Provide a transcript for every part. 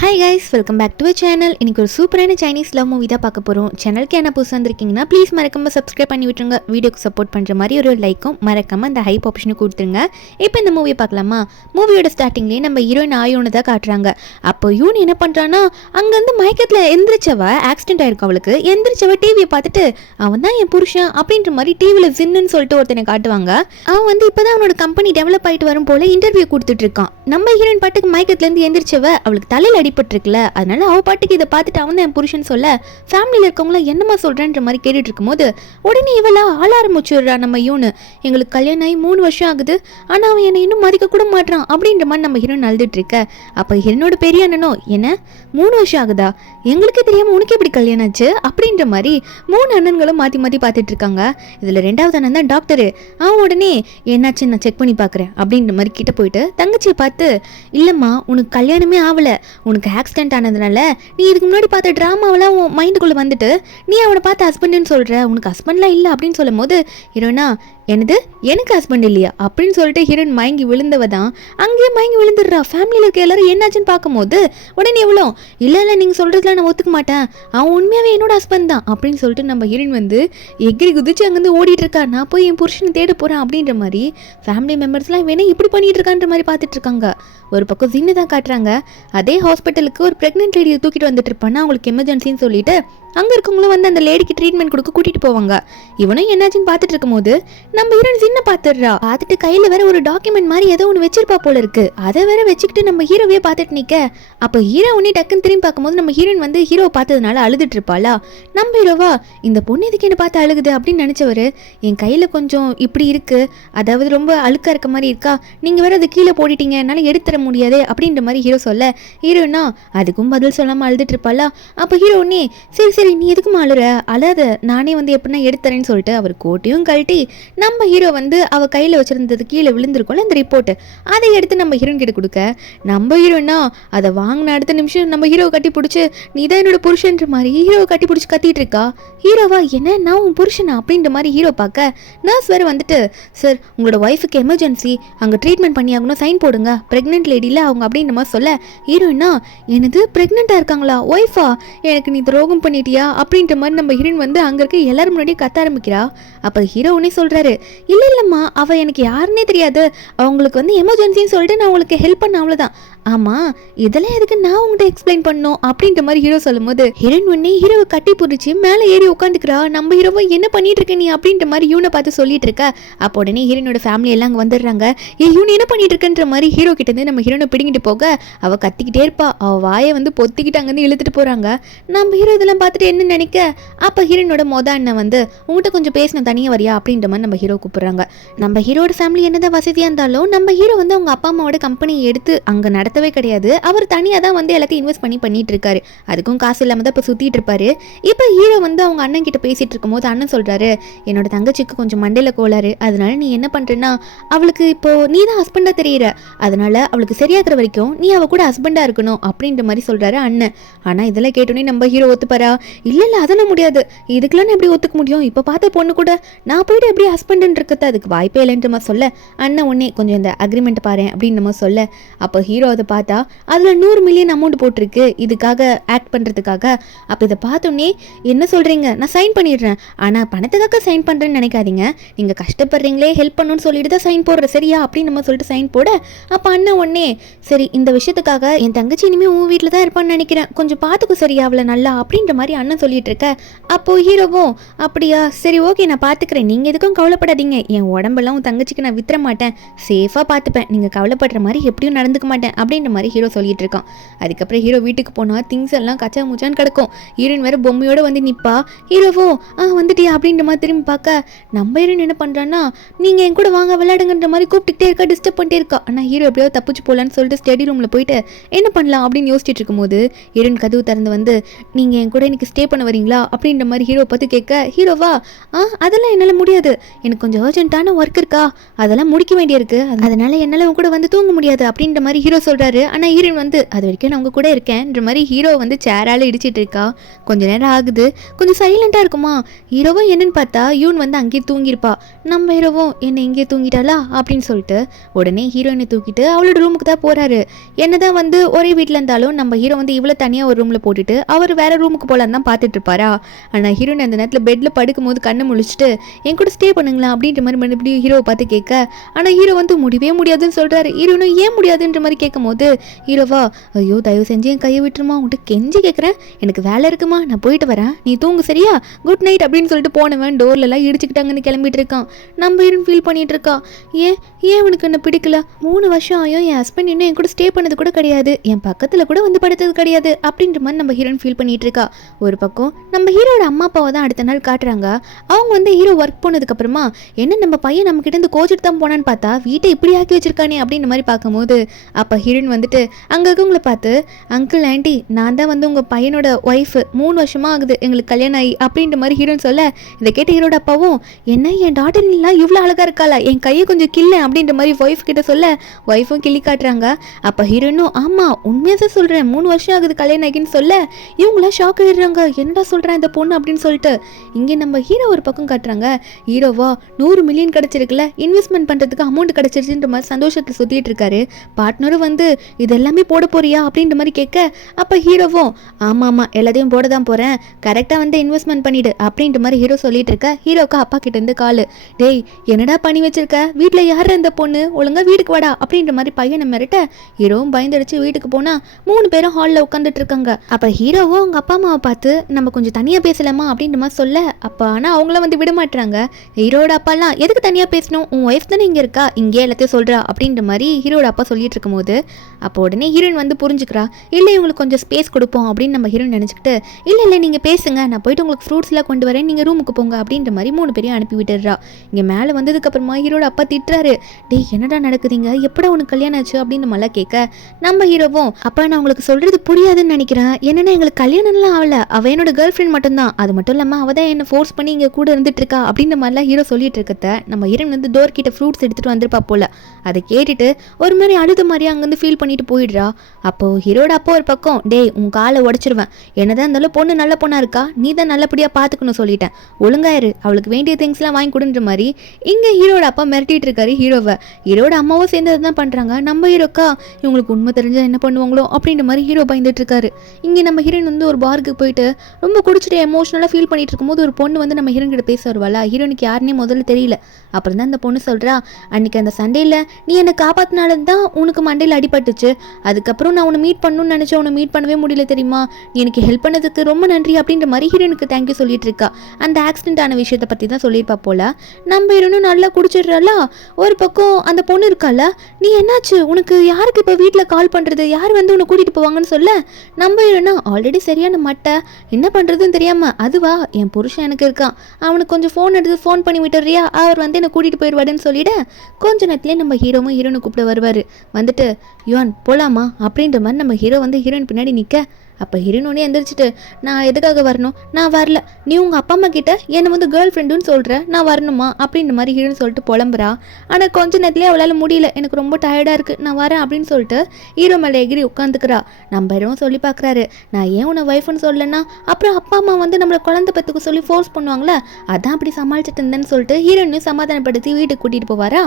Hi guys, welcome back to a channel. இன்றைக்கி ஒரு சூப்பரான சைனீஸ் லவ் மூவி தான் பார்க்க போகிறோம். சேனலுக்கு என்ன புதுசாக வந்திருக்கீங்கன்னா ப்ளீஸ் மறக்காமல் சப்ஸ்கிரைப் பண்ணி விட்டுருங்க. வீடியோக்கு சப்போர்ட் பண்ணுற மாதிரி ஒரு லைக்கும் மறக்காமல் அந்த ஹைப் ஆப்ஷனும் கொடுத்துருங்க. இப்போ இந்த மூவியை பார்க்கலாமா? மூவியோட ஸ்டார்டிங்லேயே நம்ம ஹீரோயின் ஆயோன்னு தான் காட்டுறாங்க. அப்போ யூன் என்ன பண்ணுறான்னா, அங்கேருந்து மயக்கத்தில் எந்திரிச்சவ ஆக்சிடென்ட் ஆயிருக்கும். அவளுக்கு எந்திரிச்சவ டிவியை பார்த்துட்டு அவன் தான் என் புருஷன் அப்படின்ற மாதிரி டிவியில் ஜின்னுன்னு சொல்லிட்டு ஒருத்தனை காட்டுவாங்க. அவன் வந்து இப்போ தான் அவனோட கம்பெனி டெவலப் ஆகிட்டு வரும் போல் இன்டர்வியூ கொடுத்துட்டு இருக்கான். நம்ம ஹீரோயின் பாட்டுக்கு மயக்கத்துலேருந்து எந்திரிச்சவ அவளுக்கு தலையில் அடிபட்டிருக்குல, அதனால அவ பாட்டுக்கு இதை பார்த்துட்டு அவன் தான் புருஷன் சொல்ல ஃபேமிலியில் இருக்கவங்கள என்னமா சொல்றேன்ற மாதிரி கேட்டுட்டு இருக்கும்போது உடனே இவளா ஆள ஆரம்பிச்சுடுறா. நம்ம யூனு, எங்களுக்கு கல்யாணம் ஆகி 3 வருஷம் ஆகுது, ஆனா அவன் என்னை இன்னும் மதிக்க கூட மாட்டான் அப்படின்ற மாதிரி நம்ம ஹீரோன் அழுதுட்டு இருக்க. அப்ப ஹீரோனோட பெரிய அண்ணனோ, என்ன 3 வருஷம் ஆகுதா, எங்களுக்கே தெரியாம உனக்கு எப்படி கல்யாணம் ஆச்சு அப்படின்ற மாதிரி 3 அண்ணன்களும் மாத்தி மாத்தி பார்த்துட்டு இருக்காங்க. இதுல 2வது அண்ணன் தான் டாக்டரு. அவன் உடனே என்னாச்சு நான் செக் பண்ணி பாக்குறேன் அப்படின்ற மாதிரி கிட்ட போயிட்டு தங்கச்சியை பார்த்து, இல்லம்மா உனக்கு கல்யாணமே ஆகல, உனக்கு ஆக்சிடென்ட் ஆனதுனால நீ இதுக்கு முன்னாடி பார்த்த ட்ராமாவெல்லாம் உன் மைண்டுக்குள்ளே வந்துட்டு நீ அவனை பார்த்து ஹஸ்பண்டுன்னு சொல்கிற, உனக்கு ஹஸ்பண்ட்லாம் இல்லை அப்படின்னு சொல்லும் போது ஹீரோனா, எனது எனக்கு ஹஸ்பண்ட் இல்லையா அப்படின்னு சொல்லிட்டு ஹீரோயின் மயங்கி விழுந்தவ தான் அங்கேயே மயங்கி விழுந்துடுறா. ஃபேமிலியில் இருக்க எல்லாரும் என்னாச்சுன்னு பார்க்கும்போது உடனே எவ்வளோ இல்லை நீங்கள் சொல்கிறதுலாம் நான் ஒத்துக்க மாட்டேன், அவன் உண்மையாகவே என்னோட ஹஸ்பண்ட் தான் அப்படின்னு சொல்லிட்டு நம்ம ஹீரோயின் வந்து எகிரி குதிச்சு அங்கேருந்து ஓடிட்டு இருக்கா. நான் போய் என் புருஷனை தேட போகிறேன் அப்படின்ற மாதிரி ஃபேமிலி மெம்பர்ஸ்லாம் வேணா இப்படி பண்ணிட்டு இருக்கான்ற மாதிரி பார்த்துட்டு இருக்காங்க. ஒரு பக்கம் ஜின்னு தான் காட்டுறாங்க. அதே ஹாஸ்பிட்டலுக்கு ஒரு ப்ரெக்னென்ட் லேடியை தூக்கிட்டு வந்துட்டு இருப்பானா, அவங்களுக்கு எமர்ஜென்சின்னு சொல்லிட்டு அங்கே இருக்கவங்களும் வந்து அந்த லேடிக்கு ட்ரீட்மெண்ட் கொடுக்க கூட்டிட்டு போவாங்க. இவனும் என்னாச்சுன்னு பார்த்துட்டு இருக்கும்போது நம்ம ஹீரோயின் ஜின்னை பார்த்துடுறா. பார்த்துட்டு கையில் வேற ஒரு டாக்குமெண்ட் மாதிரி ஏதோ ஒன்று வச்சிருப்பா போல இருக்கு. அதை வேற வச்சுக்கிட்டு நம்ம ஹீரோவே பார்த்துட்டு நிற்க. அப்போ ஹீரோ உடனே டக்குன்னு திரும்பி பார்க்கும்போது நம்ம ஹீரோயின் வந்து ஹீரோவை பார்த்ததுனால அழுதுட்டு இருப்பாளா. நம்ம ஹீரோவா, இந்த பொண்ணு இதுக்கு என்ன பார்த்து அழுகுது அப்படின்னு நினச்சவர், என் கையில் கொஞ்சம் இப்படி இருக்கு, அதாவது ரொம்ப அழுக்கா இருக்க மாதிரி இருக்கா, நீங்கள் வேற அது கீழே போட்டுட்டீங்க, என்னால் எடுத்துட முடியாது அப்படின்ற மாதிரி ஹீரோ சொல்ல, ஹீரோனா அதுக்கும் பதில் சொல்லாமல் அழுதுட்டு இருப்பாளா. அப்போ ஹீரோ உடனே சரி சரி நீ எதுக்கும் அழாத, நானே வந்து எப்படின்னா எடுத்துறேன்னு சொல்லிட்டு அவர் கோட்டையும் கழட்டி நம்ம ஹீரோ வந்து அவ கையில் வச்சிருந்தது கீழே விழுந்திருக்கோம்ல அந்த ரிப்போர்ட், அதை எடுத்து நம்ம ஹீரோயின் கிட்ட கொடுக்க, நம்ம ஹீரோனா அதை வாங்கின அடுத்த நிமிஷம் நம்ம ஹீரோவை கட்டி பிடிச்சி நீ தான் என்னோட புருஷன்ற மாதிரி ஹீரோவை கட்டி பிடிச்சி கத்திட்டு இருக்கா. ஹீரோவா, என்ன நான் உன் புருஷனா அப்படின்ற மாதிரி ஹீரோ பார்க்க, நர்ஸ் வேற வந்துட்டு, சார் உங்களோட ஒய்ஃபுக்கு எமர்ஜென்சி, அங்கே ட்ரீட்மெண்ட் பண்ணி ஆகணும், சைன் போடுங்க, ப்ரெக்னென்ட் லேடியில் அவங்க அப்படின்ற மாதிரி சொல்ல, ஹீரோயினா எனது ப்ரெக்னெண்ட்டாக இருக்காங்களா, ஒய்ஃபா, எனக்கு நீ துரோகம் பண்ணிட்டியா அப்படின்ற மாதிரி நம்ம ஹீரோயின் வந்து அங்கே இருக்க எல்லாரும் முன்னாடியே கத்த ஆரம்பிக்கிறா. அப்போ ஹீரோ உடனே சொல்கிறாரு, இல்லைம்மா அவள் எனக்கு யாருன்னே தெரியாது, அவங்களுக்கு வந்து எமர்ஜென்சின்னு சொல்லிட்டு நான் உங்களுக்கு ஹெல்ப் பண்ண அவ்வளோதான். ஆமாம் இதெல்லாம் எதுக்கு நான் உங்கள்கிட்ட எக்ஸ்பிளைன் பண்ணணும் அப்படின்ற மாதிரி ஹீரோ சொல்லும் போது ஹீரோயின் உடனே ஹீரோவை கட்டி பிடிச்சி மேலே ஏறி உட்காந்துக்கிறா. நம்ம ஹீரோவை என்ன பண்ணிட்டு இருக்க நீ அப்படின்ற மாதிரி யூனை பார்த்து சொல்லிட்டு இருக்க. அப்போ உடனே ஹீரோனோட ஃபேமிலி எல்லாம் அங்கே வந்துடுறாங்க. யூன் என்ன பண்ணிட்டு இருக்கன்ற மாதிரி ஹீரோ கிட்ட இருந்து நம்ம ஹீரோனை பிடிங்கிட்டு போக அவள் கத்திக்கிட்டே இருப்பா. அவள் வாயை வந்து பொத்திக்கிட்டு அங்கேருந்து இழுத்துட்டு போகிறாங்க. நம்ம ஹீரோ இதெல்லாம் பார்த்துட்டு என்ன நினைக்க, அப்போ ஹீரோனோட அண்ணன் வந்து உங்கள்கிட்ட கொஞ்சம் பேசணும் தனியாக வரியா அப்படின்ற மாதிரி நம்ம ஹீரோ கூப்பிடுறாங்க. நம்ம ஹீரோட ஃபேமிலி என்னதான் வசதியாக இருந்தாலும் நம்ம ஹீரோ வந்து அவங்க அப்பா அம்மாவோட கம்பெனியை எடுத்து அங்கே நடத்தவே கிடையாது. அவர் தனியாக தான் வந்து எல்லாத்தையும் இன்வெஸ்ட் பண்ணிட்டு இருக்காரு. அதுக்கும் காசு இல்லாமல் தான் இப்போ சுற்றிட்டு இருப்பாரு. இப்போ ஹீரோ வந்து அவங்க அண்ணன் கிட்ட பேசிட்டு இருக்கும்போது அண்ணன் சொல்கிறாரு, என்னோட தங்கச்சிக்கு கொஞ்சம் மண்டையில் கோளாறு, அதனால நீ என்ன பண்ணுறேன்னா அவளுக்கு இப்போ நீ தான் ஹஸ்பண்டாக தெரியுற, அதனால அவளுக்கு சரியாகிற வரைக்கும் நீ அவள் கூட ஹஸ்பண்டாக இருக்கணும் அப்படின்ற மாதிரி சொல்கிறாரு அண்ணன். ஆனால் இதெல்லாம் கேட்டோன்னே நம்ம ஹீரோ ஒத்துப்பாரா, இல்லை அதெல்லாம் முடியாது, இதுக்கெல்லாம் எப்படி ஒத்துக்க முடியும், இப்போ பார்த்த பொண்ணு கூட நான் போயிட்டு எப்படி ஹஸ்பண்டுன்னு இருக்கிறது அதுக்கு வாய்ப்பே இல்லைன்ற மாதிரி சொல்ல, அண்ணன் உடனே கொஞ்சம் இந்த அக்ரிமெண்ட் பாரு அப்படின்னு நம்ம சொல்ல, அப்போ ஹீரோ அதை பார்த்தா அதில் 100 மில்லியன் அமௌண்ட் போட்டிருக்கு இதுக்காக ஆக்ட் பண்ணுறதுக்காக. அப்போ இதை பார்த்தோன்னே என்ன சொல்கிறீங்க, நான் சைன் பண்ணிடுறேன், ஆனால் பணத்துக்காக சைன் பண்ணுறேன்னு நினைக்காதீங்க, நீங்கள் கஷ்டப்படுறீங்களே ஹெல்ப் பண்ணணும்னு சொல்லிட்டு தான் சைன் போடுற சரியா அப்படின்னு நம்ம சொல்லிட்டு சைன் போட, அப்போ அண்ணன் உடனே சரி இந்த விஷயத்துக்காக என் தங்கச்சி இனிமேல் உன் வீட்டில் தான் இருப்பான்னு நினைக்கிறேன், கொஞ்சம் பார்த்துக்கோ சரியா அவளை நல்லா அப்படின்ற மாதிரி அண்ணன் சொல்லிட்டு இருக்க. அப்போது ஹீரோவும் அப்படியா சரி ஓகே நான் பார்த்துக்கிறேன், நீங்கள் எதுக்கும் கவலைப்படாதீங்க, என் உடம்பெல்லாம் உன் தங்கச்சிக்கு நான் வித்துற மாட்டேன், சேஃபாக பார்த்துப்பேன், நீங்கள் கவலைப்படுற மாதிரி எப்படியும் நடந்துக்க மாட்டேன் அப்படின்ற மாதிரி ஹீரோ சொல்லிட்டு இருக்கான். அதுக்கப்புறம் ஹீரோ வீட்டுக்கு போனால் திங்ஸ் எல்லாம் கச்சா முச்சான்னு கிடக்கும். ஹீரோயின் வேற பொம்மையோட வந்து நிற்பா. ஹீரோவோ வந்துட்டியா அப்படின்ற மாதிரி திரும்பி பார்க்க, நம்ம ஹீரோயின் என்ன பண்ணுறான்னா, நீங்கள் என் கூட வாங்க விளையாடுங்கன்ற மாதிரி கூப்பிட்டுக்கிட்டே இருக்கா, டிஸ்டர்ப் பண்ணிட்டே இருக்கா. ஆனால் ஹீரோ எப்படியோ தப்பிச்சு போகலான்னு சொல்லிட்டு ஸ்டடி ரூமில் போயிட்டு என்ன பண்ணலாம் அப்படின்னு யோசிச்சுட்டு இருக்கும்போது ஹீரோயின் கதவு திறந்து வந்து, நீங்கள் என் கூட இன்னைக்கு ஸ்டே பண்ண வரீங்களா அப்படின்ற மாதிரி ஹீரோ பார்த்து கேட்க, ஹீரோவா அதெல்லாம் என்னால் முடியாது, எனக்கு கொஞ்சம் அர்ஜென்ட்டான ஒர்க் இருக்கா, அதெல்லாம் முடிக்க வேண்டியிருக்கு, அதனால என்னால் உன் கூட வந்து தூங்க முடியாது அப்படின்ற மாதிரி ஹீரோ சொல்கிற. சொல்கிறாரு. ஆனால் ஹீரோயின் வந்து அது வரைக்கும் நான் உங்கள் கூட இருக்கேன்ற மாதிரி ஹீரோ வந்து சேரால் இடிச்சிட்டு இருக்கா. கொஞ்ச நேரம் ஆகுது, கொஞ்சம் சைலண்ட்டாக இருக்குமா. ஹீரோவும் என்னன்னு பார்த்தா யூன் வந்து அங்கேயே தூங்கியிருப்பா. நம்ம ஹீரோவும் என்ன இங்கேயே தூங்கிட்டாளா அப்படின்னு சொல்லிட்டு உடனே ஹீரோயினை தூக்கிட்டு அவளோட ரூமுக்கு தான் போகிறாரு. என்னதான் வந்து ஒரே வீட்டில் இருந்தாலும் நம்ம ஹீரோ வந்து இவ்வளோ தனியாக ஒரு ரூமில் போட்டுட்டு அவர் வேற ரூமுக்கு போகலான்னு தான் பார்த்துட்டு இருப்பாரா. ஆனால் ஹீரோயின் அந்த நேரத்தில் பெட்டில் படுக்கும்போது கண்ணை முழிச்சிட்டு என் கூட ஸ்டே பண்ணுங்களா அப்படின்ற மாதிரி மறுபடியும் ஹீரோவை பார்த்து கேட்க, ஆனால் ஹீரோ வந்து முடியவே முடியாதுன்னு சொல்கிறாரு. ஹீரோனும் ஏன் முடியாதுன்ற மாதிரி கேட்கும் போது ஹீரோவா ஐயோ தயவு செஞ்சு என் கையை விட்டுருமா, உங்கள்கிட்ட கெஞ்சி கேட்குறேன், எனக்கு வேலை இருக்குமா, நான் போயிட்டு வரேன், நீ தூங்கு சரியா, குட் நைட் அப்படின்னு சொல்லிட்டு போனவன் டோர்லலாம் இடிச்சுக்கிட்டாங்கன்னு கிளம்பிட்டு இருக்கான். நம்ம ஹீரோன் ஃபீல் பண்ணிட்டு இருக்கா. ஏன் ஏன் உனக்கு என்ன பிடிக்கல, 3 வருஷம் ஆயும் என் ஹஸ்பண்ட் இன்னும் என் கூட ஸ்டே பண்ணது கூட கிடையாது, என் பக்கத்தில் கூட வந்து படுத்தது கிடையாது அப்படின்ற மாதிரி நம்ம ஹீரோயின் ஃபீல் பண்ணிட்டு இருக்கா. ஒரு பக்கம் நம்ம ஹீரோட அம்மா அப்பாவை தான் அடுத்த நாள் காட்டுறாங்க. அவங்க வந்து ஹீரோ ஒர்க் போனதுக்கப்புறமா என்ன நம்ம பையன் நம்ம கிட்ட இருந்து கோச்சிட்டு தான் போனான்னு பார்த்தா வீட்டை இப்படி ஆக்கி வச்சிருக்கானே அப்படின்ற மாதிரி பார்க்கும்போது அப்போ ஹீரோயின் வந்துட்டு அங்கே இருக்கவங்களை பார்த்து அங்கிள் ஆண்டி நான் தான் வந்து உங்கள் பையனோட ஒய்ஃபு, 3 வருஷமாக ஆகுது எங்களுக்கு கல்யாணம் ஆகி அப்படின்ற மாதிரி ஹீரோயின் சொல்ல, இதை கேட்ட ஹீரோட அப்பாவும் என்ன என் டாட்டர் இல்லா இவ்வளோ அழகாக இருக்காளா, என் கையை கொஞ்சம் கில்ல அப்படின்ற மாதிரி ஒய்ஃப் கிட்ட சொல்ல ஒய்ஃபும் கிள்ளி காட்டுறாங்க. அப்போ ஹீரோயினும் ஆமாம் உண்மையாக தான் சொல்கிறேன் 3 வருஷம் ஆகுது கல்யாணம் ஆகின்னு சொல்ல இவங்களாம் ஷாக் ஆகிடுறாங்க, என்னடா சொல்கிறேன் இந்த பொண்ணு அப்படின்னு சொல்லிட்டு. இங்கே நம்ம ஹீரோ ஒரு பக்கம் காட்டுறாங்க. ஹீரோவா 100 மில்லியன் கிடச்சிருக்குல்ல, இன்வெஸ்ட்மெண்ட் பண்ணுறதுக்கு அமௌண்ட் கிடச்சிருச்சுன்ற மாதிரி சந்தோஷத்தில் சுற்றிட்டு இருக்காரு. பார்ட்னரும் வந்து இது எல்லாமே போட போறியா அப்படின்ற மாதிரி கேட்க அப்போ ஹீரோவும் ஆமாம் எல்லாத்தையும் போட தான் போகிறேன், கரெக்டாக வந்து இன்வெஸ்ட்மெண்ட் பண்ணிவிடு அப்படின்ற மாதிரி ஹீரோ சொல்லிட்டு இருக்க. ஹீரோக்கு அப்பா கிட்டேருந்து கால், டேய் என்னடா பண்ணி வச்சிருக்க, வீட்டில் யார் அந்த பொண்ணு, ஒழுங்கா வீட்டுக்கு வாடா அப்படின்ற மாதிரி பையனை மிரட்ட ஹீரோவும் பயந்துடுச்சு வீட்டுக்கு போனால் 3 பேரும் ஹாலில் உட்காந்துட்டு இருக்காங்க. அப்போ ஹீரோவும் அவங்க அப்பா அம்மாவை பார்த்து நம்ம கொஞ்சம் தனியாக பேசலாமா அப்படின்ற மாதிரி சொல்ல அப்போ ஆனால் அவங்கள வந்து விட மாட்டுறாங்க. ஹீரோட அப்பாலாம் எதுக்கு தனியாக பேசணும், உன் ஒய்ஃப் தானே இங்கே இருக்கா, இங்கே எல்லாத்தையும் சொல்கிறா அப்படின்ற மாதிரி ஹீரோட அப்பா சொல்லிட்டு இருக்கும் போது அப்போ உடனே ஹீரோயின் வந்து புரிஞ்சுக்கிறா. இல்லை இவங்களுக்கு கொஞ்சம் ஸ்பேஸ் கொடுப்போம் அப்படின்னு நம்ம ஹீரோயின் நினச்சிக்கிட்டு இல்லை நீங்கள் பேசுங்க, நான் போயிட்டு உங்களுக்கு ஃப்ரூட்ஸ்லாம் கொண்டு வரேன், நீங்கள் ரூமுக்கு போங்க அப்படின்ற மாதிரி 3 பேரையும் அனுப்பி விட்டுடுறா. இங்கே மேலே வந்ததுக்கப்புறமா ஹீரோட அப்பா திட்டுறாரு, டேய் என்னடா நடக்குதுங்க, எப்படா உனக்கு கல்யாணம் ஆச்சு அப்படின்னு மல்ல கேட்க நம்ம ஹீரோவும் அப்பா நான் உங்களுக்கு சொல்கிறது புரியாதுன்னு நினைக்கிறேன், என்னென்னா எங்களுக்கு கல்யாணம்லாம் ஆகலை, அவள் என்னோட கேர்ள் ஃப்ரெண்ட் மட்டும்தான், அது மட்டும் இல்லாமல் அவள் தான் என்னை ஃபோர்ஸ் பண்ணி இங்கே கூட இருந்துட்டு இருக்கா அப்படின்ற மாதிரிலாம் ஹீரோ சொல்லிட்டு இருக்கத்த நம்ம ஹீரோயின் வந்து டோர் கிட்ட ஃப்ரூட்ஸ் எடுத்துகிட்டு வந்திருப்பா போல. அதை கேட்டுட்டு ஒரு மாதிரி அழுத மாதிரி அங்கேருந்து ஃபீல் பண்ணிட்டு போயிடுறா. அப்போது ஹீரோட அப்போ ஒரு பக்கம் டேய் உன் காலை உடச்சிருவேன், என்னதான் இருந்தாலும் பொண்ணு நல்ல பொண்ணாக இருக்கா, நீ தான் நல்லபடியாக பார்த்துக்கணும் சொல்லிட்டேன், ஒழுங்காயிரு, அவளுக்கு வேண்டிய திங்ஸ்லாம் வாங்கி கொடுன்ற மாதிரி இங்கே ஹீரோட அப்பா மிரட்டிட்டு இருக்காரு ஹீரோவை. ஹீரோட அம்மாவும் சேர்ந்து தான் பண்ணுறாங்க. நம்ம ஹீரோக்கா இவங்களுக்கு உண்மை தெரிஞ்சால் என்ன பண்ணுவாங்களோ அப்படின்ற மாதிரி ஹீரோ பயந்துட்டு இருக்காரு. இங்கே நம்ம ஹீரோயின் வந்து ஒரு பாருக்கு போயிட்டு ரொம்ப குடிச்சிட்டு எமோஷனலாக ஃபீல் பண்ணிட்டு இருக்கும்போது ஒரு பொண்ணு வந்து நம்ம ஹீரோயின் கிட்ட பேச வருவாளா. ஹீரோனுக்கு யாருன்னே முதல்ல தெரியல. அப்புறம் தான் அந்த பொண்ணு சொல்கிறா, அன்றைக்கி அந்த சண்டையில் நீ என்னை காப்பாற்றினால தான் உனக்கு மண்டையில் அடிபட்டுச்சு, அதுக்கப்புறம் நான் உன்னை மீட் பண்ணணும்னு நினச்சேன், உன்னை மீட் பண்ணவே முடியல தெரியுமா, நீ எனக்கு ஹெல்ப் பண்ணதுக்கு ரொம்ப நன்றி அப்படின்ற மாதிரி ஹீரோனுக்கு தேங்க்யூ சொல்லிட்டு இருக்கா. அந்த ஆக்சிடென்ட் ஆன விஷயத்தை பற்றி தான் சொல்லியிருப்பா போல. நம்ம ஹீரோனும் நல்லா குடிச்சிடுறாளா. ஒரு பக்கம் அந்த பொண்ணு இருக்கால, நீ என்னாச்சு உனக்கு, யாருக்கு இப்போ வீட்டில் கால் பண்ணுறது, யார் வந்து உன்னை கூட்டிகிட்டு போவாங்கன்னு சொல்ல நம்ம ஹீரோனா ஆல்ரெடி சரியான மட்டை, என்ன பண்ணுறதுன்னு தெரியாமல் அதுவா என் புருஷன் எனக்கு இருக்கான், அவனுக்கு கொஞ்சம் ஃபோன் எடுத்து ஃபோன் பண்ணி விட்டுறியா, அவர் வந்து என்னை கூட்டிகிட்டு போயிடுவாடுன்னு சொல்லிவிட கொஞ்ச நேரத்துலேயே நம்ம ஹீரோவும் ஹீரோனை கூப்பிட வருவார். வந்துட்டு யுவான் போகலாமா அப்படின்ற மாதிரி நம்ம ஹீரோ வந்து ஹீரோயின் பின்னாடி நிற்க அப்போ ஹீரோனே எந்திரிச்சிட்டு நான் எதுக்காக வரணும், நான் வரல, நீ உங்கள் அப்பா அம்மா கிட்ட என்னை வந்து கேர்ள் ஃப்ரெண்டுன்னு சொல்கிற, நான் வரணுமா அப்படின்ற மாதிரி ஹீரோன்னு சொல்லிட்டு புலம்புறா. ஆனால் கொஞ்ச நேரத்துலேயே அவளால் முடியல, எனக்கு ரொம்ப டயர்டாக இருக்குது, நான் வரேன் அப்படின்னு சொல்லிட்டு ஹீரோ மேலே எகிரி உட்காந்துக்கிறா. நம்ம ஹீரோவும் சொல்லி பார்க்குறாரு, நான் ஏன் உன்னை ஒய்ஃப்னு சொல்லலைன்னா அப்புறம் அப்பா அம்மா வந்து நம்மளை குழந்தை பத்துக்கு சொல்லி ஃபோர்ஸ் பண்ணுவாங்களே, அதான் அப்படி சமாளிச்சுட்டு இருந்தேன்னு சொல்லிட்டு ஹீரோனையும் சமாதானப்படுத்தி வீட்டுக்கு கூட்டிகிட்டு போவாரா.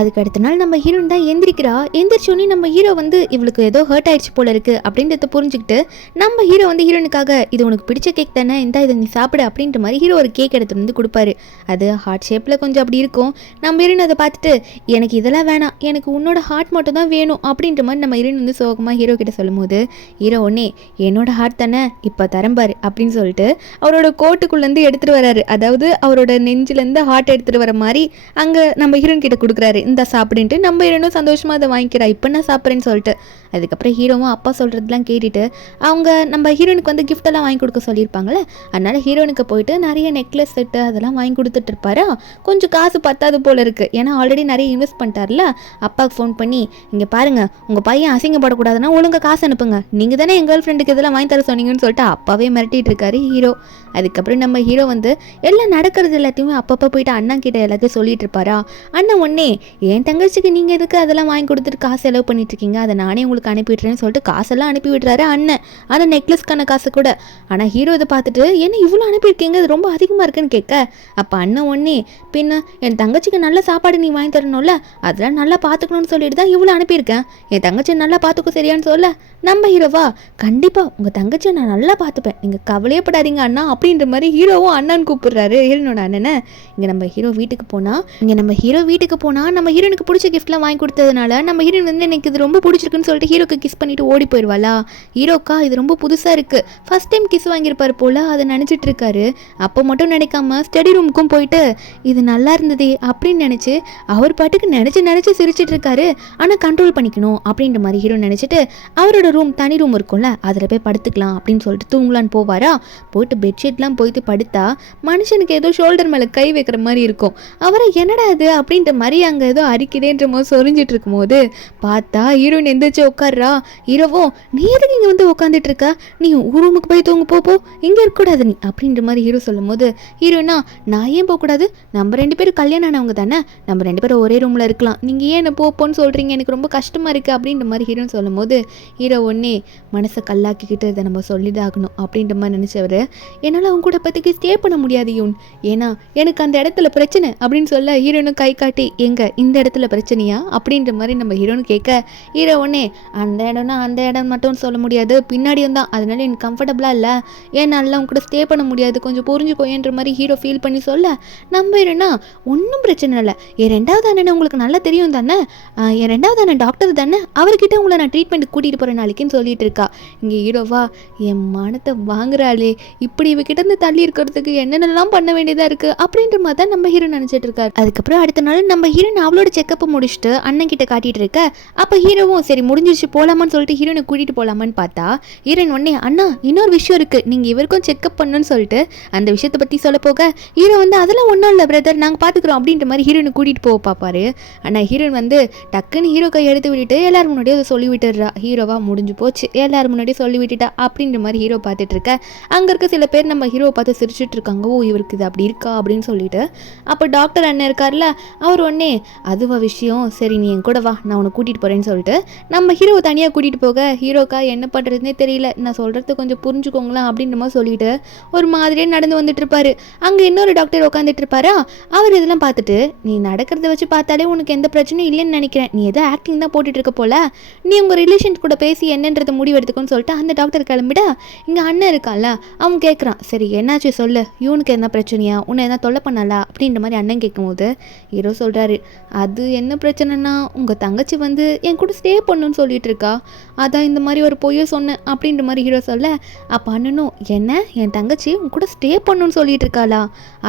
அதுக்கு அடுத்த நாள் நம்ம ஹீரோயின் தான் எந்திரிக்கிறா. எந்திரிச்சோன்னே நம்ம ஹீரோ வந்து இவளுக்கு ஏதோ ஹர்ட் ஆயிடுச்சு போல இருக்குது அப்படின்றத புரிஞ்சுக்கிட்டு நம்ம ஹீரோ வந்து ஹீரோனுக்காக இது உனக்கு பிடிச்ச கேக் தானே, இந்த இதை நீ சாப்பிடு அப்படின்ற மாதிரி ஹீரோ ஒரு கேக் எடுத்து வந்து கொடுப்பாரு. அது ஹார்ட் ஷேப்பில் கொஞ்சம் அப்படி இருக்கும். நம்ம ஹீரோயின் அதை பார்த்துட்டு எனக்கு இதெல்லாம் வேணாம், எனக்கு உன்னோட ஹார்ட் மட்டும் தான் வேணும் அப்படின்ற மாதிரி நம்ம ஹீரோயின் வந்து சோகமாக ஹீரோ கிட்ட சொல்லும் போது ஹீரோ ஒன்னே என்னோட ஹார்ட் தானே இப்போ தரம்பாரு அப்படின்னு சொல்லிட்டு அவரோட கோட்டுக்குள்ளேருந்து எடுத்துகிட்டு வராரு. அதாவது அவரோட நெஞ்சிலேருந்து ஹார்ட் எடுத்துகிட்டு வர மாதிரி அங்கே நம்ம ஹீரோயின் கிட்ட கொடுக்குறாரு, இந்த சாப்பிடுன்ட்டு. நம்ம ஹீரோனும் சந்தோஷமாக அதை வாங்கிக்கிறா, இப்போ நான் சாப்பிட்றேன்னு சொல்லிட்டு. அதுக்கப்புறம் ஹீரோவும் அப்பா சொல்கிறதுலாம் கேட்டுட்டு அவங்க நம்ம ஹீரோனுக்கு வந்து கிஃப்டெல்லாம் வாங்கி கொடுக்க சொல்லியிருப்பாங்களே, அதனால் ஹீரோனுக்கு போயிட்டு நிறைய நெக்லஸ் செட்டு அதெல்லாம் வாங்கி கொடுத்துட்டு இருப்பாரா. கொஞ்சம் காசு பத்தாது போல இருக்குது, ஏன்னா ஆல்ரெடி நிறைய இன்வெஸ்ட் பண்ணிட்டார்ல. அப்பாவுக்கு ஃபோன் பண்ணி இங்கே பாருங்கள் உங்கள் பையன் அசிங்கப்படக்கூடாதுன்னா ஒழுங்காக காசு அனுப்புங்க, நீங்கள் தானே என் கேர்ள் ஃப்ரெண்டுக்கு இதெல்லாம் வாங்கி தர சொன்னீங்கன்னு சொல்லிட்டு அப்பாவே மிரட்டிட்டு இருக்காரு ஹீரோ. அதுக்கப்புறம் நம்ம ஹீரோ வந்து எல்லாம் நடக்கிறது எல்லாத்தையுமே அப்பப்போ போயிட்டு அண்ணா கிட்ட எல்லாத்தையும் சொல்லிட்டு இருப்பாரா. அண்ணன் ஒன்னே என் தங்கச்சிக்கு நீங்கள் எதுக்கு அதெல்லாம் வாங்கி கொடுத்துட்டு காசு செலவு பண்ணிட்டு இருக்கீங்க, அதை நானே உங்களுக்கு அனுப்பிவிட்றேன்னு சொல்லிட்டு காசெல்லாம் அனுப்பி விடுறாரு அண்ணன். ஆனால் நெக்லஸ்க்கான காசு கூட. ஆனால் ஹீரோ இதை பார்த்துட்டு என்ன இவ்வளோ அனுப்பியிருக்கீங்க, அது ரொம்ப அதிகமாக இருக்குன்னு கேட்க, அப்போ அண்ணன் ஒன்னே பின்ன என் தங்கச்சிக்கு நல்ல சாப்பாடு நீ வாங்கி தரணும்ல, அதெல்லாம் நல்லா பார்த்துக்கணும்னு சொல்லிட்டு தான் இவ்வளோ அனுப்பியிருக்கேன், என் தங்கச்சி நல்லா பார்த்துக்கோ சரியான்னு சொல்ல, நம்ம ஹீரோவா கண்டிப்பாக உங்கள் தங்கச்சியை நான் நல்லா பார்த்துப்பேன், நீங்கள் கவலையே படாதீங்க அண்ணா அப்படின்ற மாதிரி ஹீரோவும் அண்ணான்னு கூப்பிடுறாரு ஹீரோனோட அண்ணனை. இங்கே நம்ம ஹீரோ வீட்டுக்கு போனால் நம்ம ஹீரோனுக்கு பிடிச்ச கிஃப்ட்லாம் வாங்கி கொடுத்ததுனால நம்ம ஹீரோன் வந்து எனக்கு இது ரொம்ப பிடிச்சிருக்குன்னு சொல்லிட்டு ஹீரோக்கு கிஸ் பண்ணிட்டு ஓடி போயிடுவாளா. ஹீரோக்கா இது ரொம்ப புதுசாக இருக்குது, ஃபர்ஸ்ட் டைம் கிஸ் வாங்கியிருப்பாரு போல் அதை நினச்சிட்டு இருக்காரு. அப்போ மட்டும் நினைக்காம ஸ்டடி ரூமுக்கும் போயிட்டு இது நல்லா இருந்ததே அப்படின்னு நினச்சி அவர் பாட்டுக்கு நினச்சி சிரிச்சிட்டு இருக்காரு. ஆனால் கண்ட்ரோல் பண்ணிக்கணும் அப்படின்ற மாதிரி ஹீரோ நினச்சிட்டு அவரோட தனி ரூம் இருக்கும்ல அதில் போய் படுத்துக்கலாம் அப்படின்னு சொல்லிட்டு தூங்கலான்னு போவாரா. போயிட்டு பெட்ஷீட்லாம் போயிட்டு படுத்தா மனுஷனுக்கு ஏதோ ஷோல்டர் மேலே கை வைக்கிற மாதிரி இருக்கும். அவரை என்னடா அது அப்படின்ற மாதிரி அங்கே ஏதோ அரிக்குதேன்ற போது சொரிஞ்சிட்டு இருக்கும் போது பார்த்தா ஹீரோயின் எந்திரிச்சு உட்கார்றா. ஹீரோவோ நீ எதுக்கு இங்கே வந்து உட்காந்துட்டு இருக்க, நீ ரூமுக்கு போய் தூங்க போ, இங்கே இருக்கக்கூடாது நீ அப்படின்ற மாதிரி ஹீரோ சொல்லும் போது ஹீரோனா நான் ஏன் போகக்கூடாது, நம்ம 2 பேரும் கல்யாணம் ஆனவங்க தானே, நம்ம 2 பேரும் ஒரே ரூமில் இருக்கலாம், நீங்கள் ஏன் என்ன போன்னு சொல்கிறீங்க, எனக்கு ரொம்ப கஷ்டமாக இருக்குது அப்படின்ற மாதிரி ஹீரோன்னு சொல்லும் போது ஹீரோ ஒன்னே மனசை கல்லாக்கிக்கிட்டு இதை நம்ம சொல்லிதாகணும் அப்படின்ற மாதிரி நினச்சவர், என்னால் அவங்க கூட பற்றிக்கு ஸ்டே பண்ண முடியாது யூன், ஏன்னா எனக்கு அந்த இடத்துல பிரச்சனை அப்படின்னு சொல்ல ஹீரோனும் கை காட்டி எங்க இந்த இடத்துல பிரச்சனையா அப்படின்ற மாதிரி நம்ம ஹீரோனு கேட்க, ஹீரோ ஒன்னே அந்த இடம்னா அந்த இடம் மட்டும் சொல்ல முடியாது, பின்னாடியும் தான், அதனால எனக்கு கம்ஃபர்டபுளாக இல்லை, ஏன்னால அவங்க கூட ஸ்டே பண்ண முடியாது, கொஞ்சம் புரிஞ்சுக்கோயன்ற மாதிரி ஹீரோ ஃபீல் பண்ணி சொல்ல, நம்ம ஹீரோனா ஒன்றும் பிரச்சனை இல்லை, என் 2வது அண்ணன் உங்களுக்கு நல்லா தெரியும் தானே, என் 2வது அண்ணன் டாக்டர் தானே, அவர்கிட்ட உங்களை நான் ட்ரீட்மெண்ட் கூட்டிகிட்டு போகிற நாளைக்குன்னு சொல்லிட்டு இருக்கா. இங்கே ஹீரோவா என் மானத்தை வாங்குறாளே, இப்படி இவகிட்ட இருந்து தள்ளி இருக்கிறதுக்கு என்னென்னலாம் பண்ண வேண்டியதாக இருக்குது அப்படின்ற மாதிரி தான் நம்ம ஹீரோ நினச்சிட்டு இருக்காரு. அதுக்கப்புறம் அடுத்த நாள் நம்ம ஹீரோன் அவளோட செக்கப் முடிச்சுட்டு அண்ணன் கிட்ட காட்டிட்டு இருக்க, அப்போ ஹீரோவும் சரி முடிஞ்சிருச்சு போகலாமான்னு சொல்லிட்டு ஹீரோனை கூட்டிகிட்டு போகலாமான்னு பார்த்தா ஹீரோயின் உடனே அண்ணா இன்னொரு விஷயம் இருக்குது, நீங்கள் இவருக்கும் செக்கப் பண்ணணும்னு சொல்லிட்டு அந்த விஷயத்தை பற்றி சொல்ல போக ஹீரோ வந்து அதெல்லாம் ஒன்றும் இல்லை பிரதர் நாங்கள் பார்த்துக்குறோம் அப்படின்ற மாதிரி ஹீரோனை கூட்டிகிட்டு போக பார்ப்பாரு. ஆனால் ஹீரோயின் வந்து டக்குன்னு ஹீரோ கை எடுத்து விட்டுட்டு எல்லாரும் முன்னாடியே அதை சொல்லி விட்டுடுறா. ஹீரோவா முடிஞ்சு போச்சு எல்லாரும் முன்னாடியே சொல்லி விட்டுட்டா அப்படின்ற மாதிரி ஹீரோ பார்த்துட்டு இருக்க, அங்கே இருக்க சில பேர் நம்ம ஹீரோவை பார்த்து சிரிச்சுட்டு இருக்காங்க, ஓ இவருக்கு இது அப்படி இருக்கா அப்படின்னு சொல்லிட்டு. அப்போ டாக்டர் அண்ணன் இருக்கார்ல அவர் ஒன்னே அதுவா விஷயம், சரி நீ என் கூட வா நான் உன்னை கூட்டிகிட்டு போகிறேன்னு சொல்லிட்டு நம்ம ஹீரோவை தனியாக கூட்டிகிட்டு போக ஹீரோக்கா என்ன பண்ணுறதுனே தெரியல, நான் சொல்கிறது கொஞ்சம் புரிஞ்சுக்கோங்களேன் அப்படின்ற மாதிரி சொல்லிட்டு ஒரு மாதிரியே நடந்து வந்துட்டு இருப்பாரு. அங்கே இன்னொரு டாக்டர் உட்காந்துட்டு இருப்பாரா, அவர் இதெல்லாம் பார்த்துட்டு நீ நடக்கிறத வச்சு பார்த்தாலே உனக்கு எந்த பிரச்சனையும் இல்லைன்னு நினைக்கிறேன், நீ ஏதோ ஆக்டிங் தான் போட்டுட்டு இருக்க போல, நீ உங்கள் ரிலேஷன் கூட பேசி என்னன்றதை முடிவெடுத்துக்கோன்னு சொல்லிட்டு அந்த டாக்டர் கிளம்பிட இங்கே அண்ணன் இருக்கான்ல அவன் கேட்குறான், சரி என்னாச்சு சொல்லு, இவனுக்கு என்ன பிரச்சனையா, உன்னை என்ன தொல்லை பண்ணலா அப்படின்ற மாதிரி அண்ணன் கேட்கும்போது ஹீரோ சொல்கிறாரு, அது என்ன பிரச்சனைனா உங்கள் தங்கச்சி வந்து என் கூட ஸ்டே பண்ணணும்னு சொல்லிட்டு இருக்கா, அதான் இந்த மாதிரி ஒரு பொய்யை சொன்னேன் அப்படின்ற மாதிரி ஹீரோ சொல்ல, அப்போ அண்ணனும் என்ன என் தங்கச்சி உன் கூட ஸ்டே பண்ணணும்னு சொல்லிட்டு இருக்காளா,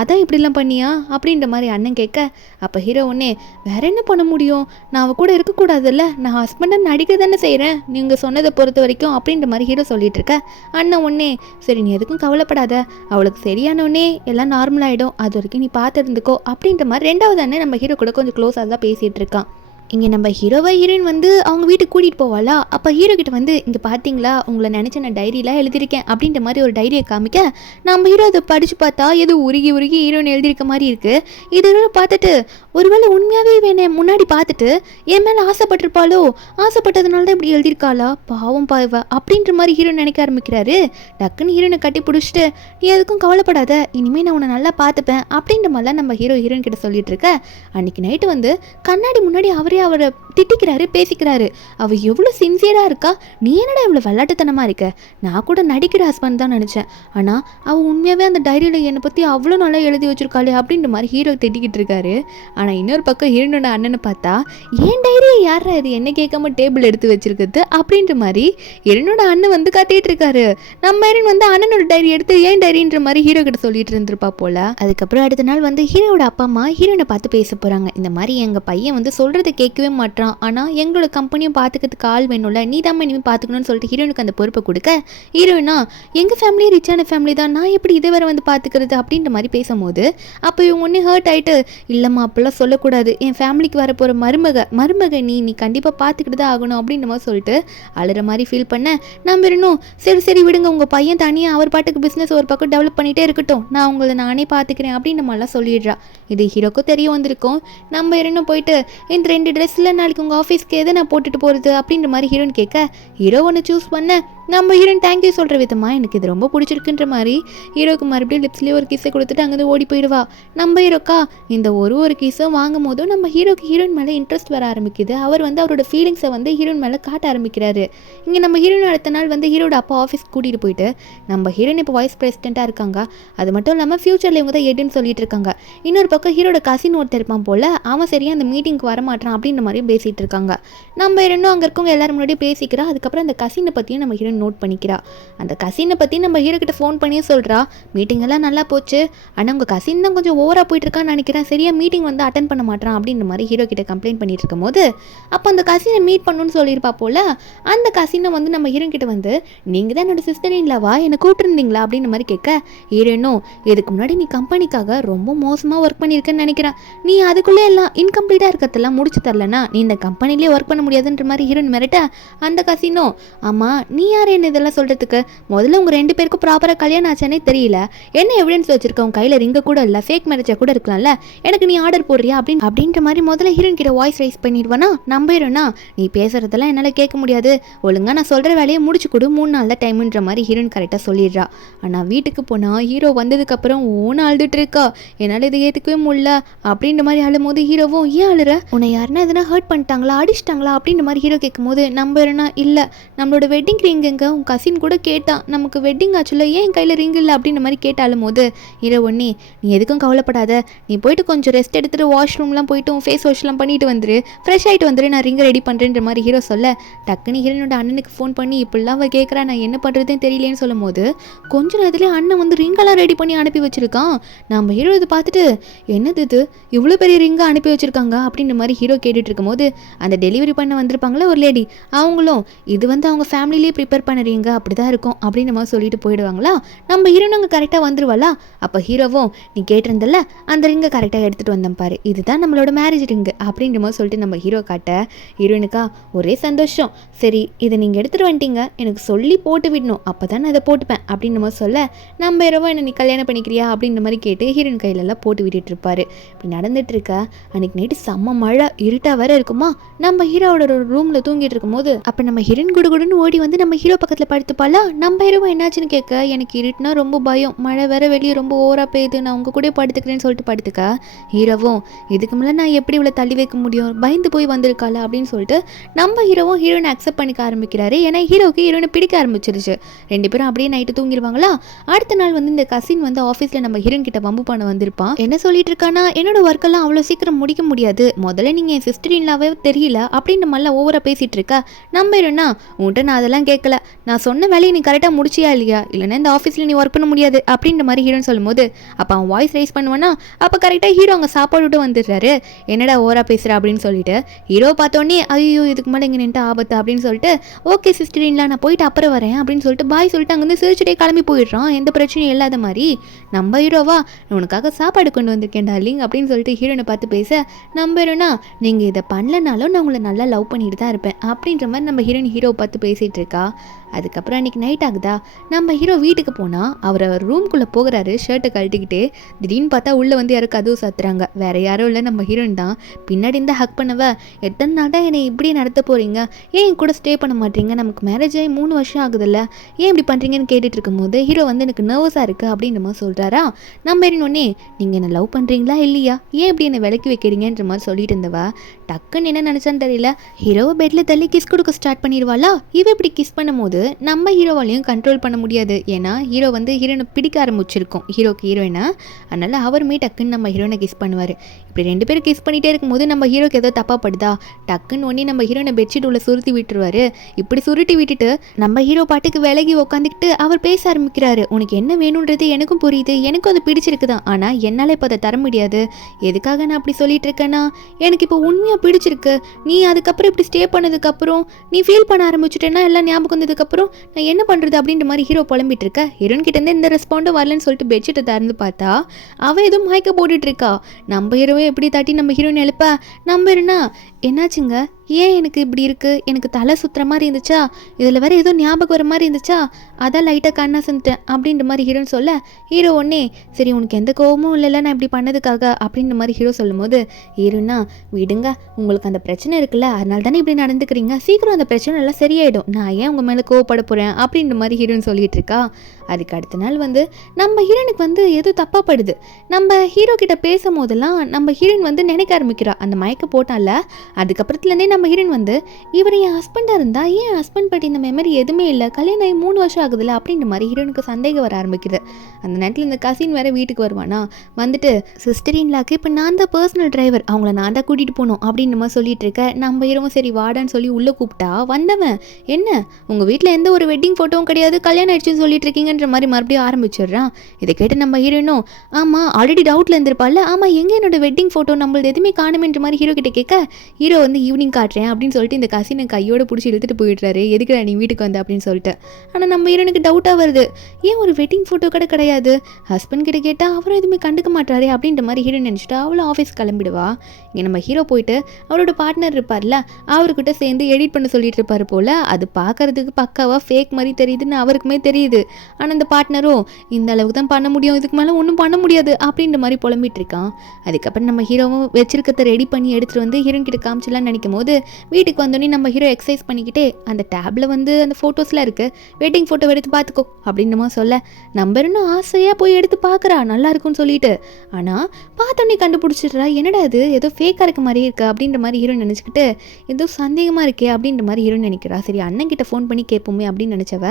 அதான் இப்படிலாம் பண்ணியா அப்படின்ற மாதிரி அண்ணன் கேட்க, அப்போ ஹீரோ ஒன்னே வேற என்ன பண்ண முடியும், நான் அவள் கூட இருக்கக்கூடாதுல்ல, நான் ஹஸ்பண்டை நடிக்க தானே செய்கிறேன் நீங்கள் சொன்னதை பொறுத்த வரைக்கும் அப்படின்ற மாதிரி ஹீரோ சொல்லிட்டு இருக்க. அண்ணன் ஒன்னே சரி நீ எதுக்கும் கவலைப்படாத, அவளுக்கு சரியானோடனே எல்லாம் நார்மல் ஆகிடும், அது வரைக்கும் நீ பார்த்து இருந்துக்கோ அப்படின்ற மாதிரி 2வது அண்ணன் நம்ம ஹீரோ கூட கொஞ்சம் க்ளோஸாக தான் பேசிகிட்டு இருக்கான். இங்கே நம்ம ஹீரோயின் வந்து அவங்க வீட்டுக்கு கூட்டிகிட்டு போவாளா, அப்போ ஹீரோ கிட்ட வந்து இங்கே பார்த்தீங்களா உங்களை நினச்ச நான் டைரியெலாம் எழுதியிருக்கேன் அப்படின்ற மாதிரி ஒரு டைரியை காமிக்க, நம்ம ஹீரோ அதை படித்து பார்த்தா எது உருகி ஹீரோயின் எழுதியிருக்க மாதிரி இருக்குது. இது பார்த்துட்டு ஒருவேளை உண்மையாகவே வேணே முன்னாடி பார்த்துட்டு என் மேலே ஆசைப்பட்டிருப்பாளோ, ஆசைப்பட்டதுனால தான் இப்படி எழுதியிருக்காளா, பாவம் பாவ அப்படின்ற மாதிரி ஹீரோ நினைக்க ஆரம்பிக்கிறாரு. டக்குன்னு ஹீரோனை கட்டி பிடிச்சிட்டு நீ எதுக்கும் கவலைப்படாத, இனிமேல் நான் உன்னை நல்லா பார்த்துப்பேன் அப்படின்ற மாதிரிலாம் நம்ம ஹீரோயின் கிட்ட சொல்லிட்டு இருக்க. அன்றைக்கி நைட்டு வந்து கண்ணாடி முன்னாடி அவரை திட்டிக்கிறாரு பேசிக்கிறாரு, அவள் எவ்வளோ சின்சியராக இருக்கா, நீ என்னடா இவ்வளோ விளையாட்டுத்தனமாக இருக்க, நான் கூட நடிக்கிற ஹஸ்பண்ட் தான் நினச்சேன், ஆனால் அவள் உண்மையாகவே அந்த டைரியில் என்னை பற்றி அவ்வளோ நல்லா எழுதி வச்சிருக்காளே அப்படின்ற மாதிரி ஹீரோ திட்டிக்கிட்டு இருக்காரு. ஆனால் இன்னொரு பக்கம் ஹீரோனோட அண்ணனை பார்த்தா ஏன் டைரியை யாரா இது என்ன கேட்காம டேபிள் எடுத்து வச்சிருக்குது அப்படின்ற மாதிரி ஹீரோனோட அண்ணன் வந்து கத்திட்டு இருக்காரு. நம்ம ஹீரோன் வந்து அண்ணனோட டைரி எடுத்து ஏன் டைரின்ற மாதிரி ஹீரோ கிட்ட சொல்லிட்டு இருந்திருப்பா போல. அதுக்கப்புறம் அடுத்த நாள் வந்து ஹீரோட அப்பா அம்மா ஹீரோனை பார்த்து பேச போகிறாங்க, இந்த மாதிரி எங்கள் பையன் வந்து சொல்கிறத கேட்கவே மாட்டான். ஆனால் எங்களோட கம்பெனியும் பார்த்துக்கிறதுக்கு ஆள் வேணும்ல, நீ தான் இனிமேல் பார்த்துக்கணும்னு சொல்லிட்டு ஹீரோனுக்கு அந்த பொறுப்பை கொடுக்க, ஹீரோயினா எங்கள் ஃபேமிலி ரிச்சான ஃபேமிலி தான், நான் எப்படி இதை வேற வந்து பார்த்துக்கிறது அப்படின்ற மாதிரி பேசும்போது அப்போ இவங்க ஒன்றே ஹர்ட் ஆகிட்டு, இல்லைம்மா அப்படிலாம் சொல்லக்கூடாது, என் ஃபேமிலிக்கு வர போகிற மருமக நீ கண்டிப்பாக பார்த்துக்கிட்டு தான் ஆகணும் அப்படின்ற மாதிரி சொல்லிட்டு அழுற மாதிரி ஃபீல் பண்ண, நம்ம இருந்தும் சரி சரி விடுங்க, உங்கள் பையன் தனியாக அவர் பாட்டுக்கு பிஸ்னஸ் ஒரு பக்கம் டெவலப் பண்ணிகிட்டே இருக்கட்டும், நான் உங்களை நானே பார்த்துக்கிறேன் அப்படின்ற மாதிரிலாம் சொல்லிடுறா. இது ஹீரோக்கும் தெரிய வந்திருக்கும். நம்ம இருந்தும் போயிட்டு இந்த 2 ட்ரெஸ்ஸில் நாளைக்கு உங்கள் ஆஃபீஸ்க்கு எதை நான் போட்டுட்டு போகிறது அப்படின்ற மாதிரி ஹீரோன்னு கேட்க, ஹீரோ ஒன்று சூஸ் பண்ண நம்ம ஹீரோயின் தேங்க்யூ சொல்கிற விதமா எனக்கு இது ரொம்ப பிடிச்சிருக்குன்ற மாதிரி ஹீரோக்கு மறுபடியும் லிப்ஸ்லேயே ஒரு கிஸ்ஸை கொடுத்துட்டு அங்கேருந்து ஓடி போயிடுவா. நம்ம ஹீரோக்கா இந்த ஒரு கிஸ்ஸும் வாங்கும் போதும் நம்ம ஹீரோக்கு ஹீரோயின் மேலே இன்ட்ரெஸ்ட் வர ஆரம்பிக்குது. அவர் வந்து அவரோட ஃபீலிங்ஸை வந்து ஹீரோயின் மேலே காட்ட ஆரம்பிக்கிறாரு. இங்கே நம்ம ஹீரோயின் அடுத்த நாள் வந்து ஹீரோட அப்பா ஆஃபீஸ்க்கு கூட்டிகிட்டு போயிட்டு, நம்ம ஹீரோயின் இப்போ வைஸ் பிரசிடெண்ட்டாக இருக்காங்க, அது மட்டும் இல்லாமல் ஃப்யூச்சரில் இவங்க தான் எட்டுன்னு சொல்லிட்டு இருக்காங்க. இன்னொரு பக்கம் ஹீரோட கசின் ஒருத்தர் இருப்பான் போல், அவன் சரியாக அந்த மீட்டிங்க்கு வரமாட்டான் அப்படின்ற மாதிரியும் பேசிகிட்டு இருக்காங்க. நம்ம ஹீரோனும் அங்கே இருக்கவங்க எல்லாரும் முன்னாடியே பேசிக்கிறா. அதுக்கப்புறம் அந்த கசினை பற்றியும் நம்ம ஹீரோயின் நோட் பண்ணிக்கிறா. அந்த கசினை பற்றி நம்ம ஹீரோ கிட்ட ஃபோன் பண்ணியே சொல்கிறா, மீட்டிங் எல்லாம் நல்லா போச்சு, ஆனால் உங்கள் கசின் தான் கொஞ்சம் ஓவராக போயிட்டு இருக்கான்னு நினைக்கிறேன், சரியா மீட்டிங் வந்து அட்டன் பண்ண மாட்டான் அப்படின்ற மாதிரி ஹீரோ கிட்ட கம்ப்ளைண்ட் பண்ணிட்டு இருக்கும் போது, அப்போ அந்த கசினை மீட் பண்ணணும்னு சொல்லியிருப்பா போல. அந்த கசினை வந்து நம்ம ஹீரோ கிட்ட வந்து, நீங்கள் தான் என்னோட சிஸ்டர் இல்லவா, என்னை கூப்பிட்டுருந்தீங்களா அப்படின்ற மாதிரி கேட்க, ஹீரோனும் இதுக்கு முன்னாடி நீ கம்பெனிக்காக ரொம்ப மோசமாக ஒர்க் பண்ணியிருக்கேன்னு நினைக்கிறேன், நீ அதுக்குள்ளே எல்லாம் இன்கம்ப்ளீட்டாக இருக்கிறதெல்லாம் முடிச்சு தரலன்னா நீ இந்த கம்பெனிலே ஒர்க் பண்ண முடியாதுன்ற மாதிரி ஹீரோயின் மிரட்ட, அந்த கசினோ ஆமாம் நீ யார் என்ன இதெல்லாம் சொல்கிறதுக்கு, முதல்ல உங்கள் 2 பேருக்கும் ப்ராப்பராக கல்யாணம் ஆச்சானே தெரியல, என்ன எவிடன்ஸ் வச்சிருக்க, உன் கையில் ரிங்க கூட இல்லை, ஃபேக் மேரேஜாக கூட இருக்கலாம்ல, எனக்கு நீ ஆர்டர் போடுறியா அப்படின்ற மாதிரி முதல்ல ஹீரோயின் கிட்ட வாய்ஸ் ரைஸ் பண்ணிடுவானா. நம்பிடும்னா நீ பேசுறதெல்லாம் என்னால் கேட்க முடியாது, ஒழுங்காக நான் சொல்கிற வேலையை முடிச்சு கொடு, 3 நாள் தான் டைமுன்ற மாதிரி ஹீரோயின் கரெக்டாக சொல்லிடுறா. ஆனால் வீட்டுக்கு போனால் ஹீரோ வந்ததுக்கப்புறம் ஓன்னு அழுதுட்டு இருக்கா, என்னால் இதை ஏற்றுக்கவே முடியல அப்படின்ற மாதிரி அழும்போது ஹீரோவும் ஏன் அழுற, உன்னை யாருன்னா எதனா ஹர்ட் பண்ணிட்டாங்களா அடிச்சிட்டாங்களா அப்படின்ற மாதிரி ஹீரோ கேட்கும்போது நம்பிடும்னா இல்லை நம்மளோட வெட்டிங் ரிங் எங்க, உன் கசின் கூட கேட்டான், நமக்கு வெட்டிங் ஆச்சுல ஏன் கையில் ரிங் இல்லை அப்படின்ற மாதிரி கேட்டாலும் போது ஹீரோ ஒன்னே நீ எதுக்கும் கவலைப்படாத, நீ போயிட்டு கொஞ்சம் ரெஸ்ட் எடுத்துட்டு வாஷ்ரூம்லாம் போயிட்டு உன் ஃபேஸ் வாஷ்லாம் பண்ணிட்டு வந்துரு, ஃப்ரெஷ் ஆகிட்டு வந்துரு, நான் ரிங்கை ரெடி பண்ணுறேன்ற மாதிரி ஹீரோ சொல்ல, டக்குன்னு ஹீரோனோட அண்ணனுக்கு ஃபோன் பண்ணி இப்படிலாம் அவள் கேட்குறா, நான் என்ன பண்ணுறதுன்னு தெரியலேன்னு சொல்லும் போது கொஞ்ச நேரத்துலேயே அண்ணன் வந்து ரிங்கெல்லாம் ரெடி பண்ணி அனுப்பி வச்சிருக்கான். நம்ம ஹீரோ இதை பார்த்துட்டு என்னது இது இவ்வளோ பெரிய ரிங்கை அனுப்பி வச்சிருக்காங்க அப்படின்ற மாதிரி ஹீரோ கேட்டுட்டு இருக்கும் போது அந்த டெலிவரி பண்ண வந்திருப்பாங்களே ஒரு லேடி, அவங்களும் இது வந்து அவங்க ஃபேமிலிலேயே ப்ரிப்பேர் பண்ண ரிங்க அப்படி தான் இருக்கும் அப்படின்னு நம்ம சொல்லிட்டு போயிடுவாங்களா. நம்ம ஹீரோனும் அங்கே கரெக்டாக வந்துருவாளா. அப்போ ஹீரோவும் நீ கேட்டிருந்தல அந்த ரிங்கை கரெக்டாக எடுத்துகிட்டு வந்தேன் பாரு, இதுதான் நம்மளோட மேரேஜ் ரிங்கு அப்படின்ற மாதிரி சொல்லிட்டு நம்ம ஹீரோ காட்ட, ஹீரோயினுக்கா ஒரே சந்தோஷம், சரி இதை நீங்கள் எடுத்துகிட்டு வந்துட்டீங்க, எனக்கு சொல்லி போட்டு விடணும், அப்போ தான் நான் இதை போட்டுப்பேன் அப்படின்ற மாதிரி சொல்ல, நம்ம ஹீரோவும் என்ன நீ கல்யாணம் பண்ணிக்கிறியா அப்படின்ற மாதிரி கேட்டு ஹீரோயின் கையிலெல்லாம் போட்டு விட்டுட்டு இருப்பாரு. இப்படி நடந்துட்டு இருக்க அன்னைக்கு நைட்டு செம்ம மழை, இருட்டாக வேற இருக்குமா. நம்ம ஹீரோவோட ஒரு ரூமில் தூங்கிட்டு இருக்கும்போது அப்போ நம்ம ஹீரோயின் குடுகுடுன்னு ஓடி வந்து நம்ம ஹீரோ பக்கத்தில் படுத்துப்பாளா. நம்ம ஹீரோவை என்னாச்சுன்னு கேட்க, எனக்கு இருட்டுனா ரொம்ப பயம், மழை வேற வெளியே ரொம்ப ஓவராக பெய்யுது, நான் உங்க கூட படுத்துக்கிறேன்னு சொல்லிட்டு படுத்துக்க, ஹீரோவும் இதுக்கு மேலே நான் எப்படி இவ்வளோ தள்ளி வைக்க முடியும், பயந்து போய் வந்திருக்காளா அப்படின்னு சொல்லிட்டு நம்ம ஹீரோவும் ஹீரோயினை அக்செப்ட் பண்ணிக்க ஆரம்பிக்கிறாரு. ஏன்னா ஹீரோவுக்கு ஹீரோயினை பிடிக்க ஆரம்பிச்சிருச்சு. 2 பேரும் அப்படியே நைட்டு தூங்கிடுவாங்களா. அடுத்த நாள் வந்து இந்த கசின் வந்து ஆஃபீஸில் நம்ம ஹீரோயின் கிட்ட வம்பு பண்ண வந்திருப்பான். என்ன சொல்லிட்டு இருக்கானா, என்னோட ஒர்க்கெல்லாம் அவ்வளோ சீக்கிரம் முடிக்க முடியாது, முதல்ல நீங்கள் என் சிஸ்டர் இன்லாவே தெரியல அப்படின்ற மாதிரிலாம் ஓவராக பேசிகிட்டு இருக்கா. நம்ம ஹீரோனா உன்கிட்ட நான் அதெல்லாம் கேட்கல, நான் சொன்ன வேலையை நீ கரெக்டாக முடிச்சியா இல்லையா, இல்லைன்னா இந்த ஆஃபீஸில் நீ ஒர்க் பண்ண முடியாது அப்படின்ற மாதிரி ஹீரோன்னு சொல்லும்போது அப்போ அவன் வாய்ஸ் ரைஸ் பண்ணுவானா. அப்போ கரெக்டாக ஹீரோ அங்கே சாப்பாடு விட்டு வந்துடுறாரு. என்னடா ஓவராக பேசுகிற அப்படின்னு சொல்லிட்டு ஹீரோ பார்த்தோன்னே ஐயோ இதுக்கு மேலே இங்கே நின்று ஆபத்து அப்படின்னு சொல்லிட்டு ஓகே சிஸ்டர் இல்லை நான் போயிட்டு அப்புறம் வரேன் அப்படின்னு சொல்லிட்டு பாய் சொல்லிட்டு அங்கேருந்து சிரிச்சுட்டே கிளம்பி போயிடுறான், எந்த பிரச்சனையும் இல்லாத மாதிரி. நம்ம ஹீரோவா உனக்காக சாப்பாடு கொண்டு வந்திருக்கேன் டார்லிங் அப்படின்னு சொல்லிட்டு ஹீரோனை பார்த்து பேச, நம்ம ஹீரோனா நீங்கள் இதை பண்ணலனாலும் நான் உங்களை நல்லா லவ் பண்ணிட்டு தான் இருப்பேன் அப்படின்ற மாதிரி நம்ம ஹீரோவை பார்த்து பேசிகிட்டு இருக்கா. அதுக்கப்புறம் அன்றைக்கி நைட் ஆகுதா. நம்ம ஹீரோ வீட்டுக்கு போனால் அவர் ரூம்குள்ளே போகிறாரு ஷர்ட்டை கழட்டிக்கிட்டே. திடீர்னு பார்த்தா உள்ளே வந்து யாரும் கதவு சாத்துறாங்க. வேறு யாரும் இல்லை நம்ம ஹீரோயின் தான். பின்னாடி இருந்தால் ஹக் பண்ணவ, எத்தனை நாள் தான் என்னை இப்படியே நடத்த போகிறீங்க, ஏன் என் கூட ஸ்டே பண்ண மாட்டீங்க, நமக்கு மேரேஜ் ஆகி 3 வருஷம் ஆகுதுல்ல, ஏன் இப்படி பண்ணுறீங்கன்னு கேட்டுட்டு இருக்கும்போது ஹீரோ வந்து எனக்கு நர்வஸாக இருக்குது அப்படின்ற மாதிரி சொல்கிறாரா. நம்ம ஹீரோனே நீங்கள் என்ன லவ் பண்ணுறீங்களா இல்லையா, ஏன் இப்படி என்னை விலக்கி வைக்கிறீங்கன்ற மாதிரி சொல்லிட்டு இருந்தவ டக்குன்னு என்ன நினச்சான்னு தெரியல, ஹீரோவை பெட்டில் தள்ளி கிஸ் கொடுக்க ஸ்டார்ட் பண்ணிடுவாளா. இவ இப்படி கிஸ் பண்ணும்போது நம்ம ஹீரோவாலையும் கண்ட்ரோல் பண்ண முடியாது. ஏன்னா ஹீரோ வந்து ஹீரோனை பிடிக்க ஆரம்பிச்சிருக்கோம், ஹீரோக்கு ஹீரோயினை. அதனால் அவருமே டக்குன்னு நம்ம ஹீரோனை கிஸ் பண்ணுவார். இப்படி 2 பேரும் கிஸ் பண்ணிகிட்டே இருக்கும்போது நம்ம ஹீரோக்கு ஏதோ தப்பாக படுதா, டக்குன்னு ஒன்றே நம்ம ஹீரோனை பெட்ஷீட் உள்ள சுருட்டி விட்டுருவாரு. இப்படி சுருட்டி விட்டுட்டு நம்ம ஹீரோ பாட்டுக்கு விலகி உட்காந்துக்கிட்டு அவர் பேச ஆரம்பிக்கிறாரு. உனக்கு என்ன வேணுன்றது எனக்கும் புரியுது, எனக்கும் அது பிடிச்சிருக்குதான், ஆனால் என்னால் இப்போ அதை தர முடியாது. எதுக்காக நான் அப்படி சொல்லிட்டு இருக்கேன்னா, எனக்கு இப்போ உண்மையாக பிடிச்சிருக்கு. நீ அதுக்கப்புறம் இப்படி ஸ்டே பண்ணதுக்கப்புறம் நீ ஃபீல் பண்ண ஆரம்பிச்சுட்டேன்னா எல்லாம் ஞாபகம் வந்ததுக்கப்புறம் நான் என்ன பண்ணுறது அப்படின்ற மாதிரி ஹீரோ புலம்பிட்டு இருக்க. ஹீரோன் கிட்டேருந்து எந்த ரெஸ்பாண்டும் வரலன்னு சொல்லிட்டு பெட்ஷீட்டை திறந்து பார்த்தா அவள் எதுவும் மயக்க போட்டுட்டு இருக்கா. நம்ம ஹீரோவே எப்படி தட்டி நம்ம ஹீரோயின் எழுப்ப, நம்புறேன்னா என்னாச்சுங்க, ஏன் எனக்கு இப்படி இருக்குது, எனக்கு தலை சுற்றுற மாதிரி இருந்துச்சா, இதில் வேறு ஏதோ ஞாபகம் வர மாதிரி இருந்துச்சா, அதான் லைட்டாக கண்ணா செஞ்சுட்டேன் அப்படின்ற மாதிரி ஹீரோன்னு சொல்ல, ஹீரோ ஒன்னே சரி உனக்கு எந்த கோவமும் இல்லைல்ல நான் இப்படி பண்ணதுக்காக அப்படின்ற மாதிரி ஹீரோ சொல்லும் போது, ஹீரோனா விடுங்க, உங்களுக்கு அந்த பிரச்சனை இருக்குல்ல, அதனால தானே இப்படி நடந்துக்கிறீங்க, சீக்கிரம் அந்த பிரச்சனை எல்லாம் சரியாயிடும், நான் ஏன் உங்கள் மேலே கோவப்பட போகிறேன் அப்படின்ற மாதிரி ஹீரோன்னு சொல்லிட்டு இருக்கா. அதுக்கு அடுத்த நாள் நம்ம ஹீரோனுக்கு ஏதோ தப்பாக படுது. நம்ம ஹீரோ கிட்ட பேசும் போதெல்லாம் நம்ம ஹீரோயின் நினைக்க ஆரம்பிக்கிறா, அந்த மயக்க போட்டால அதுக்கப்புறத்துலேருந்தே நம்ம ஹீரோயின் இவர் என் ஹஸ்பண்டாக இருந்தால் ஏன் ஹஸ்பண்ட் பற்றி இந்த மெமரி எதுவுமே இல்லை, கல்யாணம் ஆகி 3 வருஷம் ஆகுதுல்ல அப்படின்ற மாதிரி ஹீரோனுக்கு சந்தேகம் வர ஆரம்பிக்குது. அந்த நேரத்தில் இந்த கசின் வேறு வீட்டுக்கு வருவானா, சிஸ்டர் இன்லாக்கு இப்போ நான் தான் பர்சனல் டிரைவர், அவங்கள நான் தான் கூட்டிகிட்டு போகணும் அப்படின்ற மாதிரி சொல்லிட்டு இருக்க. நம்ம ஹீரோவும் சரி வாடான்னு சொல்லி உள்ளே கூப்பிட்டா வந்தவன் என்ன உங்கள் வீட்டில் எந்த ஒரு வெட்டிங் ஃபோட்டோவும் கிடையாது, கல்யாணம் ஆயிடுச்சுன்னு சொல்லிட்டு இருக்கீங்கன்ற மாதிரி மறுபடியும் ஆரம்பிச்சிடுறான். இதை கேட்டு நம்ம ஹீரோயினும் ஆமாம் ஆல்ரெடி டவுட்டில் இருந்திருப்பாள், ஆமாம் எங்கே என்னோட வெட்டிங் ஃபோட்டோ நம்மளது எதுவுமே காணுமென்ற மாதிரி ஹீரோ கிட்ட கேட்க, ஹீரோ ஈவினிங் காட்டுறேன் அப்படின்னு சொல்லிட்டு இந்த கசினை கையோடு பிடிச்சி இழுத்துட்டு போயிடுறாரு. எதுக்குடா நீ வீட்டுக்கு வந்த அப்படின்னு சொல்லிட்டு. ஆனால் நம்ம ஹீரோனுக்கு டவுட்டாக வருது, ஏன் ஒரு வெட்டிங் ஃபோட்டோ கூட கிடையாது, ஹஸ்பண்ட் கிட்ட கேட்டால் அவரும் எதுவுமே கண்டுக்க மாட்டாரே அப்படின்ற மாதிரி ஹீரோ நினச்சிட்டு அவளும் ஆஃபீஸ் கிளம்பிடுவா. இங்கே நம்ம ஹீரோ போயிட்டு அவரோட பார்ட்னர் இருப்பார்ல அவர்கிட்ட சேர்ந்து எடிட் பண்ண சொல்லிட்டு இருப்பாரு போல். அது பார்க்கறதுக்கு பக்காவாக ஃபேக் மாதிரி தெரியுதுன்னு அவருக்குமே தெரியுது. ஆனால் இந்த பார்ட்னரும் இந்த அளவுக்கு தான் பண்ண முடியும், இதுக்கு மேலே ஒன்றும் பண்ண முடியாது அப்படின்ற மாதிரி புலம்பிட்டு இருக்கான். அதுக்கப்புறம் நம்ம ஹீரோவும் வச்சிருக்கிறத ரெடி பண்ணி எடுத்துகிட்டு ஹீரோன் கிட்ட காமிச்சலாம் நினைக்கும் போது வீட்டுக்கு வந்தோடனே நம்ம ஹீரோ எக்ஸசைஸ் பண்ணிக்கிட்டே அந்த டேப்ல அந்த ஃபோட்டோஸ்லாம் இருக்கு, வெட்டிங் ஃபோட்டோ எடுத்து பார்த்துக்கோ அப்படின்னுமா சொல்ல, நம்ம இன்னும் ஆசையாக போய் எடுத்து பார்க்குறா நல்லா இருக்கும்னு சொல்லிட்டு. ஆனால் பார்த்தோன்னே கண்டுபிடிச்சிடுறா, என்னடா இது ஏதோ ஃபேக்காக இருக்க மாதிரி இருக்கு அப்படின்ற மாதிரி ஹீரோ நினச்சிக்கிட்டு ஏதோ சந்தேகமாக இருக்கே அப்படின்ற மாதிரி ஹீரோ நினைக்கிறா. சரி அண்ணன் கிட்ட ஃபோன் பண்ணி கேட்போமே அப்படின்னு நினச்சவ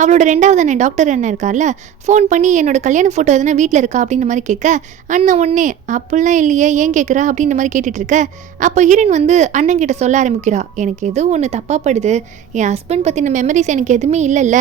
அவளோட 2வது அண்ணன் டாக்டர் அண்ணன் இருக்கார்ல ஃபோன் பண்ணி என்னோட கல்யாண ஃபோட்டோ எதுனா வீட்டில் இருக்கா அப்படின்ற மாதிரி கேட்க, அண்ணன் ஒன்னே அப்படிலாம் இல்லையே ஏன் கேட்குறா அப்படின்ற மாதிரி கேட்டுட்டு இருக்க. அப்போ ஹீரோயின் அண்ணன் கிட்ட சொல்ல ஆரம்பிக்கிறா, எனக்கு ஏதோ ஒன்று தப்பாக படுது, என் ஹஸ்பண்ட் பற்றின மெமரிஸ் எனக்கு எதுவுமே இல்லைல்ல,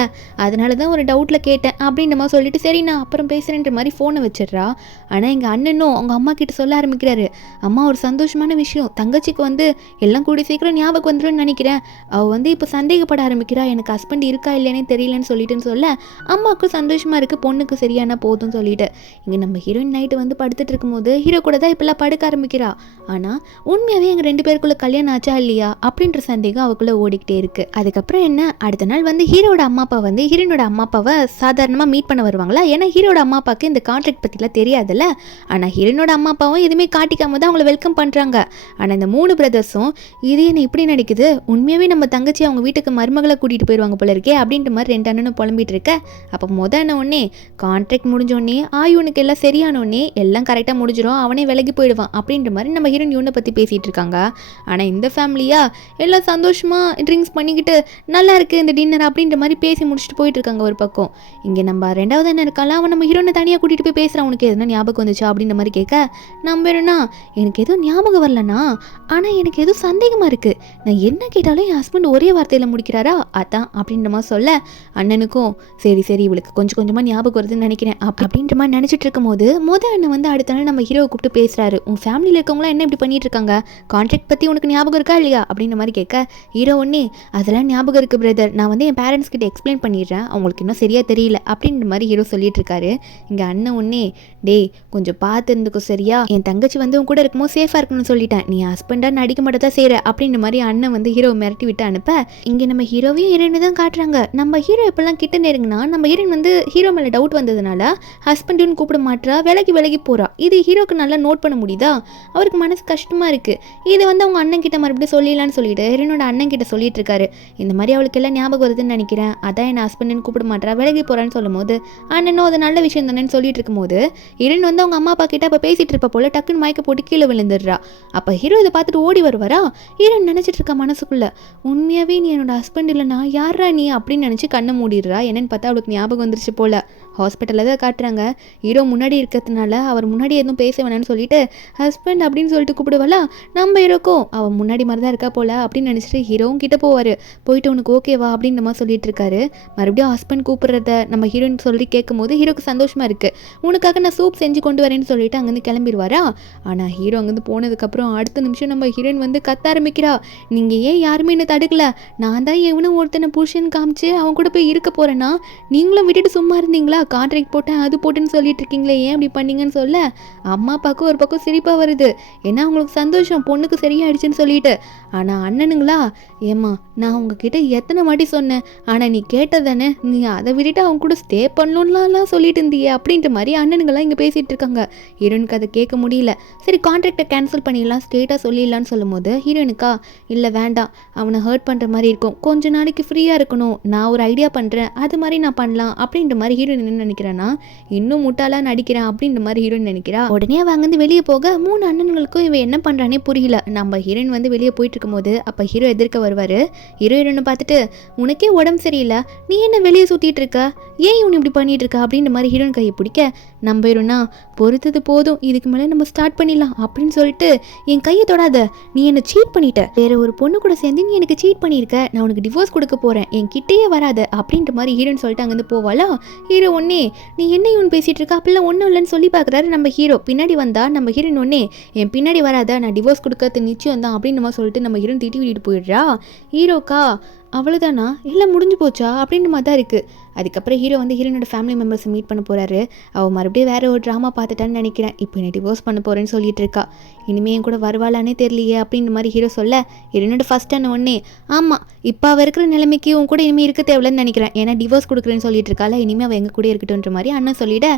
அதனால தான் ஒரு டவுட்டில் கேட்டேன் அப்படின்ற மாதிரி சொல்லிட்டு சரி நான் அப்புறம் பேசுகிறேன்ற மாதிரி ஃபோனை வச்சிடுறா. ஆனால் எங்கள் அண்ணனும் அவங்க அம்மா கிட்ட சொல்ல ஆரம்பிக்கிறாரு, அம்மா ஒரு சந்தோஷமான விஷயம், தங்கச்சிக்கு எல்லாம் கூடி சீக்கிரம் ஞாபகம் வந்துடும் நினைக்கிறேன், அவள் இப்போ சந்தேகப்பட ஆரம்பிக்கிறா, எனக்கு ஹஸ்பண்ட் இருக்கா இல்லைன்னே தெரியலன்னு சொல்லிட்டுன்னு சொல்ல அம்மாவுக்கும் சந்தோஷமாக இருக்குது, பொண்ணுக்கு சரியான போதும்னு சொல்லிட்டு. இங்கே நம்ம ஹீரோயின் நைட்டு படுத்துட்டு இருக்கும்போது ஹீரோ கூட தான் இப்பெல்லாம் படுக்க ஆரம்பிக்கிறா. ஆனால் உண்மையாகவே எங்கள் 2 பேருக்குள்ள கல்யாணம் ஆச்சா இல்லையா அப்படின்ற சந்தேகம் அவளுக்குள்ள ஓடிக்கிட்டே இருக்கு. அதுக்கப்புறம் என்ன, அடுத்த நாள் ஹீரோட அம்மா அப்பா ஹீரோனோட அம்மா அப்பாவை சாதாரணமாக மீட் பண்ண வருவாங்களா, ஏன்னா ஹீரோட அம்மா அப்பாவுக்கு இந்த கான்ட்ராக்ட் பற்றிலாம் தெரியாதுல்ல. ஆனால் ஹீரோனோட அம்மா அப்பாவும் எதுவுமே காட்டிக்காம தான் அவங்கள வெல்கம் பண்ணுறாங்க. ஆனால் இந்த 3 பிரதர்ஸும் இது என்ன இப்படி நடிக்குது, உண்மையாகவே நம்ம தங்கச்சி அவங்க வீட்டுக்கு மருமகளை கூட்டிகிட்டு போயிடுவாங்க போல இருக்கே அப்படின்ற மாதிரி 2 அண்ணனும் புலம்பிட்டு இருக்க. அப்போ என்ன உடனே கான்ட்ராக்ட் முடிஞ்சோடனே ஆயுனுக்கு எல்லாம் சரியானோடனே எல்லாம் கரெக்டாக முடிஞ்சிடும், அவனே விலகி போயிடுவான் அப்படின்ற மாதிரி நம்ம ஹீரோயின் யூனை பற்றி பேசிகிட்டு இருக்காங்க. ஆனால் இந்த ஃபேமிலியா எல்லாம் சந்தோஷமாக ட்ரிங்க்ஸ் பண்ணிக்கிட்டு நல்லா இருக்குது இந்த டின்னர் அப்படின்ற மாதிரி பேசி முடிச்சுட்டு போயிட்டு இருக்காங்க ஒரு பக்கம். இங்கே நம்ம 2வது என்ன இருக்கால அவன் நம்ம ஹீரோனை தனியாக கூட்டிகிட்டு போய் பேசுகிறான், உனக்கு எதுனா ஞாபகம் வந்துச்சா அப்படின்ற மாதிரி கேட்க, நம்புறேன்னா எனக்கு எதுவும் ஞாபகம் வரலண்ணா, ஆனால் எனக்கு எதுவும் சந்தேகமாக இருக்குது, நான் என்ன கேட்டாலும் என் ஹஸ்பண்ட் ஒரே வார்த்தையில் முடிக்கிறாரா அதான் அப்படின்ற மாதிரி சொல்ல, அண்ணனுக்கும் சரி சரி இவளுக்கு கொஞ்சம் கொஞ்சமாக ஞாபகம் வருதுன்னு நினைக்கிறேன் அப்படின்ற மாதிரி நினச்சிட்டு இருக்கும் போது அண்ணன் அடுத்த நாள் நம்ம ஹீரோவை கூப்பிட்டு பேசுகிறாரு, உன் ஃபேமிலியில் இருக்கவங்களாம் என்ன இப்படி பண்ணிட்டு இருக்காங்க, கான்ட்ராக்ட் பற்றி உனக்கு ஞாபகம் இருக்கா இல்லையா அப்படின்ற மாதிரி கேட்க, ஹீரோ ஒன்னே அதெல்லாம் ஞாபகம் இருக்குது பிரதர், நான் என் பேரண்ட்ஸ் கிட்ட எக்ஸ்பிளைன் பண்ணிடுறேன், அவங்களுக்கு இன்னும் சரியாக தெரியல அப்படின்ற மாதிரி ஹீரோ சொல்லிட்டு இருக்காரு. இங்கே அண்ணன் ஒன்னே டேய் கொஞ்சம் பார்த்து இருந்துக்கோ சரியா, என் தங்கச்சி உன் கூட இருக்கும்போது சேஃபாக இருக்கணும்னு சொல்லிட்டேன், நீ ஹஸ்பண்டாக நடிக்க மட்டும் தான் செய்கிற அப்படின்ற மாதிரி அண்ணன் ஹீரோ மிரட்டி விட்டு அனுப்ப. இங்கே நம்ம ஹீரோவையும் ஹீரோயினை தான் காட்டுறாங்க. நம்ம ஹீரோ எப்பெல்லாம் கிட்ட நெருங்கினா நம்ம ஹீரோயின் ஹீரோ மேலே டவுட் வந்ததுனால ஹஸ்பண்டுன்னு கூப்பிட மாட்டா, விலகி போகிறா. இது ஹீரோக்கு நல்லா நோட் பண்ண முடியுதா, அவருக்கு மனசு கஷ்டமாக இருக்குது. இது அவங்க அண்ணன் கிட்ட மறுபடியும் சொல்லிடலான்னு சொல்லிட்டு ஹீரோனோட அண்ணன் கிட்ட சொல்லிட்டு இருக்காரு. இந்த மாதிரி அவளுக்கு எல்லாம் ஞாபகம் வருதுன்னு நினைக்கிறேன், அதான் என் ஹஸ்பண்ட்னு கூப்பிட மாட்டா, விலகி போறான்னு சொல்லும் போது அண்ணனும் அது நல்ல விஷயம் தானேன்னு சொல்லிட்டு இருக்கும்போது ஹீரோன் வந்து அவங்க அம்மா அப்பா கிட்ட அப்போ பேசிட்டு இருப்ப போல டக்குன்னு மயக்க போட்டு கீழே விழுந்துடுறா. அப்போ ஹீரோ இதை பார்த்துட்டு ஓடி வருவாரா. ஹீரோன் நினைச்சிட்டு இருக்கா மனசுக்குள்ள, உண்மையாவே நீ என்னோட ஹஸ்பண்ட் இல்லைனா யாரா நீ அப்படின்னு நினச்சி கண்ணை மூடிடுறா. என்னன்னு பார்த்தா அவளுக்கு ஞாபகம் வந்துருச்சு போல. ஹாஸ்பிட்டலில் தான் காட்டுறாங்க. ஹீரோ முன்னாடி இருக்கிறதுனால அவர் முன்னாடி எதுவும் பேச வேணான்னு சொல்லிட்டு ஹஸ்பண்ட் அப்படின்னு சொல்லிட்டு கூப்பிடுவாளா. நம்ம ஹீரோக்கும் அவன் முன்னாடி மாதிரி தான் இருக்கா போல அப்படின்னு நினச்சிட்டு ஹீரோவும் கிட்ட போவார். போயிட்டு உனக்கு ஓகேவா அப்படின்னு நம்ம சொல்லிட்டு இருக்காரு. மறுபடியும் ஹஸ்பண்ட் கூப்பிடுறத நம்ம ஹீரோயின் சொல்லி கேட்கும் போது ஹீரோக்கு சந்தோஷமா இருக்கு. உனக்காக நான் சூப் செஞ்சு கொண்டு வரேன்னு சொல்லிட்டு அங்கேருந்து கிளம்பிடுவாரா. ஆனால் ஹீரோ அங்கேருந்து போனதுக்கப்புறம் அடுத்த நிமிஷம் நம்ம ஹீரோயின் வந்து கத்த ஆரம்பிக்கிறா. நீங்கள் ஏன் யாருமே என்ன தடுக்கல, நான் தான் எவனும் ஒருத்தனை புருஷன் காமிச்சு அவன் கூட போய் இருக்க போறேன்னா நீங்களும் விட்டுட்டு சும்மா இருந்தீங்களா, கான்ட்ராக்ட் போட்டேன் அது போட்டுன்னு சொல்லிட்டு இருக்கீங்களே, ஏன் அப்படி பண்ணீங்கன்னு சொல்ல அம்மா அப்பாவுக்கு ஒரு பக்கம் சிரிப்பாக வருது. ஏன்னா அவங்களுக்கு சந்தோஷம் பொண்ணுக்கு சரியாயிடுச்சுன்னு சொல்லிட்டு. ஆனால் அண்ணனுங்களா, ஏம்மா நான் உங்ககிட்ட எத்தனை வாட்டி சொன்னேன், ஆனால் நீ கேட்டதானே, நீ அதை விட்டுட்டு அவங்க கூட ஸ்டே பண்ணணும்லாம் சொல்லிட்டு இருந்தியே அப்படின்ற மாதிரி அண்ணனுங்களாம் இங்கே பேசிகிட்டு இருக்காங்க. ஹீரோனுக்கு அதை கேட்க முடியல. சரி கான்ட்ராக்டை கேன்சல் பண்ணிடலாம் ஸ்ட்ரெயிட்டாக சொல்லிடலான்னு சொல்லும் போது ஹீரோனுக்கா இல்லை வேண்டாம், அவனை ஹர்ட் பண்ணுற மாதிரி இருக்கும், கொஞ்ச நாளைக்கு ஃப்ரீயாக இருக்கணும், நான் ஒரு ஐடியா பண்ணுறேன் அது மாதிரி நான் பண்ணலாம் அப்படின்ற மாதிரி ஹீரோயின் என்ன நினைக்கிறேன்னா இன்னும் முட்டாளாக நடிக்கிறேன் அப்படின்ற மாதிரி ஹீரோயின் நினைக்கிறா. உடனே அவ அங்கேருந்து வெளியே போக 3 அண்ணன்களுக்கும் இவன் என்ன பண்ணுறானே புரியல. நம்ம ஹீரோயின் வந்து வெளியே போயிட்டு இருக்கும்போது அப்போ ஹீரோ எதிர்க்க வருவார். ஹீரோயினை பார்த்துட்டு உனக்கே உடம்பு சரியில்லை, நீ என்ன வெளியே சுற்றிட்டு இருக்க, ஏன் இவன் இப்படி பண்ணிட்டு இருக்க அப்படின்ற மாதிரி ஹீரோயின் கையை பிடிக்க நம்ம ஹீரோனா பொறுத்தது போதும், இதுக்கு மேலே நம்ம ஸ்டார்ட் பண்ணிடலாம் அப்படின்னு சொல்லிட்டு என் கையை தொடாத, நீ என்னை சீட் பண்ணிட்ட, வேற ஒரு பொண்ணு கூட சேர்ந்து நீ எனக்கு சீட் பண்ணியிருக்க, நான் உனக்கு டிவோர்ஸ் கொடுக்க போகிறேன், என் கிட்டேயே வராத அப்படின்ற மாதிரி ஹீரோன்னு சொல்லிட்டு அங்கேருந்து போவாளா. ஹீரோ ஒன்னே நீ என்ன இவன் பேசிட்டு இருக்கா, அப்படிலாம் ஒன்றும் இல்லைன்னு சொல்லி பார்க்குறாரு. நம்ம ஹீரோ பின்னாடி வந்தா நம்ம ஹீரோயின் ஒன்னே என் பின்னாடி வராத, நான் டிவோர்ஸ் கொடுக்கறது நிச்சயம் தான் அப்படின்னு நம்ம சொல்லிட்டு நம்ம ஹீரோன் திட்டி விட்டுட்டு போயிடுறா. ஹீரோக்கா அவ்வளோதானா இல்லை முடிஞ்சு போச்சா அப்படின்ற மாதிரி தான் இருக்குது. அதுக்கப்புறம் ஹீரோ வந்து ஹீரோனோட ஃபேமிலி மெம்பர்ஸை மீட் பண்ண போகிறாரு. அவள் மறுபடியும் வேறு ஒரு ட்ராமா பார்த்துட்டான்னு நினைக்கிறேன், இப்போ என்னை டிவோர்ஸ் பண்ண போகிறேன்னு சொல்லிட்டு இருக்கா. இனிமேல் என் கூட வருவாளானே தெரியலையே அப்படின்ற மாதிரி ஹீரோ சொல்ல ஹீரோனோட ஃபஸ்ட் அண்ணன் ஒன்னே ஆமாம் இப்போ அவள் இருக்கிற நிலைமைக்கு உன் கூட இனிமேல் இருக்க தேவையில்லைன்னு நினைக்கிறேன், ஏன்னா டிவோர்ஸ் கொடுக்குறேன்னு சொல்லிட்டு இருக்கால, இனிமேல் அவள் எங்கள் கூட இருக்கட்டும்ன்ற மாதிரி அண்ணன் சொல்லிட.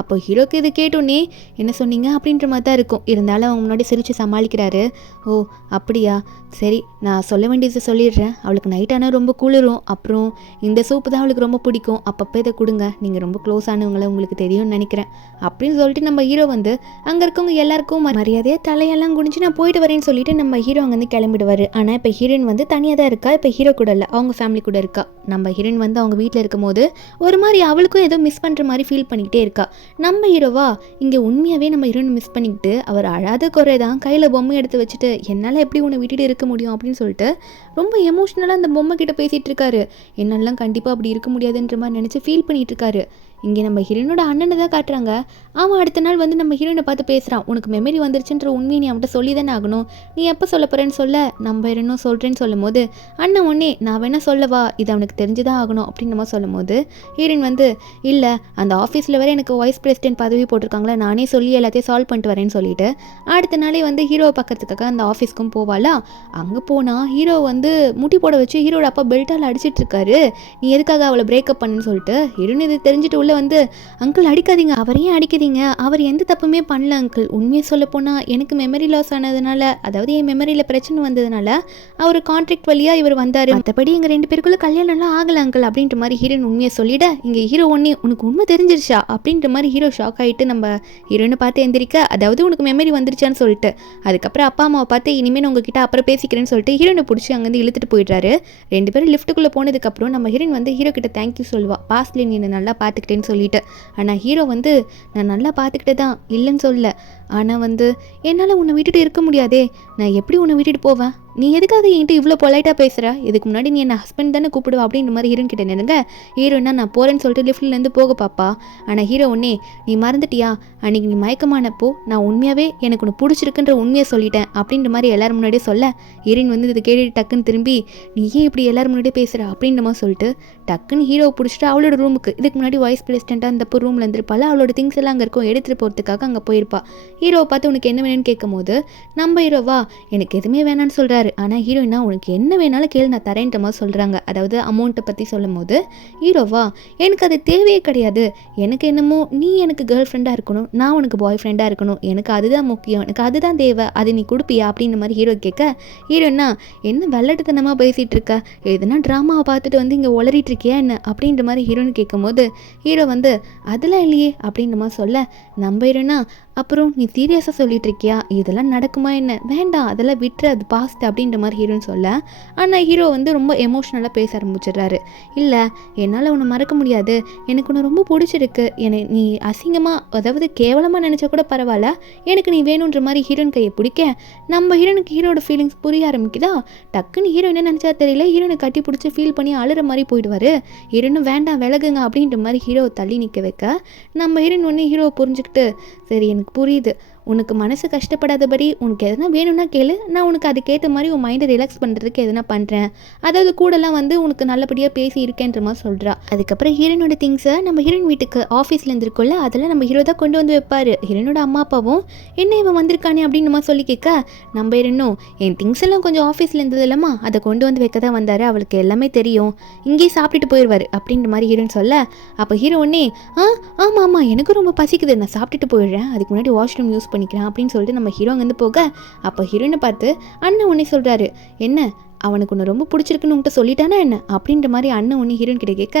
அப்போ ஹீரோக்கு இது கேட்டோன்னே என்ன சொன்னீங்க அப்படின்ற மாதிரி தான் இருக்கும். இருந்தாலும் அவங்க முன்னாடி சிரித்து சமாளிக்கிறாரு. ஓ அப்படியா, சரி நான் சொல்ல வேண்டியது சொல்லிடுறேன், அவளுக்கு நைட் ஆனால் ரொம்ப குளிரும், அப்புறம் இந்த சூப்பு தான் அவளுக்கு ரொம்ப பிடிக்கும், அப்பப்போ இதை கொடுங்க, நீங்கள் ரொம்ப க்ளோஸ் ஆனவங்கள உங்களுக்கு தெரியும்னு நினைக்கிறேன் அப்படின்னு சொல்லிட்டு நம்ம ஹீரோ வந்து அங்கே இருக்கவங்க எல்லாருக்கும் மரியாதையாக தலையெல்லாம் குடிஞ்சு நான் போயிட்டு வரேன்னு சொல்லிட்டு நம்ம ஹீரோ அங்கேருந்து கிளம்பிடுவார். ஆனால் இப்போ ஹீரோயின் வந்து தனியாக தான் இருக்கா, இப்போ ஹீரோ கூட இல்லை அவங்க ஃபேமிலி கூட இருக்கா. நம்ம ஹீரோயின் வந்து அவங்க வீட்டில் இருக்கும் போது ஒரு மாதிரி அவளுக்கும் ஏதோ மிஸ் பண்ணுற மாதிரி ஃபீல் பண்ணிக்கிட்டே இருக்கா. நம்ம ஹீரோவா இங்கே உண்மையாகவே நம்ம ஹீரோயின் மிஸ் பண்ணிக்கிட்டு அவர் அழாத குறை தான் கையில் பொம்மை எடுத்து வச்சுட்டு என்னால் எப்படி உன்னை விட்டுட்டு இருக்க முடியும் அப்படின்னு சொல்லிட்டு ரொம்ப எமோஷ்னலாக அந்த பொம்மை கிட்ட பேசிகிட்டு இருக்காரு. என்னாலாம் கண்டிப்பாக அப்படி இருக்க முடியாதுன்ற மாதிரி நினச்சி ஃபீல் பண்ணிகிட்டு இருக்காரு. இங்கே நம்ம ஹீரோனோட அண்ணனை தான் காட்டுறாங்க. அவன் அடுத்த நாள் வந்து நம்ம ஹீரோனை பார்த்து பேசுகிறான். உனக்கு மெமரி வந்துருச்சுன்ற உண்மையை நீ அவன்கிட்ட சொல்லி தானே ஆகணும், நீ எப்போ சொல்ல போகிறேன்னு சொல்ல நம்ம ஹீரோனும் சொல்கிறேன்னு சொல்லும் போது அண்ணன் ஒன்னே நான் வேணா சொல்லவா, இது அவனுக்கு தெரிஞ்சுதான் ஆகணும் அப்படின்னு நம்ம சொல்லும் போது ஹீரோயின் வந்து இல்லை அந்த ஆஃபீஸில் வேறு எனக்கு வைஸ் பிரசிடென்ட் பதவி போட்டிருக்காங்களா, நானே சொல்லி எல்லாத்தையும் சால்வ் பண்ணிட்டு வரேன்னு சொல்லிட்டு அடுத்த நாளே வந்து ஹீரோவை பார்க்கறதுக்காக அந்த ஆஃபீஸ்க்கும் போவாளா. அங்கே போனால் ஹீரோ வந்து முட்டி போட வச்சு ஹீரோட அப்பா பெல்ட்டால் அடிச்சிட்டு இருக்காரு. நீ எதுக்காக அவளை பிரேக்கப் பண்ணுன்னு சொல்லிட்டு ஹீரோயின் இது தெரிஞ்சுட்டு உள்ள வந்து அங்கிள் அடிக்காதீங்க, அவரையும் அடிக்காதீங்க, அவர் எந்த தப்புமே பண்ணல அங்கிள், உண்மையை சொல்ல போனால் எனக்கு மெமரி லாஸ் ஆனதுனால, அதாவது என் மெமரியில் பிரச்சனை வந்ததுனால அவர் கான்ட்ராக்ட் வழியாக இவர் வந்தார், மற்றபடி எங்கள் 2 பேருக்குள்ள கல்யாணம்லாம் ஆகலை அங்கிள் அப்படின்ற மாதிரி ஹீரோயின் உண்மையை சொல்லிட இங்கே ஹீரோ ஒன்னே உனக்கு உண்மை தெரிஞ்சிருச்சா அப்படின்ற மாதிரி ஹீரோ ஷாக் ஆகிட்டு நம்ம ஹீரோனை பார்த்து எந்திரிக்க, அதாவது உனக்கு மெமரி வந்துருச்சான்னு சொல்லிட்டு அதுக்கப்புறம் அப்பா அம்மாவை பார்த்து இனிமேல் உங்ககிட்ட அப்புறம் பேசிக்கிறேன்னு சொல்லிட்டு ஹீரோனை பிடிச்சி அங்கேருந்து இழுத்துட்டு போயிடுறாரு. 2 பேரும் லிஃப்ட்டுக்குள்ளே போனதுக்கப்புறம் நம்ம ஹீரோயின் வந்து ஹீரோ கிட்ட தேங்க்யூ சொல்லுவா, பாஸ்ட்ல நீ நல்லா பார்த்துக்கிட்டேன்னு சொல்லிட்டு. ஆனால் ஹீரோ வந்து நான் நல்லா பார்த்துக்கிட்டே தான் இல்லைன்னு சொல்ல, ஆனால் வந்து என்னால் உன்னை விட்டுட்டு இருக்க முடியாதே, நான் எப்படி உன்னை விட்டுட்டு போவேன், நீ எதுக்காக என்கிட்ட இவ்வளோ பொலைட்டாக பேசுகிற, இதுக்கு முன்னாடி நீ என்ன ஹஸ்பண்ட் தானே கூப்பிடுவா அப்படின்ற மாதிரி ஹீரோன் கிட்ட நினைங்க. ஹீரோனா நான் போகிறேன்னு சொல்லிட்டு லிஃப்ட்லேருந்து போக பாப்பா. ஆனால் ஹீரோ ஒன்னே நீ மறந்துட்டியா, அன்றைக்கி நீ மயக்கமானப்போ நான் உண்மையாகவே எனக்கு உன்னை பிடிச்சிருக்குன்ற உண்மையை சொல்லிட்டேன் அப்படின்ற மாதிரி எல்லோரும் முன்னாடியே சொல்ல ஹீரோயின் வந்து இதை கேட்டுட்டு டக்குன்னு திரும்பி நீ ஏன் இப்படி எல்லோரும் முன்னாடியே பேசுகிற அப்படின்ற மாதிரி சொல்லிட்டு டக்குன்னு ஹீரோவை பிடிச்சிட்டு அவளோட ரூமுக்கு, இதுக்கு முன்னாடி வைஸ் பிரசிடென்ட்டாக இந்த ரூமில் இருந்திருப்பாள், அவளோட திங்ஸ் எல்லாம் அங்கே இருக்கும் எடுத்துகிட்டு போகிறதுக்காக அங்கே போயிருப்பா. ஹீரோவை பார்த்து உனக்கு என்ன வேணும்னு கேட்கும்போது நம்ம ஹீரோவா எனக்கு எதுவுமே வேணான்னு சொல்கிறாரு. ஆனால் ஹீரோயினா உனக்கு என்ன வேணாலும் கேளு நான் தரேன்ற மாதிரி சொல்கிறாங்க. அதாவது அமௌண்ட்டை பற்றி சொல்லும் போது ஹீரோவா எனக்கு அது தேவையே கிடையாது, எனக்கு என்னமோ நீ எனக்கு கேர்ள் ஃப்ரெண்டாக இருக்கணும், நான் உனக்கு பாய் ஃப்ரெண்டாக இருக்கணும், எனக்கு அதுதான் முக்கியம், எனக்கு அதுதான் தேவை, அது நீ கொடுப்பியா அப்படின்ற மாதிரி ஹீரோ கேட்க ஹீரோயினா என்ன வெள்ளட்டுத்தனமாக பேசிகிட்டு இருக்க, எதுனா ட்ராமாவை பார்த்துட்டு வந்து இங்கே உளறிட்டு இருக்கியா என்ன அப்படின்ற மாதிரி ஹீரோன்னு கேட்கும்போது ஹீரோ வந்து அதெல்லாம் இல்லையே அப்படின்ற மாதிரி சொல்ல நம்ம ஹீரோனா அப்புறம் நீ சீரியஸாக சொல்லிட்டு இருக்கியா, இதெல்லாம் நடக்குமா என்ன, வேண்டாம் அதெல்லாம் விட்டுரு அது பாஸ்ட் அப்படின்ற மாதிரி ஹீரோன்னு சொல்ல ஆனால் ஹீரோ வந்து ரொம்ப எமோஷ்னலாக பேச ஆரம்பிச்சிடுறாரு. இல்லை என்னால் உன்னை மறக்க முடியாது, எனக்கு உன்னை ரொம்ப பிடிச்சிருக்கு, நீ அசிங்கமாக அதாவது கேவலமாக நினச்சா கூட பரவாயில்ல, எனக்கு நீ வேணுன்ற மாதிரி ஹீரோயின் கையை பிடிக்க நம்ம ஹீரோனுக்கு ஹீரோட ஃபீலிங்ஸ் புரிய ஆரம்பிக்குதா. டக்குன்னு ஹீரோ என்ன நினச்சா தெரியல, ஹீரோனை கட்டி பிடிச்சி ஃபீல் பண்ணி அழுற மாதிரி போயிடுவார். ஹீரோனும் வேண்டாம் விலகுங்க அப்படின்ற மாதிரி ஹீரோவை தள்ளி நிற்க வைக்க நம்ம ஹீரோயின் ஒன்று ஹீரோவை புரிஞ்சுக்கிட்டு சரி எனக்கு புரியுது, உனக்கு மனசு கஷ்டப்படாதபடி உனக்கு எதனா வேணும்னா கேளு, நான் உனக்கு அதுக்கேற்ற மாதிரி உன் மைண்டை ரிலாக்ஸ் பண்ணுறதுக்கு எதனா பண்ணுறேன், அதாவது கூடலாம் வந்து உனக்கு நல்லபடியாக பேசி இருக்கேன்ற மாதிரி சொல்கிறா. அதுக்கப்புறம் ஹீரோனோட திங்ஸை நம்ம ஹீரோயின் வீட்டுக்கு ஆஃபீஸ்லேருந்து இருக்குள்ள அதெல்லாம் நம்ம ஹீரோ தான் கொண்டு வந்து வைப்பார். ஹீரோனோட அம்மா அப்பாவும் என்ன இவன் வந்திருக்கானே அப்படின்னு மாதிரி சொல்லி கேட்க நம்ம ஹீரோனும் என் திங்ஸ் எல்லாம் கொஞ்சம் ஆஃபீஸில் இருந்தது இல்லைம்மா அதை கொண்டு வந்து வைக்க தான் வந்தார், அவளுக்கு எல்லாமே தெரியும், இங்கேயே சாப்பிட்டுட்டு போயிடுவார் அப்படின்ற மாதிரி ஹீரோன்னு சொல்ல அப்போ ஹீரோ ஒன்னே ஆமாம் ஆமாம் எனக்கு ரொம்ப பசிக்குது, நான் சாப்பிட்டுட்டு போயிடுறேன், அதுக்கு முன்னாடி வாஷ்ரூம் யூஸ் பண்ணிக்கிறேன் அப்படின்னு சொல்லிட்டு நம்ம ஹீரோ அங்கேருந்து போக அப்போ ஹீரோயினை பார்த்து அண்ணன் உடனே சொல்கிறாரு என்ன அவனுக்கு ஒன்று ரொம்ப பிடிச்சிருக்குன்னு உன்கிட்ட சொல்லிட்டானா என்ன அப்படின்ற மாதிரி அண்ணன் ஒன்று ஹீரோயின் கிட்ட கேட்க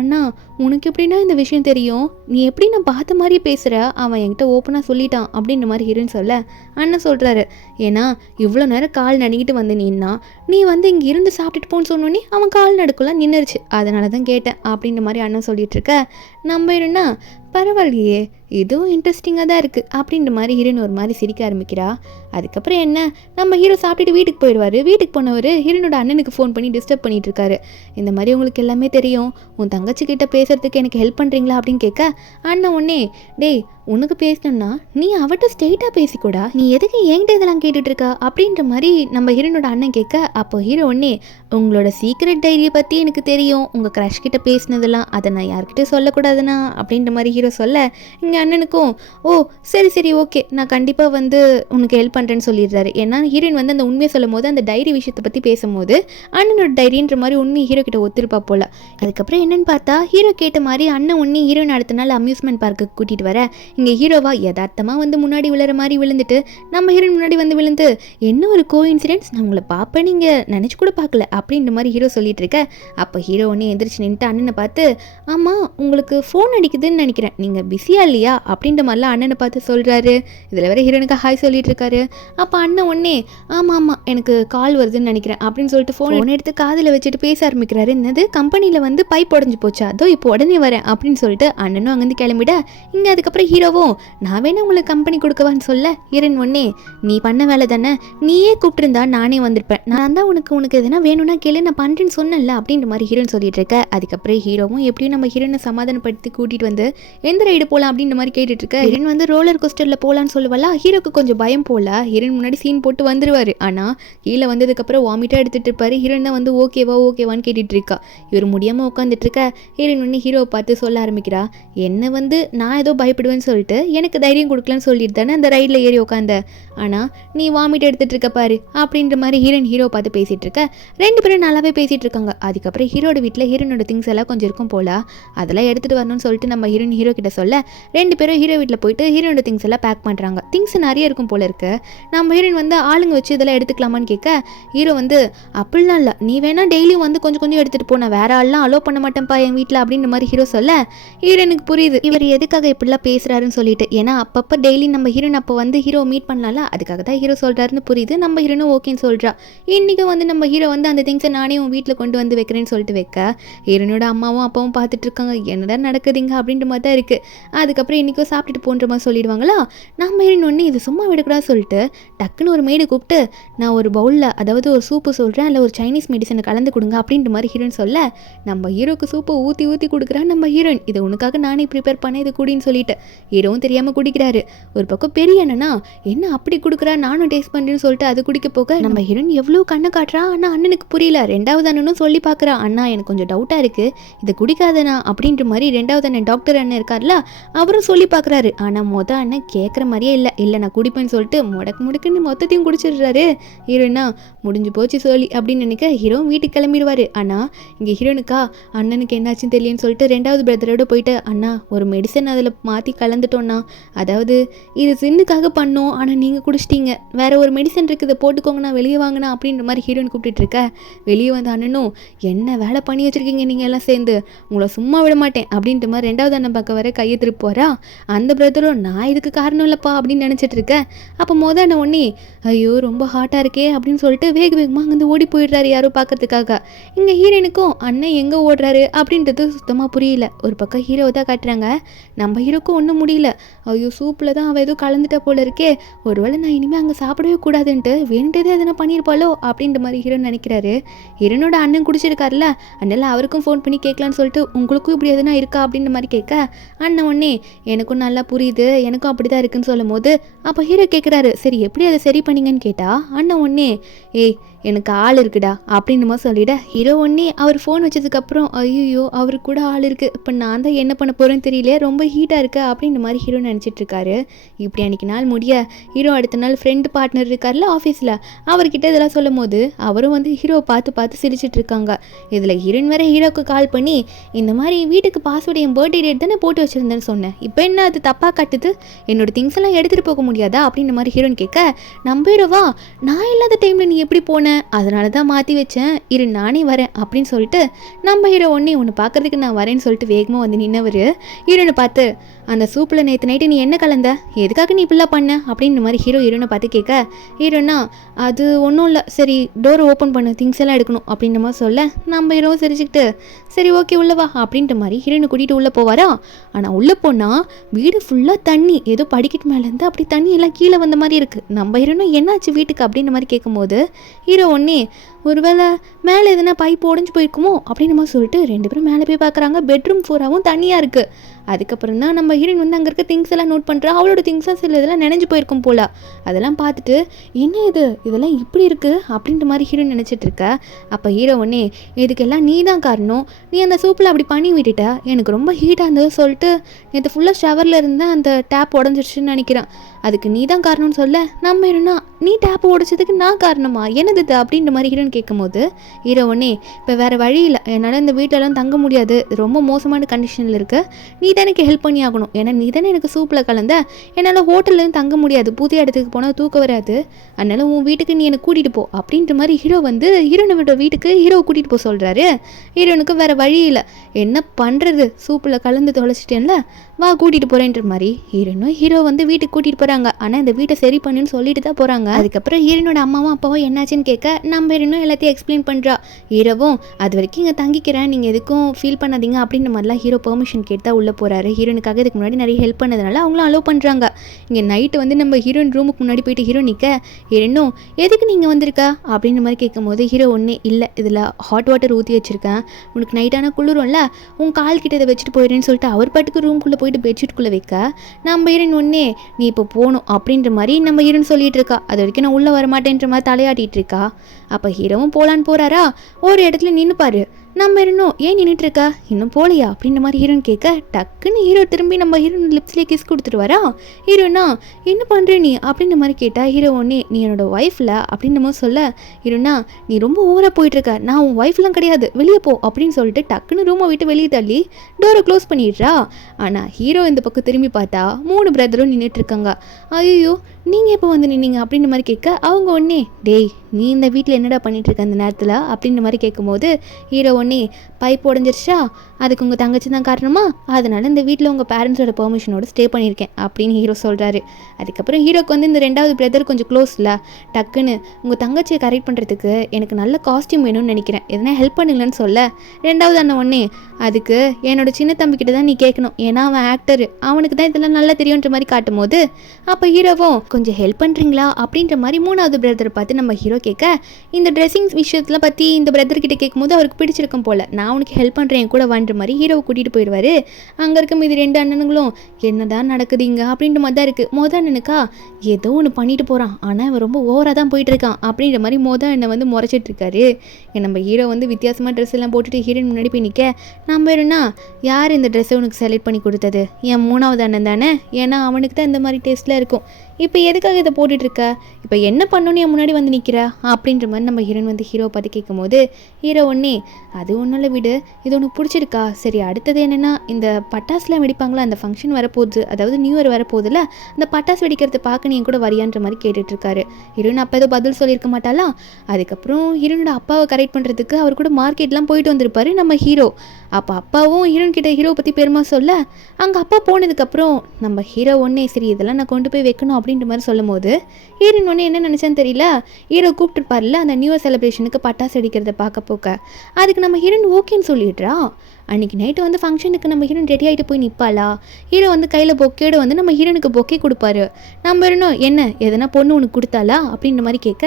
அண்ணா உனக்கு எப்படின்னா இந்த விஷயம் தெரியும், நீ எப்படி நான் பார்த்த மாதிரி பேசுகிற, அவன் என்கிட்ட ஓப்பனாக சொல்லிட்டான் அப்படின்ற மாதிரி ஹீரோயின் சொல்ல அண்ணன் சொல்கிறாரு ஏன்னா இவ்வளோ நேரம் கால் நடிக்கிட்டு வந்து நீன்னா நீ வந்து இங்கே இருந்து சாப்பிட்டுட்டு போன்னு சொன்னோன்னே அவன் கால் நடுக்குலாம் நின்றுச்சு, அதனால தான் கேட்டேன் அப்படின்ற மாதிரி அண்ணன் சொல்லிட்டு இருக்க நம்ம ஹீரோனா பரவாயில்லையே இதுவும் இன்ட்ரெஸ்டிங்காக தான் இருக்குது அப்படின்ற மாதிரி ஹீரோயின் ஒரு மாதிரி சிரிக்க ஆரம்பிக்கிறா. அதுக்கப்புறம் என்ன நம்ம ஹீரோ சாப்பிட்டுட்டு வீட்டுக்கு போயிடுவார். வீட்டுக்கு போனவர் ஹீரோனோட அண்ணனுக்கு ஃபோன் பண்ணி டிஸ்டர்ப் பண்ணிட்டு இருக்காரு. இந்த மாதிரி உங்களுக்கு எல்லாமே தெரியும், உன் தங்கச்சிக்கிட்ட பேசுறதுக்கு எனக்கு ஹெல்ப் பண்ணுறீங்களா அப்படின்னு கேட்க அண்ணன் உடனே டேய் உனக்கு பேசணும்னா நீ அவட்ட ஸ்ட்ரெயிட்டாக பேசிக்கூடா, நீ எதுக்கு என்கிட்ட இதெல்லாம் கேட்டுட்டு இருக்கா அப்படின்ற மாதிரி நம்ம ஹீரோனோட அண்ணன் கேட்க அப்போ ஹீரோ உடனே உங்களோட சீக்ரெட் டைரியை பற்றி எனக்கு தெரியும், உங்கள் க்ரஷ் கிட்ட பேசினதெல்லாம் அதை நான் யார்கிட்ட சொல்லக்கூடாதுண்ணா அப்படின்ற மாதிரி ஹீரோ சொல்ல இங்கே அண்ணனுக்கும் ஓ சரி சரி ஓகே நான் கண்டிப்பாக வந்து உனக்கு ஹெல்ப் பண்ணுறேன்னு சொல்லிடுறாரு. ஏன்னா ஹீரோயின் வந்து அந்த உண்மையை சொல்லும் போது அந்த டைரி விஷயத்தை பற்றி பேசும்போது அண்ணனோட டைரின்ற மாதிரி உண்மையை ஹீரோ கிட்ட ஒத்துருப்பா போல. அதுக்கப்புறம் என்னன்னு பார்த்தா ஹீரோ கேட்ட மாதிரி அண்ணன் உண்மை ஹீரோயின் அடுத்த நாள் அம்யூஸ்மெண்ட் பார்க்கு கூட்டிகிட்டு வர இங்கே ஹீரோவா யதார்த்தமாக வந்து முன்னாடி விழுற மாதிரி விழுந்துட்டு நம்ம ஹீரோயின் முன்னாடி வந்து விழுந்து என்ன ஒரு கோஇன்சிடென்ட்ஸ் நான் உங்களை பார்ப்பேன் நீங்கள் நினச்சி கூட பார்க்கல அப்படின்ற மாதிரி ஹீரோ சொல்லிட்டு இருக்க அப்போ ஹீரோ ஒன்று எந்திரிச்சு நின்றுட்டு அண்ணனை பார்த்து ஆமாம் உங்களுக்கு ஃபோன் அடிக்குதுன்னு நினைக்கிறேன், நீங்கள் பிஸியாக இல்லையா அப்படின்ற மாதிரிலாம் அண்ணனை பார்த்து சொல்கிறாரு. இதில் வேற ஹீரோனுக்கு ஹாய் சொல்லிட்டு இருக்காரு. அப்போ அண்ணன் ஒன்னே ஆமாம் ஆமாம் எனக்கு கால் வருதுன்னு நினைக்கிறேன் அப்படின்னு சொல்லிட்டு ஃபோன் எடுத்து காதில் வச்சுட்டு பேச ஆரம்பிக்கிறாரு. என்னது கம்பெனியில் வந்து பைப் உடஞ்சி போச்சா, அதோ இப்போ உடனே வரேன் அப்படின்னு சொல்லிட்டு அண்ணனும் அங்கேருந்து கிளம்பிட இங்கே அதுக்கப்புறம் ஹீரோவும் நான் வேணா உங்களுக்கு கம்பெனி கொடுக்கவான்னு சொல்ல ஹீரோயின் ஒன்னே நீ பண்ண வேலை தானே, நீயே கூப்பிட்டுருந்தா நானே வந்திருப்பேன், நான் தான் உனக்கு எதுனா வேணும்னா கேளு நான் பண்ணுறேன்னு சொன்னேன்ல அப்படின்ற மாதிரி ஹீரோயின் சொல்லிட்டு இருக்க. அதுக்கப்புறம் ஹீரோவும் எப்படியும் நம்ம ஹீரோனை சமாதானப்படுத்தி கூட்டிகிட்டு வந்து எந்த ரைடு போகலாம் அப்படின்ற மாதிரி கேட்டுட்டு இருக்க. ஹீரோயின் வந்து ரோலர் கோஸ்டரில் போகலான்னு சொல்லுவாளா, ஹீரோக்கு கொஞ்சம் பயம் போல ஹீரோயின் முன்னாடி சீன் போட்டு வந்துருவார். ஆனால் கீழே வந்ததுக்கப்புறம் வாமிட்டாக எடுத்துகிட்டு இருப்பார். ஹீரோயின் தான் வந்து ஓகேவான்னு கேட்டுட்டு இருக்கா. இவர் முடியாமல் உட்காந்துட்டு இருக்க ஹீரோயின் ஒன்று ஹீரோவை பார்த்து சொல்ல ஆரம்பிக்கிறா என்ன வந்து நான் ஏதோ பயப்படுவேன்னு சொல்லிட்டு எனக்கு தைரியம் கொடுக்கலன்னு சொல்லிட்டு தானே அந்த ரைடில் ஏறி உட்காந்த, ஆனால் நீ வாமிட் எடுத்துகிட்டு இருக்க பாரு அப்படின்ற மாதிரி ஹீரோ பார்த்து பேசிகிட்டு இருக்க. ரெண்டு பேரும் நல்லாவே பேசிகிட்டு இருக்காங்க. அதுக்கப்புறம் ஹீரோட வீட்டில் ஹீரோனோட திங்ஸ் எல்லாம் கொஞ்சம் இருக்கும் போல, அதெல்லாம் எடுத்துகிட்டு வரணும்னு சொல்லிட்டு நம்ம ஹீரோ கிட்ட சொல்ல ரெண்டு பேரும் ஹீரோ வீட்டில் போயிட்டு ஹீரோனோட திங்ஸ் எல்லாம் பேக் பண்ணுறாங்க. திங்ஸ் நிறைய இருக்கும் போல இருக்கு. நம்ம ஹீரோயின் வந்து ஆளுங்க வச்சு இதெல்லாம் எடுத்துக்கலாமான்னு கேட்க ஹீரோ வந்து அப்படிலாம் இல்லை, நீ வேணா டெய்லியும் வந்து கொஞ்சம் கொஞ்சம் எடுத்துகிட்டு போ, நான் வேற ஆள்லாம் அலோ பண்ண மாட்டேன்ப்பா என் வீட்டில் அப்படின்ற மாதிரி ஹீரோ சொல்ல ஹீரோனுக்கு புரியுது இவர் எதுக்காக இப்படிலாம் பேசுகிறாருன்னு சொல்லிட்டு. ஏன்னா அப்பப்போ டெய்லி நம்ம ஹீரோன் அப்போ வந்து ஹீரோ மீட் பண்ணலாம்ல, அதுக்காக தான் ஹீரோ சொல்கிறாருன்னு புரியுது. நம்ம ஹீரோனும் ஓகேன்னு சொல்கிறா. இன்றைக்கி வந்து நம்ம ஹீரோ வந்து அந்த திங்ஸை நானே உன் வீட்டில் கொண்டு வந்து வைக்கிறேன்னு சொல்லிட்டு வைக்க ஹீரோனோட அம்மாவும் அப்பாவும் பார்த்துட்டு இருக்காங்க என்னடா நடக்குதுங்க அப்படின்ற மாதிரி தான் இருக்குது. அதுக்கப்புறம் இன்றைக்கும் சாப்பிட்டுட்டு போன்ற மாதிரி சொல்லிடுவாங்களா. நம்ம ஹீரோயின் ஒன்று இது சும்மா விடக்கூடாது சொல்லிட்டு டக்குன்னு ஒரு மேடு கூப்பிட்டு நான் ஒரு பவுலில் அதாவது ஒரு சூப்பு சொல்கிறேன், இல்லை ஒரு சைனீஸ் மெடிசனை கலந்து கொடுங்க அப்படின்ற மாதிரி ஹீரோன்னு சொல்ல நம்ம ஹீரோக்கு சூப்பு சூப்பை ஊற்றி கொடுக்குறா நம்ம ஹீரோயின். இதை உனக்காக நானே ப்ரிப்பேர் பண்ணேன், இது குடின்னு சொல்லிட்டு ஹீரோவும் தெரியாமல் குடிக்கிறாரு. ஒரு பக்கம் பெரிய அண்ணனா என்ன அப்படி கொடுக்குறா, நானும் டேஸ்ட் பண்ணுறேன்னு சொல்லிட்டு அது குடிக்க போக நம்ம ஹீரோயின் எவ்வளோ கண்ணை காட்டுறா. ஆனால் அண்ணனுக்கு புரியல. ரெண்டாவது அண்ணனும் சொல்லி பார்க்குறா, அண்ணா எனக்கு கொஞ்சம் டவுட்டாக இருக்குது, இதை குடிக்காதண்ணா அப்படின்ற மாதிரி. ரெண்டாவது அண்ணன் டாக்டர் அண்ணன் இருக்கார்ல, அவரும் சொல்லி பார்க்குறாரு. ஆனால் அண்ணன் கேட்குற மாதிரியே இல்லை நான் குடிப்பேன்னு சொல்லிட்டு முடக்குன்னு மொத்தத்தையும் குடிச்சிடுறாரு. ஹீரோயினா முடிஞ்சு போச்சு சொல்லி அப்படின்னு நினைக்க ஹீரோ வீட்டுக்கு கிளம்பிடுவார். ஆனால் இங்கே ஹீரோனுக்கா அண்ணனுக்கு என்னாச்சுன்னு தெரியலன்னு சொல்லிட்டு ரெண்டாவது பிரதரோட போயிட்டு, அண்ணா ஒரு மெடிசன் அதில் மாற்றி கலந்துட்டோன்னா, அதாவது இது சின்னுக்காக பண்ணோம், ஆனால் நீங்கள் குடிச்சிட்டீங்க, வேற ஒரு மெடிசன் இருக்குது போட்டுக்கோங்கண்ணா, வெளியே வாங்கினா அப்படின்ற மாதிரி ஹீரோயின் கூப்பிட்டு இருக்க. வெளியே வந்து அண்ணனும் என்ன வேலை பண்ணி வச்சுருக்கீங்க நீங்கள் எல்லாம் சேர்ந்து, உங்களை சும்மா விட மாட்டேன் அப்படின்ற மாதிரி ரெண்டாவது அண்ணன் பக்கம் வர கையை திருப்புவாரா. அந்த பிரதரும் நான் இதுக்கு காரணம் இல்லைப்பா அப்படின்னு நினச்சிட்டு இருக்கேன். அப்போ அண்ணன் ஒன்னே ஐயோ ரொம்ப ஹாட்டாக இருக்கே அப்படின்னு சொல்லிட்டு வேகமாக அங்கேருந்து ஓடி போயிடுறாரு யாரோ பார்க்கறதுக்காக. இங்கே ஹீரோயினுக்கும் அண்ணன் எங்கே ஓடுறாரு அப்படின்றது சுத்தமாக புரியல. ஒரு பக்கம் ஹீரோவை தான் காட்டுறாங்க. நம்ம ஹீரோக்கும் ஒன்றும் முடியல. ஐயோ சூப்பில் தான் அவள் எதுவும் கலந்துட்டா போல இருக்கே, ஒருவேளை நான் இனிமேல் அங்கே சாப்பிடவே கூடாதுன்ட்டு வேண்டியதே எதனா பண்ணியிருப்பாளோ அப்படின்ற மாதிரி ஹீரோ நினைக்கிறாரு. ஹீரோனோட அண்ணன் குடிச்சிருக்காருல்ல, அதனால அவருக்கும் ஃபோன் பண்ணி கேட்கலான்னு சொல்லிட்டு உங்களுக்கும் இப்படி எதுனா இருக்கா அப்படின்ற மாதிரி கேட்க அண்ணன் ஒன்னே எனக்கும் நல்லா புரியுது, எனக்கும் அப்படி தான் இருக்குன்னு சொல்லும் போது அப்போ ஹீரோ கேட்குறாரு, சரி எப்படி அதை சரி பண்ணீங்கன்னு கேட்டா அண்ணன் ஒன்னே ஏய் எனக்கு ஆள் இருக்குடா அப்படின்னு சொல்லிட. ஹீரோ ஒன்னே அவர் ஃபோன் வச்சதுக்கப்புறம் ஐயோ அவருக்கு கூட ஆள் இருக்குது, இப்போ நான் தான் என்ன பண்ண போகிறேன்னு தெரியல, ரொம்ப ஹீட்டாக இருக்கு அப்படின்ற மாதிரி ஹீரோ நினச்சிட்டு இருக்காரு. இப்படி அன்றைக்கி நாள் முடிய ஹீரோ அடுத்த நாள் ஃப்ரெண்டு பார்ட்னர் இருக்கார்ல ஆஃபீஸில், அவர்கிட்ட இதெல்லாம் சொல்லும் போது அவரும் வந்து ஹீரோவை பார்த்து சிரிச்சிட்டு இருக்காங்க. இதில் ஹீரோயின் வேற ஹீரோக்கு கால் பண்ணி இந்த மாதிரி வீட்டுக்கு பாஸ்வேர்டு என் பர்த்டே டேட் தானே போட்டு வச்சுருந்தேன்னு சொன்னேன், இப்போ என்ன அது தப்பாக கட்டுது, என்னோட திங்ஸ் எல்லாம் எடுத்துகிட்டு போக முடியாதா அப்படின்ற மாதிரி ஹீரோயின் கேட்க நம்ம ஹீரோவா நான் இல்லாத டைமில் நீ எப்படி போன, அதனால தான் மாற்றி வச்சேன், இரு நானே வரேன் அப்படின்னு சொல்லிட்டு நம்ம ஹீரோ ஒன்று பார்க்குறதுக்கு நான் வரேன்னு சொல்லிட்டு வேகமாக வந்து நின்னவர் ஹீரோனை பார்த்து அந்த சூப்பில் நேற்று நைட்டு நீ என்ன கலந்த, எதுக்காக நீ இப்படிலாம் பண்ண அப்படின்ற மாதிரி ஹீரோனை பார்த்து கேட்க ஹீரோனா அது ஒன்றும் இல்லை, சரி டோரை ஓப்பன் பண்ணு திங்ஸ் எல்லாம் எடுக்கணும் அப்படின்ற மாதிரி சொல்ல நம்ம ஹீரோவும் சிரிச்சுக்கிட்டு சரி ஓகே உள்ளவா அப்படின்ற மாதிரி ஹீரோனை கூட்டிகிட்டு உள்ளே போவாரா. ஆனால் உள்ளே போனால் வீடு ஃபுல்லாக தண்ணி, ஏதோ படிக்கட்டு மேலேருந்து அப்படி தண்ணி எல்லாம் கீழே வந்த மாதிரி இருக்குது. நம்ம ஹீரோனும் என்னாச்சு வீட்டுக்கு அப்படின்ற மாதிரி கேட்கும்போது ஹீரோ ஒன்னே ஒருவேளை மேலே எதுனா பைப் உடஞ்சி போயிருக்குமோ அப்படின்னு மாதிரி சொல்லிட்டு ரெண்டு பேரும் மேலே போய் பார்க்குறாங்க. பெட்ரூம் ஃபுல்லாகவும் தண்ணியாக இருக்குது. அதுக்கப்புறம் தான் நம்ம ஹீரோயின் வந்து அங்கே இருக்க திங்ஸ் எல்லாம் நோட் பண்ணுறா. அவளோட திங்ஸாக சில இதெல்லாம் நினைஞ்சு போயிருக்கும் போல. அதெல்லாம் பார்த்துட்டு என்ன இதெல்லாம் இப்படி இருக்குது அப்படின்ற மாதிரி ஹீரோயின் நினச்சிட்டு இருக்க. அப்போ ஹீரோ ஒன்னே இதுக்கெல்லாம் நீ தான் காரணம், நீ அந்த சூப்பில் அப்படி பண்ணி விட்டுட்ட, எனக்கு ரொம்ப ஹீட்டாக இருந்தது சொல்லிட்டு நேற்று ஃபுல்லாக ஷவரில் இருந்தேன், அந்த டேப் உடஞ்சிருச்சுன்னு நினைக்கிறேன், அதுக்கு நீ தான் காரணம்னு சொல்ல நம்ம ஹீரோனா நீ டேப்பை உடைச்சதுக்கு நான் காரணமா என்னது அப்படின்ற மாதிரி ஹீரோயின் கேட்கும்போது ஹீரோ ஒன்னே இப்போ வேறு வழி இல்லை, என்னால் இந்த வீட்டிலலாம் தங்க முடியாது, ரொம்ப மோசமான கண்டிஷனில் இருக்குது, நீ தான் எனக்கு ஹெல்ப் பண்ணி ஆகணும், ஏன்னா நீ தானே எனக்கு சூப்பில் கலந்த, என்னால் ஹோட்டல்லேருந்து தங்க முடியாது, புதிய இடத்துக்கு போனால் தூக்கம் வராது, அதனால் உன் வீட்டுக்கு நீ என்னை கூட்டிகிட்டு போ அப்படின்ற மாதிரி ஹீரோ வந்து ஹீரோனோட வீட்டுக்கு ஹீரோவை கூட்டிகிட்டு போக சொல்கிறாரு. ஹீரோனுக்கு வேறு வழி இல்லை, என்ன பண்ணுறது, சூப்பில் கலந்து தொலைச்சிட்டேன்ல, வா கூட்டிகிட்டு போகிறேன்ற மாதிரி ஹீரோ வந்து வீட்டுக்கு கூட்டிகிட்டு போகிறாங்க. ஆனால் இந்த வீட்டை சரி பண்ணுன்னு சொல்லிட்டு தான் போகிறாங்க. அதுக்கப்புறம் ஹீரோனோட அம்மாவும் அப்பாவும் என்னாச்சுன்னு கேட்க நம்ம ஹீரோனும் எல்லாத்தையும் எக்ஸ்பிளைன் பண்ணுறா. ஹீரோவும் அது வரைக்கும் இங்கே தங்கிக்கிறேன், நீங்கள் எதுக்கும் ஃபீல் பண்ணாதீங்க அப்படின்ற மாதிரிலாம் ஹீரோ பெர்மிஷன் கேட்டு உள்ளே போகிறாரு. ஹீரோனுக்காக இதுக்கு முன்னாடி நிறைய ஹெல்ப் பண்ணதுனால அவங்களும் அலோவ் பண்ணுறாங்க. இங்கே நைட்டு வந்து நம்ம ஹீரோயின் ரூமுக்கு முன்னாடி போயிட்டு ஹீரோ நிற்க ஹீரோனும் எதுக்கு நீங்கள் வந்திருக்கா அப்படின்ற மாதிரி கேட்கும்போது ஹீரோ ஒன்றே இல்லை இதில் ஹாட் வாட்டர் ஊற்றி வச்சுருக்கேன், உனக்கு நைட்டான குளிரும்ல உன் கால் கிட்ட இதை வச்சுட்டு போயிடுறேன்னு சொல்லிட்டு அவர் பாட்டுக்கு ரூம்குள்ளே போயிட்டு பெட்ஷீட்குள்ளே வைக்க நம்ம ஹீரோயின் ஒன்றே நீ இப்போ போகணும் அப்படின்ற மாதிரி நம்ம ஹீரோயின் சொல்லிட்டு இருக்கா. அது வரைக்கும் நான் உள்ளே வரமாட்டேன்ற மாதிரி தலையாட்டிகிட்டு இருக்கா. அப்போ ஹீரோவும் போகலான்னு போகிறாரா, ஒரு இடத்துல நின்றுப்பாரு. நம்ம ஹீரோனும் ஏன் நின்றுட்டு இருக்கா, இன்னும் போகலையா அப்படின்ற மாதிரி ஹீரோன் கேட்க டக்குன்னு ஹீரோ திரும்பி நம்ம ஹீரோன் லிப்ஸ்லேயே கிஸ் கொடுத்துட்டு வரா. ஹீரோனா என்ன பண்ணுற நீ அப்படின்ற மாதிரி கேட்டால் ஹீரோ ஒன்னே நீ என்னோட ஒய்ஃபில் அப்படின்ற மாதிரி சொல்ல ஹீரோனா நீ ரொம்ப ஓவராக போயிட்டுருக்க, நான் உன் ஒய்ஃப்லாம் கிடையாது, வெளியே போ அப்படின்னு சொல்லிட்டு டக்குன்னு ரூமை விட்டு வெளியே தள்ளி டோரை க்ளோஸ் பண்ணிடுறா. ஆனால் ஹீரோ இந்த பக்கம் திரும்பி பார்த்தா 3 பிரதரும் நின்றுட்டு இருக்காங்க. ஐயோ நீங்கள் எப்போ வந்து நின்னீங்க அப்படின்ற மாதிரி கேட்க அவங்க ஒன்னே டேய் நீ இந்த வீட்டில் என்னடா பண்ணிட்டு இருக்க அந்த நேரத்தில் அப்படின்ற மாதிரி கேட்கும்போது ஹீரோ ஒன்னே பைப் உடஞ்சிருச்சா, அதுக்கு உங்கள் தங்கச்சி தான் காரணமா, அதனால இந்த வீட்டில் உங்கள் பேரண்ட்ஸோட பெர்மிஷனோட ஸ்டே பண்ணியிருக்கேன் அப்படின்னு ஹீரோ சொல்கிறாரு. அதுக்கப்புறம் ஹீரோக்கு வந்து இந்த 2வது பிரதர் கொஞ்சம் க்ளோஸ் இல்லை, டக்குன்னு உங்கள் தங்கச்சியை கரெக்ட் பண்ணுறதுக்கு எனக்கு நல்ல காஸ்டியூம் வேணும்னு நினைக்கிறேன், எதனா ஹெல்ப் பண்ணுங்களேன்னு சொல்ல 2வது அண்ணன் ஒன்னே அதுக்கு என்னோட சின்ன தம்பிக்கிட்ட தான் நீ கேட்கணும், ஏன்னா அவன் ஆக்டர், அவனுக்கு தான் இதெல்லாம் நல்லா தெரியுன்ற மாதிரி காட்டும் போது அப்போ ஹீரோவும் கொஞ்சம் ஹெல்ப் பண்ணுறீங்களா அப்படின்ற மாதிரி 3வது பிரதரை பார்த்து நம்ம ஹீரோ கேட்க இந்த ட்ரெஸ்ஸிங் விஷயத்தில் பற்றி இந்த பிரதர்கிட்ட கேட்கும்போது அவருக்கு பிடிச்சிருக்க வழக்கம் போல் நான் உனக்கு ஹெல்ப் பண்ணுறேன் என் கூட வான்ற மாதிரி ஹீரோவை கூட்டிகிட்டு போயிடுவார். அங்கே இருக்க மீது 2 அண்ணனுங்களும் என்னதான் நடக்குது இங்கே அப்படின்ற மாதிரி தான் இருக்குது. அண்ணனுக்கா ஏதோ ஒன்று பண்ணிட்டு போகிறான், ஆனால் இவன் ரொம்ப ஓவராக தான் போயிட்டுருக்கான் அப்படின்ற மாதிரி அண்ணன் வந்து முறைச்சிட்டு இருக்காரு. நம்ம ஹீரோ வந்து வித்தியாசமாக ட்ரெஸ் எல்லாம் போட்டுட்டு ஹீரோயின் முன்னாடி போய் நிற்க, நம்ம வேணும்னா யார் இந்த ட்ரெஸ்ஸை உனக்கு செலக்ட் பண்ணி கொடுத்தது? என் 3வது அண்ணன் தானே, ஏன்னா அவனுக்கு தான் இந்த மாதிரி டேஸ்ட்டில் இருக்கும். இப்போ எதுக்காக இதை போட்டுட்ருக்க? இப்போ என்ன பண்ணணும்னு என் முன்னாடி வந்து நிற்கிற அப்படின்ற மாதிரி நம்ம ஹீரோயின் வந்து ஹீரோவை பார்த்து கேட்கும்போது ஹீரோ ஒன்னே அது ஒன்றும் இல்லை விடு, இது உனக்கு பிடிச்சிருக்கா? சரி அடுத்தது என்னென்னா இந்த பட்டாசுலாம் வெடிப்பாங்களா, அந்த ஃபங்க்ஷன் வரப்போகுது, அதாவது நியூ இயர் வரப்போகுதுல, அந்த பட்டாசு வெடிக்கிறத பார்க்க நீ கூட வரியான்ற மாதிரி கேட்டுட்ருக்காரு. ஹீரோயின் அப்போ ஏதோ பதில் சொல்லியிருக்க மாட்டாளா. அதுக்கப்புறம் ஹீரோனோட அப்பாவை கரெக்ட் பண்ணுறதுக்கு அவர் கூட மார்க்கெட்லாம் போயிட்டு வந்திருப்பாரு நம்ம ஹீரோ. அப்போ அப்பாவும் ஹீரோயின் கிட்ட ஹீரோவை பற்றி பெருமா சொல்ல, அங்கே அப்பா போனதுக்கப்புறம் நம்ம ஹீரோ ஒன்னே சரி இதெல்லாம் நான் கொண்டு போய் வைக்கணும் அப்படின்ற மாதிரி சொல்லும் போது ஹீரோயின் ஒன்று என்ன நினச்சான்னு தெரியல, ஹீரோ கூப்பிட்டுருப்பார்ல அந்த நியூ இயர் செலிப்ரேஷனுக்கு பட்டாசு வெடிக்கிறத பார்க்க போக்க, அதுக்கு நம்ம ஹீரோயின் ஓகேன்னு சொல்லிடுறா. அன்றைக்கி நைட்டு வந்து ஃபங்க்ஷனுக்கு நம்ம ஹீரோயின் ரெடி ஆகிட்டு போய் நிற்பாளா. ஹீரோ வந்து கையில் பொக்கேடு வந்து நம்ம ஹீரோனுக்கு பொக்கே கொடுப்பாரு. நம்ம இன்னும் என்ன எதனா பொண்ணு உனக்கு கொடுத்தாளா அப்படின்ற மாதிரி கேட்க,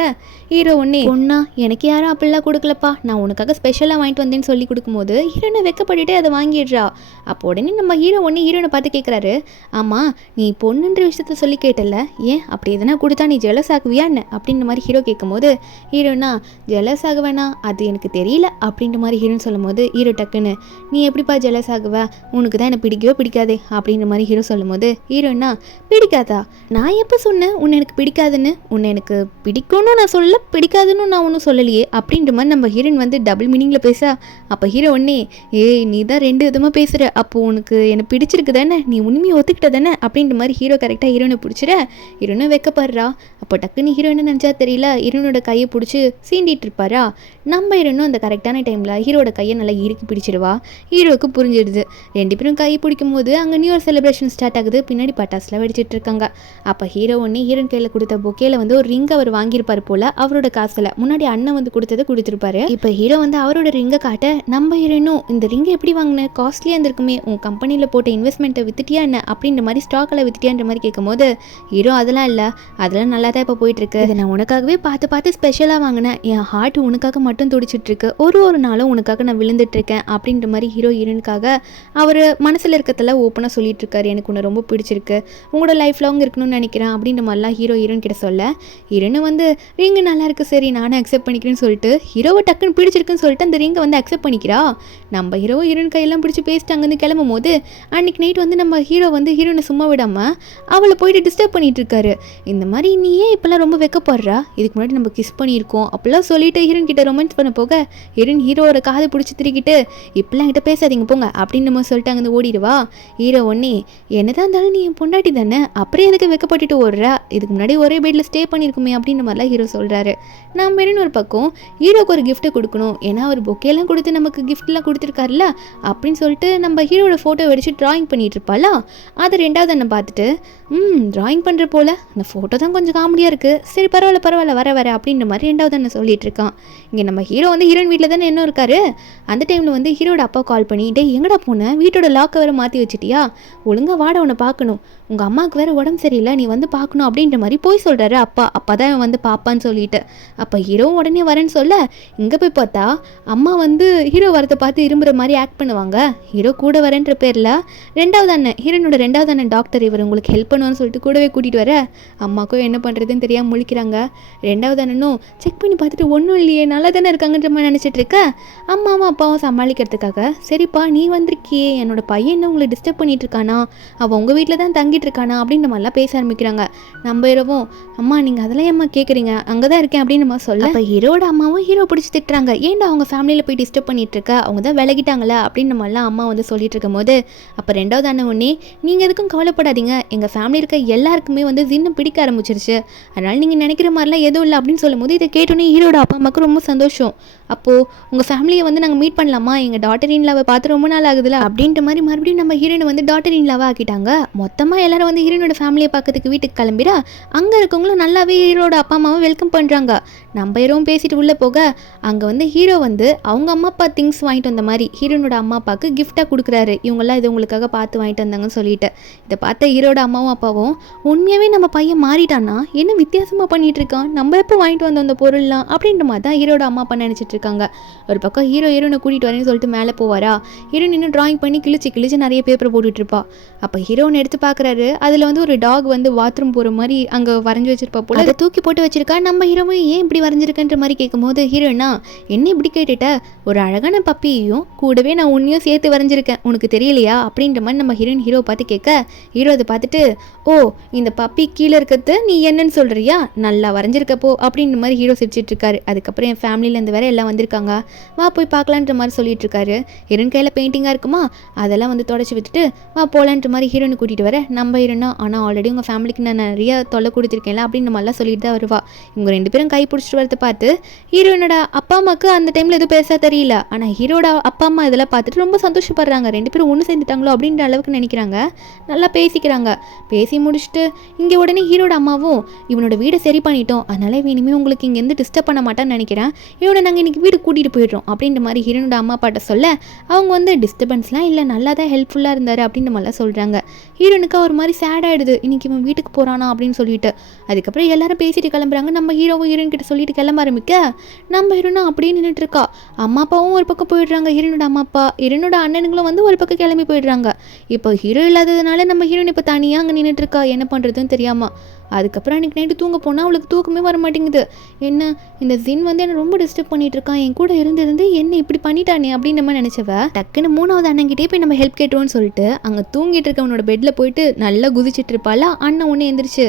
ஹீரோ ஒன்னே பொண்ணா எனக்கு யாரும் அப்படிலாம் கொடுக்கலப்பா, நான் உனக்காக ஸ்பெஷலாக வாங்கிட்டு வந்தேன்னு சொல்லி கொடுக்கும்போது ஹீரோனை வெக்கப்பட்டுட்டே அதை வாங்கிடுறா. அப்போ உடனே நம்ம ஹீரோ ஒன்று ஹீரோனை பார்த்து கேட்குறாரு, ஆமாம் நீ பொண்ணுன்ற விஷயத்த சொல்லி கேட்டல, ஏன் அப்படி எதனா கொடுத்தா நீ ஜெலஸ் ஆகுவியா என்ன அப்படின்ற மாதிரி ஹீரோ கேட்கும்போது ஹீரோனா ஜெலஸ் ஆக வேணாம் அது எனக்கு தெரியல அப்படின்ற மாதிரி ஹீரோன்னு சொல்லும் போது ஹீரோ டக்குன்னு நீ எப்படிப்பா ஜெலஸ் ஆகுவ, உனக்கு தான் என்ன பிடிக்கவே பிடிக்காதே அப்படின்ற மாதிரி ஹீரோ சொல்லும் போது ஹீரோனா பிடிக்காதா, நான் எப்போ சொன்னேன் உன்னை எனக்கு பிடிக்காதுன்னு, உன்னை எனக்கு பிடிக்கும்னு நான் சொல்லல பிடிக்காதுன்னு நான் ஒன்றும் சொல்லலையே அப்படின்ற மாதிரி நம்ம ஹீரோயின் வந்து டபுள் மீனிங்கில் பேச, அப்போ ஹீரோ ஒன்னே ஏய் நீ தான் 2 விதமாக பேசுகிற, அப்போ உனக்கு என்னை பிடிச்சிருக்கு தானே, நீ உண்மையை ஒத்துக்கிட்ட தானே அப்படின்ற மாதிரி ஹீரோ கரெக்டாக ஹீரோனை பிடிச்சிட, ஹீரோனை வைக்கப்படுறா. அப்போ டக்குன்னு ஹீரோயினை நினச்சா தெரியல ஹீரோனோட கையை பிடிச்சி சீண்டிட்டு இருப்பாரா. நம்ம ஹீரோனும் அந்த கரெக்டான டைமில் ஹீரோட கையை நல்லா இறுக்கி பிடிச்சிடுவா. ஹீரோவுக்கு புரிஞ்சிடுது. 2 பேரும் கை பிடிக்கும் போது அங்கே நியூ இயர் செலிப்ரேஷன் ஸ்டார்ட் ஆகுது. பின்னாடி பட்டாசுலாம் வெடிச்சிட்டு இருக்காங்க. அப்போ ஹீரோ ஒன்று ஹீரோயின் கையில் கொடுத்த பொக்கேல வந்து ஒரு ரிங் அவர் வாங்கியிருப்பார் போல் அவரோட காசில். முன்னாடி அண்ணன் வந்து கொடுத்ததை கொடுத்துருப்பாரு. இப்போ ஹீரோ வந்து அவரோட ரிங்கை காட்ட, நம்ம ஹீரோனும் இந்த ரிங்கை எப்படி வாங்கினேன், காஸ்ட்லியாக இருந்திருக்குமே, உன் கம்பெனியில் போட்ட இன்வெஸ்ட்மெண்ட்டை வித்துட்டியா என்ன அப்படின்ற மாதிரி ஸ்டாக்கில் வித்துட்டியான்ற மாதிரி கேட்கும்போது ஹீரோ அதெல்லாம் இல்லை, அதெல்லாம் நல்லா தான் இப்போ போயிட்டுருக்கு, இதை நான் உனக்காகவே பார்த்து பார்த்து ஸ்பெஷலாக வாங்கினேன், என் ஹார்ட் உனக்காக மட்டும் துடிச்சிட்ருக்கு, ஒரு நாளும் உனக்காக நான் விழுந்துட்டுருக்கேன் அப்படின்ற மாதிரி ஹீரோ ஹீரோனுக்காக அவர் மனசில் இருக்கிறதெல்லாம் ஓப்பனாக சொல்லிட்டு இருக்காரு. எனக்கு உன்னை ரொம்ப பிடிச்சிருக்கு, உங்களோட லைஃப் லாங் இருக்கணும்னு நினைக்கிறேன் அப்படின்ற மாதிரிலாம் ஹீரோ ஹீரோயின் கிட்ட சொல்ல, ஹீரோனு வந்து ரிங்கு நல்லா இருக்கு சரி நானும் அக்செப்ட் பண்ணிக்கிறேன்னு சொல்லிட்டு ஹீரோவை டக்குன்னு பிடிச்சிருக்குன்னு சொல்லிட்டு அந்த ரிங்கை வந்து அக்செப்ட் பண்ணிக்கிறா. நம்ம ஹீரோ ஹீரோயின் கையெல்லாம் பிடிச்சி பேசிட்டு அங்கேருந்து கிளம்பும் போது அன்றைக்கி நைட் வந்து நம்ம ஹீரோ வந்து ஹீரோனை சும்மா விடாமல் அவளை போயிட்டு டிஸ்டர்ப் பண்ணிட்டு இருக்காரு. இந்த மாதிரி நீ ஏன் இப்போல்லாம் ரொம்ப வெக்கப்படுறா, இதுக்கு முன்னாடி நம்ம கிஸ் பண்ணியிருக்கோம் அப்படிலாம் சொல்லிட்டு ஹீரோயின் கிட்ட ரொமான்ஸ் பண்ண போக ஹீரோயின் ஹீரோவோட காதை பிடிச்சி திருக்கிட்டு இப்பெல்லாம் கிட்ட பேசாதீங்க போங்க அப்படின்னு நம்ம சொல்லிட்டு அங்கே ஓடிடுவா. ஹீரோ ஒன்னே என்னதான் இருந்தாலும் நீ என் பொண்டாட்டி தானே, அப்புறம் எதுக்கு வெக்கப்பட்டுட்டு ஓடுறா, இதுக்கு முன்னாடி ஒரே பெட்டில் ஸ்டே பண்ணியிருக்குமே அப்படின்ற மாதிரிலாம் ஹீரோ சொல்கிறாரு. நான் மெரின்னு ஒரு பக்கம் ஹீரோக்கு ஒரு கிஃப்ட்டு கொடுக்கணும், ஏன்னா அவர் பொக்கேலாம் கொடுத்து நமக்கு கிஃப்ட்லாம் கொடுத்துருக்காருல அப்படின்னு சொல்லிட்டு நம்ம ஹீரோட ஃபோட்டோ வெடிச்சு ட்ராயிங் பண்ணிட்டு இருப்பாளா. அதை 2வது அண்ணன் பார்த்துட்டு ட்ராயிங் பண்ணுற போல் அந்த ஃபோட்டோ தான் கொஞ்சம் காமெடியாக இருக்குது, சரி பரவாயில்ல வர அப்படின்ற மாதிரி 2வது அண்ணன் சொல்லிட்டு இருக்கான். இங்கே நம்ம ஹீரோ வந்து ஹீரோயின் வீட்டில் தானே என்ன இருக்காரு. அந்த டைமில் வந்து ஹீரோட அப்பா கால் பண்ணி டே எங்கடா போனேன், வீட்டோட லாக்கை வேறு மாற்றி வச்சிட்டியா, ஒழுங்காக வாட உன்னை பார்க்கணும், உங்கள் அம்மாவுக்கு வேறு உடம்பு சரியில்லை நீ வந்து பார்க்கணும் அப்படின்ற மாதிரி போய் சொல்கிறாரு அப்பா தான் வந்து பாப்பான்னு சொல்லிட்டு. அப்போ ஹீரோவும் உடனே வரேன்னு சொல்ல இங்கே போய் பார்த்தா அம்மா வந்து ஹீரோ வரத்தை பார்த்து இரும்புற மாதிரி ஆக்ட் பண்ணுவாங்க. ஹீரோ கூட வரேன்ற பேரில் 2வது அண்ணன் ஹீரோனோட 2வது அண்ணன் டாக்டர் இவர் உங்களுக்கு ஹெல்ப் பண்ணுவான்னு சொல்லிட்டு கூடவே கூட்டிகிட்டு வர அம்மாக்கும் என்ன பண்ணுறதுன்னு தெரியாமல் முழிக்கிறாங்க. 2வது அண்ணனும் செக் பண்ணி பார்த்துட்டு ஒன்றும் இல்லையே நல்லா தானே இருக்காங்கன்ற மாதிரி நினச்சிட்டு இருக்க. அம்மாவும் அப்பாவும் சமாளிக்கிறதுக்காக சரிப்பா நீ வந்திருக்கியே என்னோட பையன் என்ன உங்களை டிஸ்டர்ப் பண்ணிட்டு இருக்கானா, அவள் உங்கள் வீட்டில் தான் தங்கிட்டு இருக்கானா அப்படின்ற மாதிரிலாம் பேச ஆரம்பிக்கிறாங்க. நம்ம ஹீரோவும் அம்மா நீங்கள் அதெல்லாம் ஏம்மா கேட்குறீங்க, அங்கே தான் இருக்கேன் அப்படின்னு நம்ம சொல்ல, அப்போ ஹீரோட அம்மாவும் ஹீரோ பிடிச்சி திட்டுறாங்க, ஏன்டா அவங்க ஃபேமிலியில் போய் டிஸ்டர்ப் பண்ணிட்டு இருக்க, அவங்க தான் விலகிட்டாங்களா அப்படின்ற மாதிரிலாம் அம்மா வந்து சொல்லிட்டு இருக்கும் போது அப்போ 2வது அண்ணன் உடனே நீங்கள் எதுக்கும் கவலைப்படாதீங்க, எங்கள் ஃபேமிலி இருக்க எல்லாருக்குமே வந்து ஜின்னம் பிடிக்க ஆரம்பிச்சிருச்சு, அதனால் நீங்கள் நினைக்கிற மாதிரிலாம் எதுவும் இல்லை அப்படின்னு சொல்லும் போது இதை கேட்டோன்னே ஹீரோட அப்பா அம்மாவுக்கு ரொம்ப சந்தோஷம். அப்போது உங்கள் ஃபேமிலியை வந்து நாங்கள் மீட் பண்ணலாமா, எங்கள் டாட்டர் இன்லாவை பார்த்து ரொம்ப நாள் ஆகுதுல அப்படின்ற மாதிரி மறுபடியும் நம்ம ஹீரோனை வந்து டாட்டர் இன்லாவை ஆக்கிட்டாங்க. மொத்தமாக எல்லாரும் வந்து ஹீரோனோட ஃபேமிலியை பார்க்கறதுக்கு வீட்டுக்கு கிளம்பிடா அங்கே இருக்கவங்களும் நல்லாவே ஹீரோட அப்பா அம்மாவை வெல்கம் பண்ணுறாங்க. நம்ம ஹீரோவும் பேசிட்டு உள்ளே போக அங்கே வந்து ஹீரோ வந்து அவங்க அம்மா அப்பா திங்ஸ் வாங்கிட்டு வந்த மாதிரி ஹீரோனோட அம்மா அப்பாவுக்கு கிஃப்டாக கொடுக்குறாரு, இவங்கெல்லாம் இது உங்களுக்காக பார்த்து வாங்கிட்டு வந்தாங்கன்னு சொல்லிட்டு. இதை பார்த்த ஹீரோட அம்மாவும் அப்பாவும் உண்மையாகவே நம்ம பையன் மாறிட்டானா, என்ன வித்தியாசமாக பண்ணிகிட்டு இருக்கான், நம்ம எப்போ வாங்கிட்டு வந்தோம் அந்த பொருள்லாம் அப்படின்ற மாதிரி தான் ஹீரோட அம்மா அப்பா நினச்சிட்டு இருக்காங்க. ஒரு பக்கம் ஹீரோனை கூட்டிகிட்டு வரேன்னு சொல்லிட்டு மேலே போவாரா, ஹீரோயின் இன்னும் ட்ராயிங் பண்ணி கிழிச்சு நிறைய பேப்பர் போட்டுட்டு இருப்பா. அப்போ ஹீரோனை எடுத்து பார்க்குறாரு, அதில் வந்து ஒரு டாக் வந்து பாத்ரூம் போகிற மாதிரி அங்கே வரைஞ்சி வச்சிருப்பா போல, அதை தூக்கி போட்டு வச்சிருக்கா. நம்ம ஹீரோவும் ஏன் இப்படி வரைஞ்சிருக்கன்ற மாதிரி கேட்கும்போது ஹீரோயினா, என்ன இப்படி கேட்டுட்ட, ஒரு அழகான பப்பியையும் கூடவே நான் உன்னையும் சேர்த்து வரைஞ்சிருக்கேன், உனக்கு தெரியலையா அப்படின்ற மாதிரி நம்ம ஹீரோ பார்த்து கேட்க, ஹீரோ அதை பார்த்துட்டு, ஓ இந்த பப்பி கீழே இருக்கிறது நீ என்னன்னு சொல்கிறியா, நல்லா வரைஞ்சிருக்கப்போ அப்படின்ற மாதிரி ஹீரோ சிரிச்சிட்டு இருக்காரு. அதுக்கப்புறம் என் ஃபேமிலியிலேருந்து வேற எல்லாம் வந்திருக்காங்க, வா போய் பார்க்கலான்ற மாதிரி சொல்லிட்டு இருக்காரு. ஹீரோயின் கையில் பெயிண்டிங்காக இருக்குமா, அதெல்லாம் வந்து தொடச்சி விட்டுட்டு வா போகலான்ற மாதிரி ஹீரோனை கூட்டிகிட்டு வர, நம்ம ஹீரோனா ஆனால் ஆல்ரெடி உங்கள் ஃபேமிலிக்கு நான் நிறைய தொல்லை கொடுத்துருக்கேன்ல அப்படின்னு மாதிரிலாம் சொல்லிட்டு தான் வருவா. இவங்க 2 பேரும் கை பிடிச்சிட்டு வரதை பார்த்து ஹீரோனோட அப்பா அம்மாவுக்கு அந்த டைமில் எதுவும் பேச தெரியல. ஆனால் ஹீரோட அப்பா அம்மா இதெல்லாம் பார்த்துட்டு ரொம்ப சந்தோஷப்படுறாங்க, 2 பேரும் ஒன்று சேர்ந்துட்டாங்களோ அப்படின்ற அளவுக்கு நினைக்கிறாங்க. நல்லா பேசிக்கிறாங்க. பேசி முடிச்சுட்டு இங்கே உடனே ஹீரோட அம்மாவும், இவனோட வீடை சரி பண்ணிட்டோம், அதனால இனிமேல் உங்களுக்கு இங்கேருந்து டிஸ்டர்ப் பண்ண மாட்டான்னு நினைக்கிறேன், இவனை நாங்கள் இன்றைக்கி வீடு கூட்டிகிட்டு போயிடுறோம் அப்படின்ற மாதிரி ஹீரோனோட அம்மா அப்பாட்ட சொல்ல, அவங்க வந்து டிஸ்டர்பன்ஸ்லாம் இல்லை, நல்லா தான் ஹெல்ப்ஃபுல்லாக இருந்தார் அப்படின்ற மாதிரிலாம் சொல்கிறாங்க. ஹீரோனுக்கு ஒரு மாதிரி சேட் ஆகிடுது, இன்றைக்கி இவன் வீட்டுக்கு போகிறானா அப்படின்னு சொல்லிட்டு. அதுக்கப்புறம் எல்லாரும் பேசிட்டு கிளம்புறாங்க. நம்ம ஹீரோவும் ஹீரோயின் கிட்ட சொல்லிட்டு கிளம்ப ஆரம்பிக்க, நம்ம ஹீரோனா அப்படியே நின்றுட்டு இருக்கா. அம்மா அப்பாவும் ஒரு பக்கம் போயிடுறாங்க, ஹீரோனோட அம்மா அப்பா, ஹீரோனோட அண்ணனுங்களும் வந்து ஒரு பக்கம் கிளம்பி போயிடுறாங்க. இப்போ ஹீரோ இல்லாததுனால நம்ம ஹீரோயின் இப்போ தனியாக அங்கே நின்றுட்டு இருக்கா, என்ன பண்ணுறதுன்னு தெரியாமல். அதுக்கப்புறம் அன்றைக்கி நைட்டு தூங்க போனால் அவளுக்கு தூக்கமே வர மாட்டேங்குது. என்ன இந்த ஜின் வந்து என்னை ரொம்ப டிஸ்டர்ப் பண்ணிட்டு இருக்கான், என் கூட இருந்து என்ன இப்படி பண்ணிட்டானே அப்படின்னு நம்ம நினச்சவ டக்குன்னு 3வது அண்ணன்கிட்டே போய் நம்ம ஹெல்ப் கேட்டோன்னு சொல்லிட்டு அங்கே தூங்கிட்டு இருக்கவனோட பெட்டில் போயிட்டு நல்லா குதிச்சிட்டு இருப்பாளா. அண்ணன் ஒன்று எந்திரிச்சு,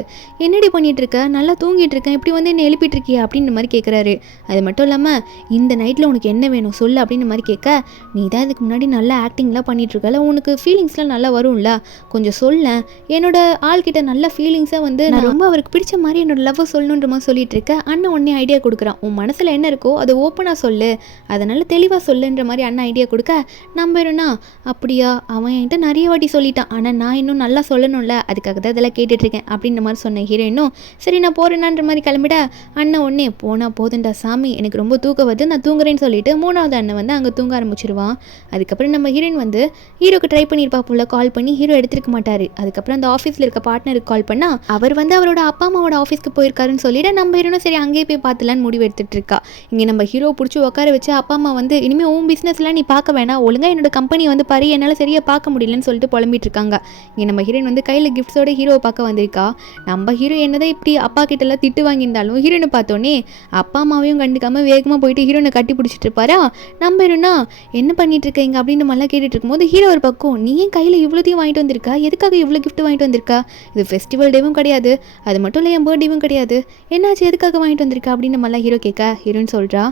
என்னடி பண்ணிட்டு இருக்க, நல்லா தூங்கிட்டு இருக்கேன், இப்படி வந்து என்ன எழுப்பிட்டு இருக்கியா அப்படின்ற மாதிரி கேட்குறாரு. அது மட்டும் இல்லாமல் இந்த நைட்டில் உனக்கு என்ன வேணும் சொல்லு அப்படின்ற மாதிரி கேட்க, நீ தான் இதுக்கு முன்னாடி நல்லா ஆக்டிங்லாம் பண்ணிட்டு இருக்கல, உனக்கு ஃபீலிங்ஸ்லாம் நல்லா வரும்ல, கொஞ்சம் சொல்ல, என்னோட ஆள்கிட்ட நல்ல ஃபீலிங்ஸாக வந்து ரொம்ப அவருக்கு பிடிச்ச மாதிரி என்னோட லவ் சொல்லணுன்ற மாதிரி சொல்லிட்டு இருக்க. அண்ணன் உடனே ஐடியா கொடுக்குறான், உன் மனசில் என்ன இருக்கோ அதை ஓப்பனாக சொல்லு, அதனால தெளிவாக சொல்லுன்ற மாதிரி அண்ணன் ஐடியா கொடுக்க, நம்புறேன்னா அப்படியா, அவன் என்கிட்ட நிறைய வாட்டி சொல்லிட்டான், ஆனால் நான் இன்னும் நல்லா சொல்லணும்ல, அதுக்காக தான் இதெல்லாம் கேட்டுட்ருக்கேன் அப்படின்ற மாதிரி சொன்னேன் ஹீரோயினும். சரி நான் போகிறேன்னான்ற மாதிரி கிளம்பிட, அண்ணன் உடனே போனால் போதுண்டா சாமி, எனக்கு ரொம்ப தூக்கம் வருது, நான் தூங்குறேன்னு சொல்லிட்டு 3வது அண்ணன் வந்து அங்கே தூங்க ஆரம்பிச்சிருவான். அதுக்கப்புறம் நம்ம ஹீரோயின் வந்து ஹீரோக்கு ட்ரை பண்ணியிருப்பா போல, கால் பண்ணி ஹீரோ எடுத்துருக்க மாட்டார். அதுக்கப்புறம் அந்த ஆஃபீஸில் இருக்க பார்ட்னருக்கு கால் பண்ணால் அவர் வந்து அவரோட அப்பா அம்மாவோட ஆஃபீஸ்க்கு போயிருக்காருன்னு சொல்லிட்டு நம்ம ஹீரோனும் சரி அங்கேயே போய் பார்த்துலான்னு முடிவு எடுத்துகிட்டு இருக்கா. இங்கே நம்ம ஹீரோ பிடிச்சி உட்கார வச்சு அப்பா அம்மா வந்து இனிமேல் உன் பிஸ்னஸ்லாம் நீ பார்க்க வேணாம், ஒழுங்காக என்னோட கம்பெனி வந்து பாரு, என்னால் சரியாக பார்க்க முடியலன்னு சொல்லிட்டு புலம்பிட்டு இருக்காங்க. இங்கே நம்ம ஹீரோயின் வந்து கையில் கிஃப்ட்ஸோட ஹீரோவை பார்க்க வந்திருக்கா. நம்ம ஹீரோ என்னதான் இப்படி அப்பா கிட்டலாம் திட்டு வாங்கியிருந்தாலும் ஹீரோனை பார்த்தோன்னே அப்பா அம்மாவையும் கண்டுக்காமல் வேகமாக போயிட்டு ஹீரோனை கட்டி பிடிச்சிட்டு இருப்பாரா. நம்ம ஹீரோனா என்ன பண்ணிட்டு இருக்கீங்க அப்படின்னு மாதிரிலாம் கேட்டுட்டு இருக்கும்போது ஹீரோ ஒரு பக்கம், நீ ஏன் கையில் இவ்வளோத்தையும் வாங்கிட்டு வந்திருக்கா, எதுக்காக இவ்வளோ கிஃப்ட் வாங்கிட்டு வந்திருக்கா, இது ஃபெஸ்டிவல் டேவும் கிடையாது, அது மட்டும் இல்லை என் பர்த்டேவும் கிடையாது, என்னாச்சு எதுக்காக வாங்கிட்டு வந்திருக்கா அப்படின்னு நம்மளாம் ஹீரோ கேட்க, ஹீரோன்னு சொல்கிறா,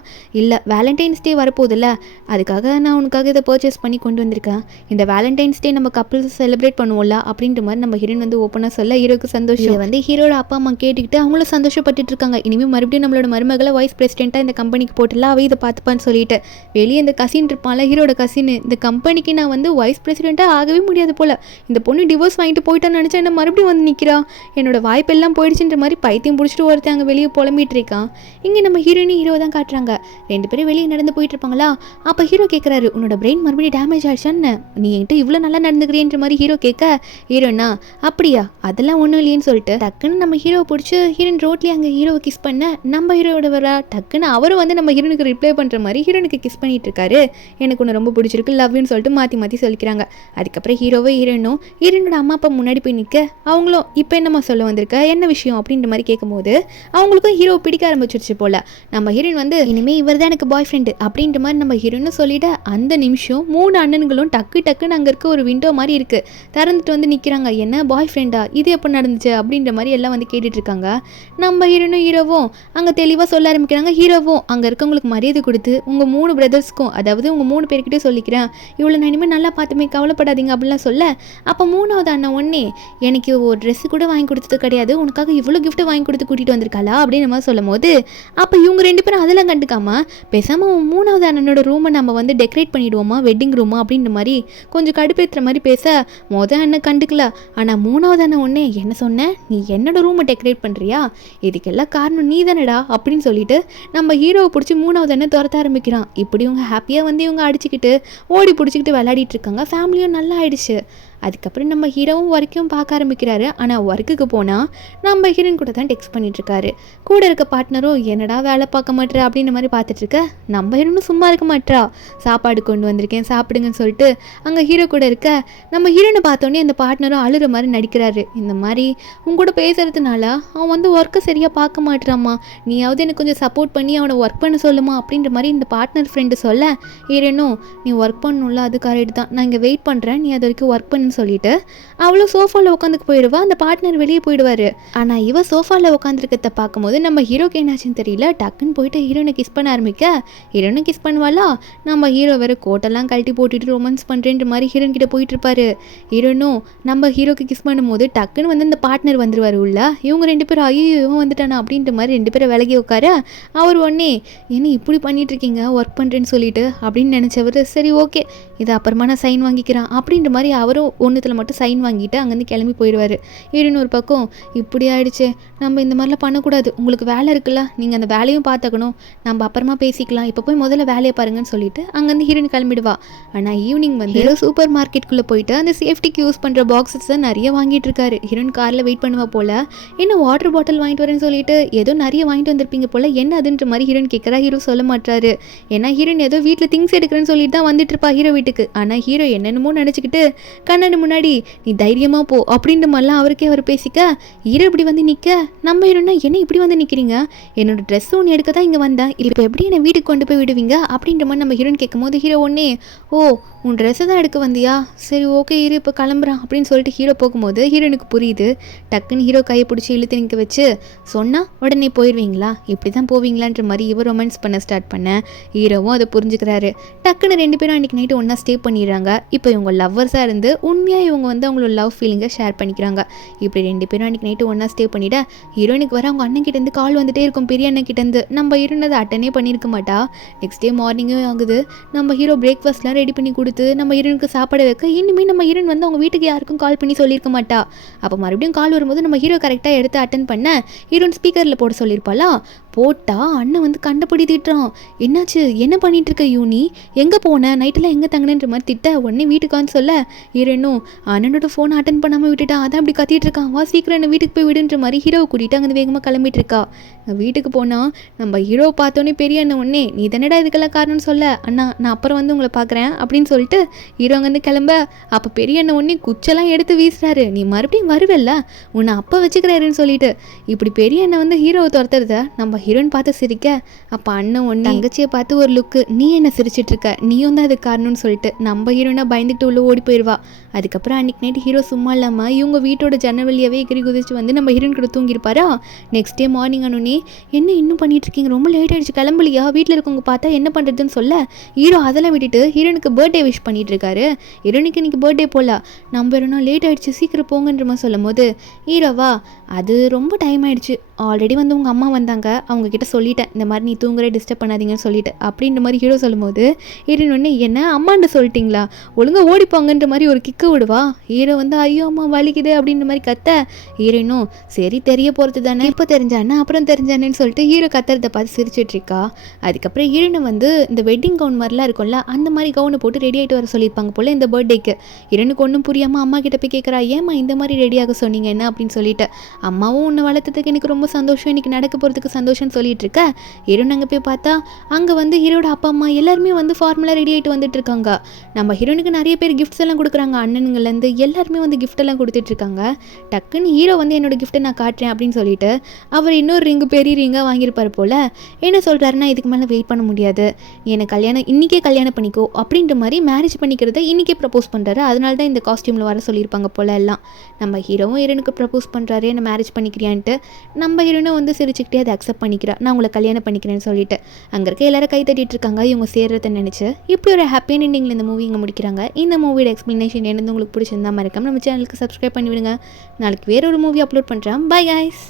இல்லை வேலண்டைன்ஸ் டே வரப்போதில்ல, அதுக்காக நான் உனக்காக இதை பர்ச்சேஸ் பண்ணி கொண்டு வந்திருக்கேன், இந்த வேலண்டைன்ஸ் டே நம்ம கப்பிள்ஸ் செலிப்ரேட் பண்ணுவோம்ல அப்படின்ற மாதிரி நம்ம ஹீரோயின் வந்து ஓப்பனாக சொல்ல ஹீரோக்கு சந்தோஷம். இதை வந்து ஹீரோட அப்பா அம்மா கேட்டுக்கிட்டு அவங்களும் சந்தோஷப்பட்டுட்டு இருக்காங்க. இனிமேல் மறுபடியும் நம்மளோட மருமகளை வைஸ் பிரசிடென்ட்டாக இந்த கம்பெனிக்கு போட்டுலாம் அவ இதை பார்த்துப்பான்னு சொல்லிட்டு வெளியே இந்த கசின் இருப்பான்ல ஹீரோட கசின், இந்த கம்பெனிக்கு நான் வந்து வைஸ் பிரசிடென்ட்டாக ஆகவே முடியாது போல், இந்த பொண்ணு டிவோர்ஸ் வாங்கிட்டு போயிட்டான்னு நினச்சா என்ன மறுபடியும் வந்து நிற்கிறா, என்னோட வாய்ப்பெல்லாம் போயிடுச்சுன்ற மாதிரி பைத்தியம் பிடிச்சிட்டு ஒருத்தர் அங்கே வெளியே புலம்பிட்டு இருக்கான். இங்கே நம்ம ஹீரோயினும் ஹீரோ தான் காட்டுறாங்க. 2 பேரும் வெளியே நடந்து போயிட்டு இருப்பாங்களா. அப்போ ஹீரோ கேட்குறாரு, உன்னோட பிரெயின் மறுபடியும் டேமேஜ் ஆயிடுச்சான்னு, நீ என்கிட்ட இவ்வளோ நல்லா நடந்துக்கிறேன்ற மாதிரி ஹீரோ கேட்க, ஹீரோனா அப்படியா அதெல்லாம் ஒன்றும் இல்லையேன்னு சொல்லிட்டு டக்குன்னு நம்ம ஹீரோவை பிடிச்சி ஹீரோயின் ரோட்லேயே அங்கே ஹீரோவை கிஸ் பண்ண, நம்ம ஹீரோட வர டக்குன்னு அவரும் வந்து நம்ம ஹீரோனுக்கு ரிப்ளை பண்ணுற மாதிரி ஹீரோனுக்கு கிஸ் பண்ணிட்டு இருக்காரு. எனக்கு ஒன்று ரொம்ப பிடிச்சிருக்கு, லவ்னு சொல்லிட்டு மாற்றி சொல்லிக்கிறாங்க. அதுக்கப்புறம் ஹீரோவை ஹீரோயினும் ஹீரோனோட அம்மா அப்பா முன்னாடி போய் நிற்க, அவங்களும் இப்போ என்னம்மா சொல்ல வந்திருக்க, என்ன விஷயம் அப்படின்ற மாதிரி கேட்கும்போது அவங்களுக்கும் ஹீரோ பிடிக்க ஆரம்பிச்சிருச்சு போல. நம்ம ஹீரோயின் வந்து இனிமேல் இவர் தான் எனக்கு பாய் ஃப்ரெண்டு அப்படின்ற மாதிரி நம்ம ஹீரோயினும் சொல்லிட்டு அந்த நிமிஷம் 3 அண்ணன்களும் டக்குன்னு அங்கே இருக்க ஒரு விண்டோ மாதிரி இருக்குது திறந்துட்டு வந்து நிற்கிறாங்க. என்ன பாய் ஃப்ரெண்டா, இது எப்போ நடந்துச்சு அப்படின்ற மாதிரி எல்லாம் வந்து கேட்டுட்டு இருக்காங்க. நம்ம ஹீரோனும் ஹீரோவும் அங்கே தெளிவாக சொல்ல ஆரம்பிக்கிறாங்க. ஹீரோவும் அங்கே இருக்கவங்களுக்கு மரியாதை கொடுத்து உங்கள் 3 பிரதர்ஸ்க்கும், அதாவது உங்கள் 3 பேர்கிட்டே சொல்லிக்கிறேன், இவ்வளோ நான் இனிமேல் நல்லா பார்த்துமே கவலைப்படாதீங்க அப்படின்லாம் சொல்ல, அப்போ 3வது அண்ணன் ஒன்னே எனக்கு ஒரு ட்ரெஸ்ஸு கூட வாங்கி கொடுத்தது கிடையாது, உனக்காக இவ்வளோ கிஃப்ட் வாங்கி கொடுத்து கூட்டிகிட்டு வந்திருக்காளா அப்படின்னு மாதிரி சொல்லும் போது அப்போ இவங்க 2 பேரும் அதெல்லாம் கண்டுக்காம பேசாமல் 3வது அண்ணனோட ரூமை நம்ம வந்து டெக்கரேட் பண்ணிவிடுவோமா, வெட்டிங் ரூமா அப்படின்ற மாதிரி கொஞ்சம் கடுப்பேற்றுற மாதிரி பேச, அண்ணன் கண்டுக்கல. ஆனால் 3வது அண்ணன் ஒன்னே என்ன சொன்னேன், நீ என்னோட ரூமை டெக்கரேட் பண்ணுறியா, இதுக்கெல்லாம் காரணம் நீ தானடா அப்படின்னு சொல்லிட்டு நம்ம ஹீரோவை பிடிச்சி 3வது அண்ணன் துரத்த ஆரம்பிக்கிறான். இப்படி இவங்க ஹாப்பியாக வந்து இவங்க அடிச்சுக்கிட்டு ஓடி பிடிச்சிக்கிட்டு விளையாடிட்டு இருக்காங்க. ஃபேமிலியும் நல்லா ஆயிடுச்சு. அதுக்கப்புறம் நம்ம ஹீரோவும் ஒர்க்கையும் பார்க்க ஆரம்பிக்கிறாரு. ஆனால் ஒர்க்குக்கு போனால் நம்ம ஹீரோயின் கூட தான் டெக்ஸ்ட் பண்ணிட்டுருக்காரு. கூட இருக்க பார்ட்னரும் என்னடா வேலை பார்க்க மாட்டேற அப்படின்ற மாதிரி பார்த்துட்ருக்க, நம்ம ஹீரோனும் சும்மா இருக்க மாட்டா, சாப்பாடு கொண்டு வந்திருக்கேன் சாப்பிடுங்கன்னு சொல்லிட்டு அங்கே ஹீரோ கூட இருக்க நம்ம ஹீரோனை பார்த்தோன்னே அந்த பார்ட்னரும் அழுகிற மாதிரி நடிக்கிறாரு. இந்த மாதிரி உங்க கூட பேசுறதுனால அவன் வந்து ஒர்க்கை சரியாக பார்க்க மாட்டேறாம்மா, நீயாவது எனக்கு கொஞ்சம் சப்போர்ட் பண்ணி அவனை ஒர்க் பண்ண சொல்லுமா அப்படின்ற மாதிரி இந்த பார்ட்னர் ஃப்ரெண்டு சொல்ல, ஹீரோனும் நீ ஒர்க் பண்ணணும்ல அது கரெக்ட் தான், நான் இங்கே வெயிட் பண்ணுறேன், நீ அது வரைக்கும் ஒர்க் பண்ணுன்னு சொல்லிட்டு அவ்வளோ சோஃபாவில் உட்காந்துக்கு போயிடுவா. அந்த பார்ட்னர் வெளியே போயிடுவார். ஆனால் இவ சோஃபாவில் உட்காந்துருக்கிறத பார்க்கும்போது நம்ம ஹீரோக்கு என்னாச்சுன்னு தெரியல, டக்குன்னு போயிட்டு ஹீரோனை கிஸ் பண்ண ஆரம்பிக்க, ஹீரோனை கிஸ் பண்ணுவாளா, நம்ம ஹீரோ வேறு கோட்டெல்லாம் கழட்டி போட்டுட்டு ரொமான்ஸ் பண்ணுறேன்ற மாதிரி ஹீரோன் கிட்ட போயிட்டு இருப்பாரு. ஹீரோனும் நம்ம ஹீரோக்கு கிஸ் பண்ணும்போது டக்குன்னு வந்து இந்த பார்ட்னர் வந்துருவார் உள்ள. இவங்க 2 பேரும் ஐயோ இவன் வந்துட்டானா அப்படின்ற மாதிரி 2 பேரும் விலகி உட்கார, அவர் உடனே என்ன இப்படி பண்ணிட்டு இருக்கீங்க ஒர்க் பண்ணுறேன்னு சொல்லிட்டு அப்படின்னு நினச்சவர், சரி ஓகே இதை அப்புறமா நான் சைன் வாங்கிக்கிறேன் அப்படின்ற மாதிரி அவரும் ஒன்றுத்தில் மட்டும் சைன் வாங்கிட்டு அங்கேருந்து கிளம்பி போயிடுவார். ஹீரோயின் ஒரு பக்கம் இப்படி ஆயிடுச்சு, நம்ம இந்த மாதிரிலாம் பண்ணக்கூடாது, உங்களுக்கு வேலை இருக்குல்ல, நீங்கள் அந்த வேலையும் பார்த்துக்கணும், நம்ம அப்புறமா பேசிக்கலாம், இப்போ போய் முதல்ல வேலையை பாருங்கன்னு சொல்லிட்டு அங்கேருந்து ஹீரோயின் கிளம்பிடுவா. ஆனால் ஈவினிங் வந்து ஹீரோ சூப்பர் மார்க்கெட்டுக்குள்ளே போயிட்டு அந்த சேஃப்டிக்கு யூஸ் பண்ணுற பாக்ஸஸ் நிறைய வாங்கிட்டு இருக்காரு. ஹீரோயின் காரில் வெயிட் பண்ணுவா போல், என்ன வாட்டர் பாட்டில் வாங்கிட்டு வரேன்னு சொல்லிட்டு ஏதோ நிறைய வாங்கிட்டு வந்திருப்பீங்க போல், என்ன அதுன்ற மாதிரி ஹீரோயின் கேட்குறா. ஹீரோ சொல்ல மாட்டாரு. ஏன்னா ஹீரோயின் ஏதோ வீட்டில் திங்ஸ் எடுக்கிறேன்னு சொல்லிட்டு தான் வந்துட்டு இருப்பா ஹீரோ வீட்டுக்கு. ஆனால் ஹீரோ என்னென்னமோ நினச்சிக்கிட்டு கண்ணாடி முன்னாடி நீ தைரியமாக போ அப்படின்ற மாதிரிலாம் அவருக்கே அவர் பேசிக்க, ஹீரோ இப்படி வந்து நிற்க, நம்ம ஹீரோனா என்ன இப்படி வந்து நிற்கிறீங்க, என்னோட ட்ரெஸ் ஒன்று எடுக்க தான் இங்கே வந்தேன், இப்போ எப்படி என்னை வீட்டுக்கு கொண்டு போய் விடுவீங்க அப்படின்ற மாதிரி நம்ம ஹீரோயின் கேட்கும் போது ஹீரோ ஒன்னே ஓ உன் ட்ரெஸ்ஸை தான் எடுக்க வந்தியா, சரி ஓகே ஹீரோ இப்போ கிளம்புறான் அப்படின்னு சொல்லிட்டு ஹீரோ போகும்போது ஹீரோனுக்கு புரியுது. டக்குன்னு ஹீரோ கையை பிடிச்சி இழுத்து நிற்க வச்சு சொன்னால் உடனே போயிடுவீங்களா, இப்படி தான் போவீங்களான்ற மாதிரி இவர் ரொமான்ஸ் பண்ண ஸ்டார்ட் பண்ண ஹீரோவும் அதை புரிஞ்சுக்கிறாரு. டக்குன்னு 2 பேரும் அன்றைக்கி நைட்டு ஒன்றா ஸ்டே பண்ணிடுறாங்க. இப்போ இவங்க லவ்வர்ஸாக இருந்து உண்மையாக இவங்க வந்து அவங்களோட லவ் ஃபீலிங்கை ஷேர் பண்ணிக்கிறாங்க. இப்படி 2 பேரும் அன்றைக்கி நைட்டு ஒன்றா ஸ்டே பண்ணிவிட ஹீரோனுக்கு வர அவங்க அண்ணன் கிட்டேருந்து கால் வந்துகிட்டே இருக்கும், பெரிய அண்ணன் கிட்டேருந்து. நம்ம ஹீரோன் அதை அட்டனே பண்ணியிருக்க மாட்டா. நெக்ஸ்ட் டே மார்னிங்கும் ஆகுது, நம்ம ஹீரோ பிரேக்ஃபாஸ்ட்லாம் ரெடி பண்ணி கொடுத்து நம்ம ஹீரோனுக்கு சாப்பாடு வைக்க, இனிமேல் நம்ம ஹீரோன் வந்து அவங்க வீட்டுக்கு யாருக்கும் கால் பண்ணி சொல்லியிருக்க மாட்டா. அப்போ மறுபடியும் கால் வரும்போது நம்ம ஹீரோ கரெக்டாக எடுத்து அட்டன் பண்ண ஹீரோன் ஸ்பீக்கரில் போட சொல்லியிருப்பாளா. போட்டா அண்ணன் வந்து கண்டபடி திட்டுறான், என்னாச்சு என்ன பண்ணிட்டு இருக்க யூனி, எங்கே போன நைட்டெல்லாம் எங்கே தங்கினன்ற மாதிரி திட்ட, உடனே வீட்டுக்கான்னு சொல்ல ஹீரோனும் அண்ணனோட ஃபோனை அட்டன் பண்ணாமல் விட்டுட்டான், அதான் அப்படி கத்திட்டு இருக்கான், வா சீக்கிரம் என்ன வீட்டுக்கு போய் விடுன்ற மாதிரி ஹீரோவை கூட்டிகிட்டு அங்கே வேகமாக கிளம்பிட்டு இருக்கா. வீட்டுக்கு போனால் நம்ம ஹீரோவை பார்த்தோன்னே பெரிய அண்ணன் உடனே நீ தானடா இதுக்கெல்லாம் காரணம்னு சொல்ல, அண்ணா நான் அப்புறம் வந்து உங்களை பார்க்குறேன் அப்படின்னு சொல்லிட்டு ஹீரோ அங்கேருந்து கிளம்ப, அப்போ பெரிய அண்ணன் உடனே குச்செல்லாம் எடுத்து வீசுறாரு, நீ மறுபடியும் வருவல்ல உன்னை அப்போ வச்சுக்கிறாருன்னு சொல்லிட்டு. இப்படி பெரிய அண்ணன் வந்து ஹீரோவை துரத்துறத நம்ம ஹீரோயின் பார்த்து சிரிக்க, அப்போ அண்ணன் ஒன்று தங்கச்சியை பார்த்து ஒரு லுக்கு, நீ என்ன சிரிச்சிட்டு இருக்க, நீயும் தான் அதுக்கு காரணம்னு சொல்லிட்டு நம்ம ஹீரோனா பயந்துக்கிட்டு உள்ள ஓடி போயிடுவா. அதுக்கப்புறம் அன்றைக்கி நைட்டு ஹீரோ சும்மா இல்லாமல் இவங்க வீட்டோட ஜன்னல் வழியாகவே எகிரி குதிச்சு வந்து நம்ம ஹீரோயின் கூட தூங்கியிருப்பாரா. நெக்ஸ்ட் டே மார்னிங் ஆனோடனே என்ன இன்னும் பண்ணிட்டு இருக்கீங்க, ரொம்ப லேட் ஆகிடுச்சு கிளம்பலையா, வீட்டில் இருக்கவங்க பார்த்தா என்ன பண்ணுறதுன்னு சொல்ல ஹீரோ அதெல்லாம் விட்டுட்டு ஹீரோனுக்கு பர்த்டே விஷ் பண்ணிட்டு இருக்காரு. ஹீரோனுக்கு இன்னைக்கு பர்த்டே போல, நம்ம ஹீரோனா லேட் ஆகிடுச்சு சீக்கிரம் போங்கன்ற மாதிரி சொல்லும் போது ஹீரோவா அது ரொம்ப டைம் ஆகிடுச்சு, ஆல்ரெடி வந்து உங்கள் அம்மா வந்தாங்க, அவங்கக்கிட்ட சொல்லிட்டேன் இந்த மாதிரி நீ தூங்குற டிஸ்டர்ப் பண்ணாதீங்கன்னு சொல்லிட்டு அப்படின்ற மாதிரி ஹீரோ சொல்லும்போது ஹீரோயின் ஒன்று என்ன அம்மாண்ட சொல்லிட்டீங்களா, ஒழுங்காக ஓடிப்பாங்கன்ற மாதிரி ஒரு கிக்கு விடுவா. ஹீரோ வந்து ஐயோ அம்மா வலிக்குது அப்படின்ற மாதிரி கத்த, ஹீரோயினும் சரி தெரிய போகிறது தானே, இப்போ தெரிஞ்சானே அப்புறம் தெரிஞ்சானேன்னு சொல்லிட்டு ஹீரோ கத்துறதை பார்த்து சிரிச்சிட்டு இருக்கா. அதுக்கப்புறம் ஹீரோனை வந்து இந்த வெட்டிங் கவுன் மாதிரிலாம் இருக்கும்ல அந்த மாதிரி கவுனை போட்டு ரெடி ஆகிட்டு வர சொல்லியிருப்பாங்க போல் இந்த பர்த்டேக்கு. ஹீரோனுக்கு ஒன்றும் புரியாமல் அம்மா கிட்ட போய் கேட்குறா, ஏம்மா இந்த மாதிரி ரெடியாக சொன்னீங்க என்ன அப்படின்னு சொல்லிட்டு. அம்மாவும் உன்னை வளர்த்ததுக்கு எனக்கு ரொம்ப சந்தோஷம், இன்றைக்கி நடக்க போகிறதுக்கு சந்தோஷம்னு சொல்லிட்டு இருக்க. ஹீரோன் அங்கே போய் பார்த்தா அங்கே வந்து ஹீரோட அப்பா அம்மா எல்லாருமே வந்து ஃபார்மலாக ரெடி ஆகிட்டு வந்துட்டு இருக்காங்க. நம்ம ஹீரோனுக்கு நிறைய பேர் கிஃப்ட்ஸ் எல்லாம் கொடுக்குறாங்க, அண்ணனுங்கள்லேருந்து எல்லாருமே வந்து கிஃப்ட் எல்லாம் கொடுத்துட்டு இருக்காங்க. டக்குன்னு ஹீரோ வந்து என்னோட கிஃப்ட்டை நான் காட்டுறேன் அப்படின்னு சொல்லிட்டு அவர் இன்னொரு ரிங்கு பெரிய ரிங்காக வாங்கியிருப்பார் போல். என்ன சொல்கிறாருன்னா இதுக்கு மேலே வெயிட் பண்ண முடியாது, நீ என்னை கல்யாணம் இன்றைக்கே கல்யாணம் பண்ணிக்கோ அப்படின்ற மாதிரி மேரேஜ் பண்ணிக்கிறத இன்றைக்கே ப்ரப்போஸ் பண்ணுறாரு. அதனால தான் இந்த காஸ்டியூமில் வர சொல்லியிருப்பாங்க போல் எல்லாம். நம்ம ஹீரோவும் ஹீரோனுக்கு ப்ரப்போஸ் பண்ணுறாரு என்ன மேரேஜ் பண்ணிக்கிறியான்ட்டு. நம்ம ஹீரோனும் வந்து சிரிச்சுக்கிட்டே அதை அக்செப்ட் பண்ணிக்கிறா, நான் உங்களை கல்யாணம் பண்ணிக்கிறேன்னு சொல்லிட்டு. அங்கே இருக்க எல்லாரும் கை தட்டிட்டு இருக்காங்க இவங்க சேர்றதை நினச்சி. இப்படி ஒரு ஹாப்பியான எண்டிங்கில் இந்த மூவி இங்கே முடிக்கிறாங்க. இந்த மூவியோட எக்ஸ்ப்ளனேஷன் என்னது உங்களுக்கு பிடிச்சிருந்தா மறக்காம நம்ம சேனலுக்கு சப்ஸ்கிரைப் பண்ணிவிடுங்க. நாளைக்கு வேற ஒரு மூவி அப்லோட் பண்ணுறேன். Bye guys.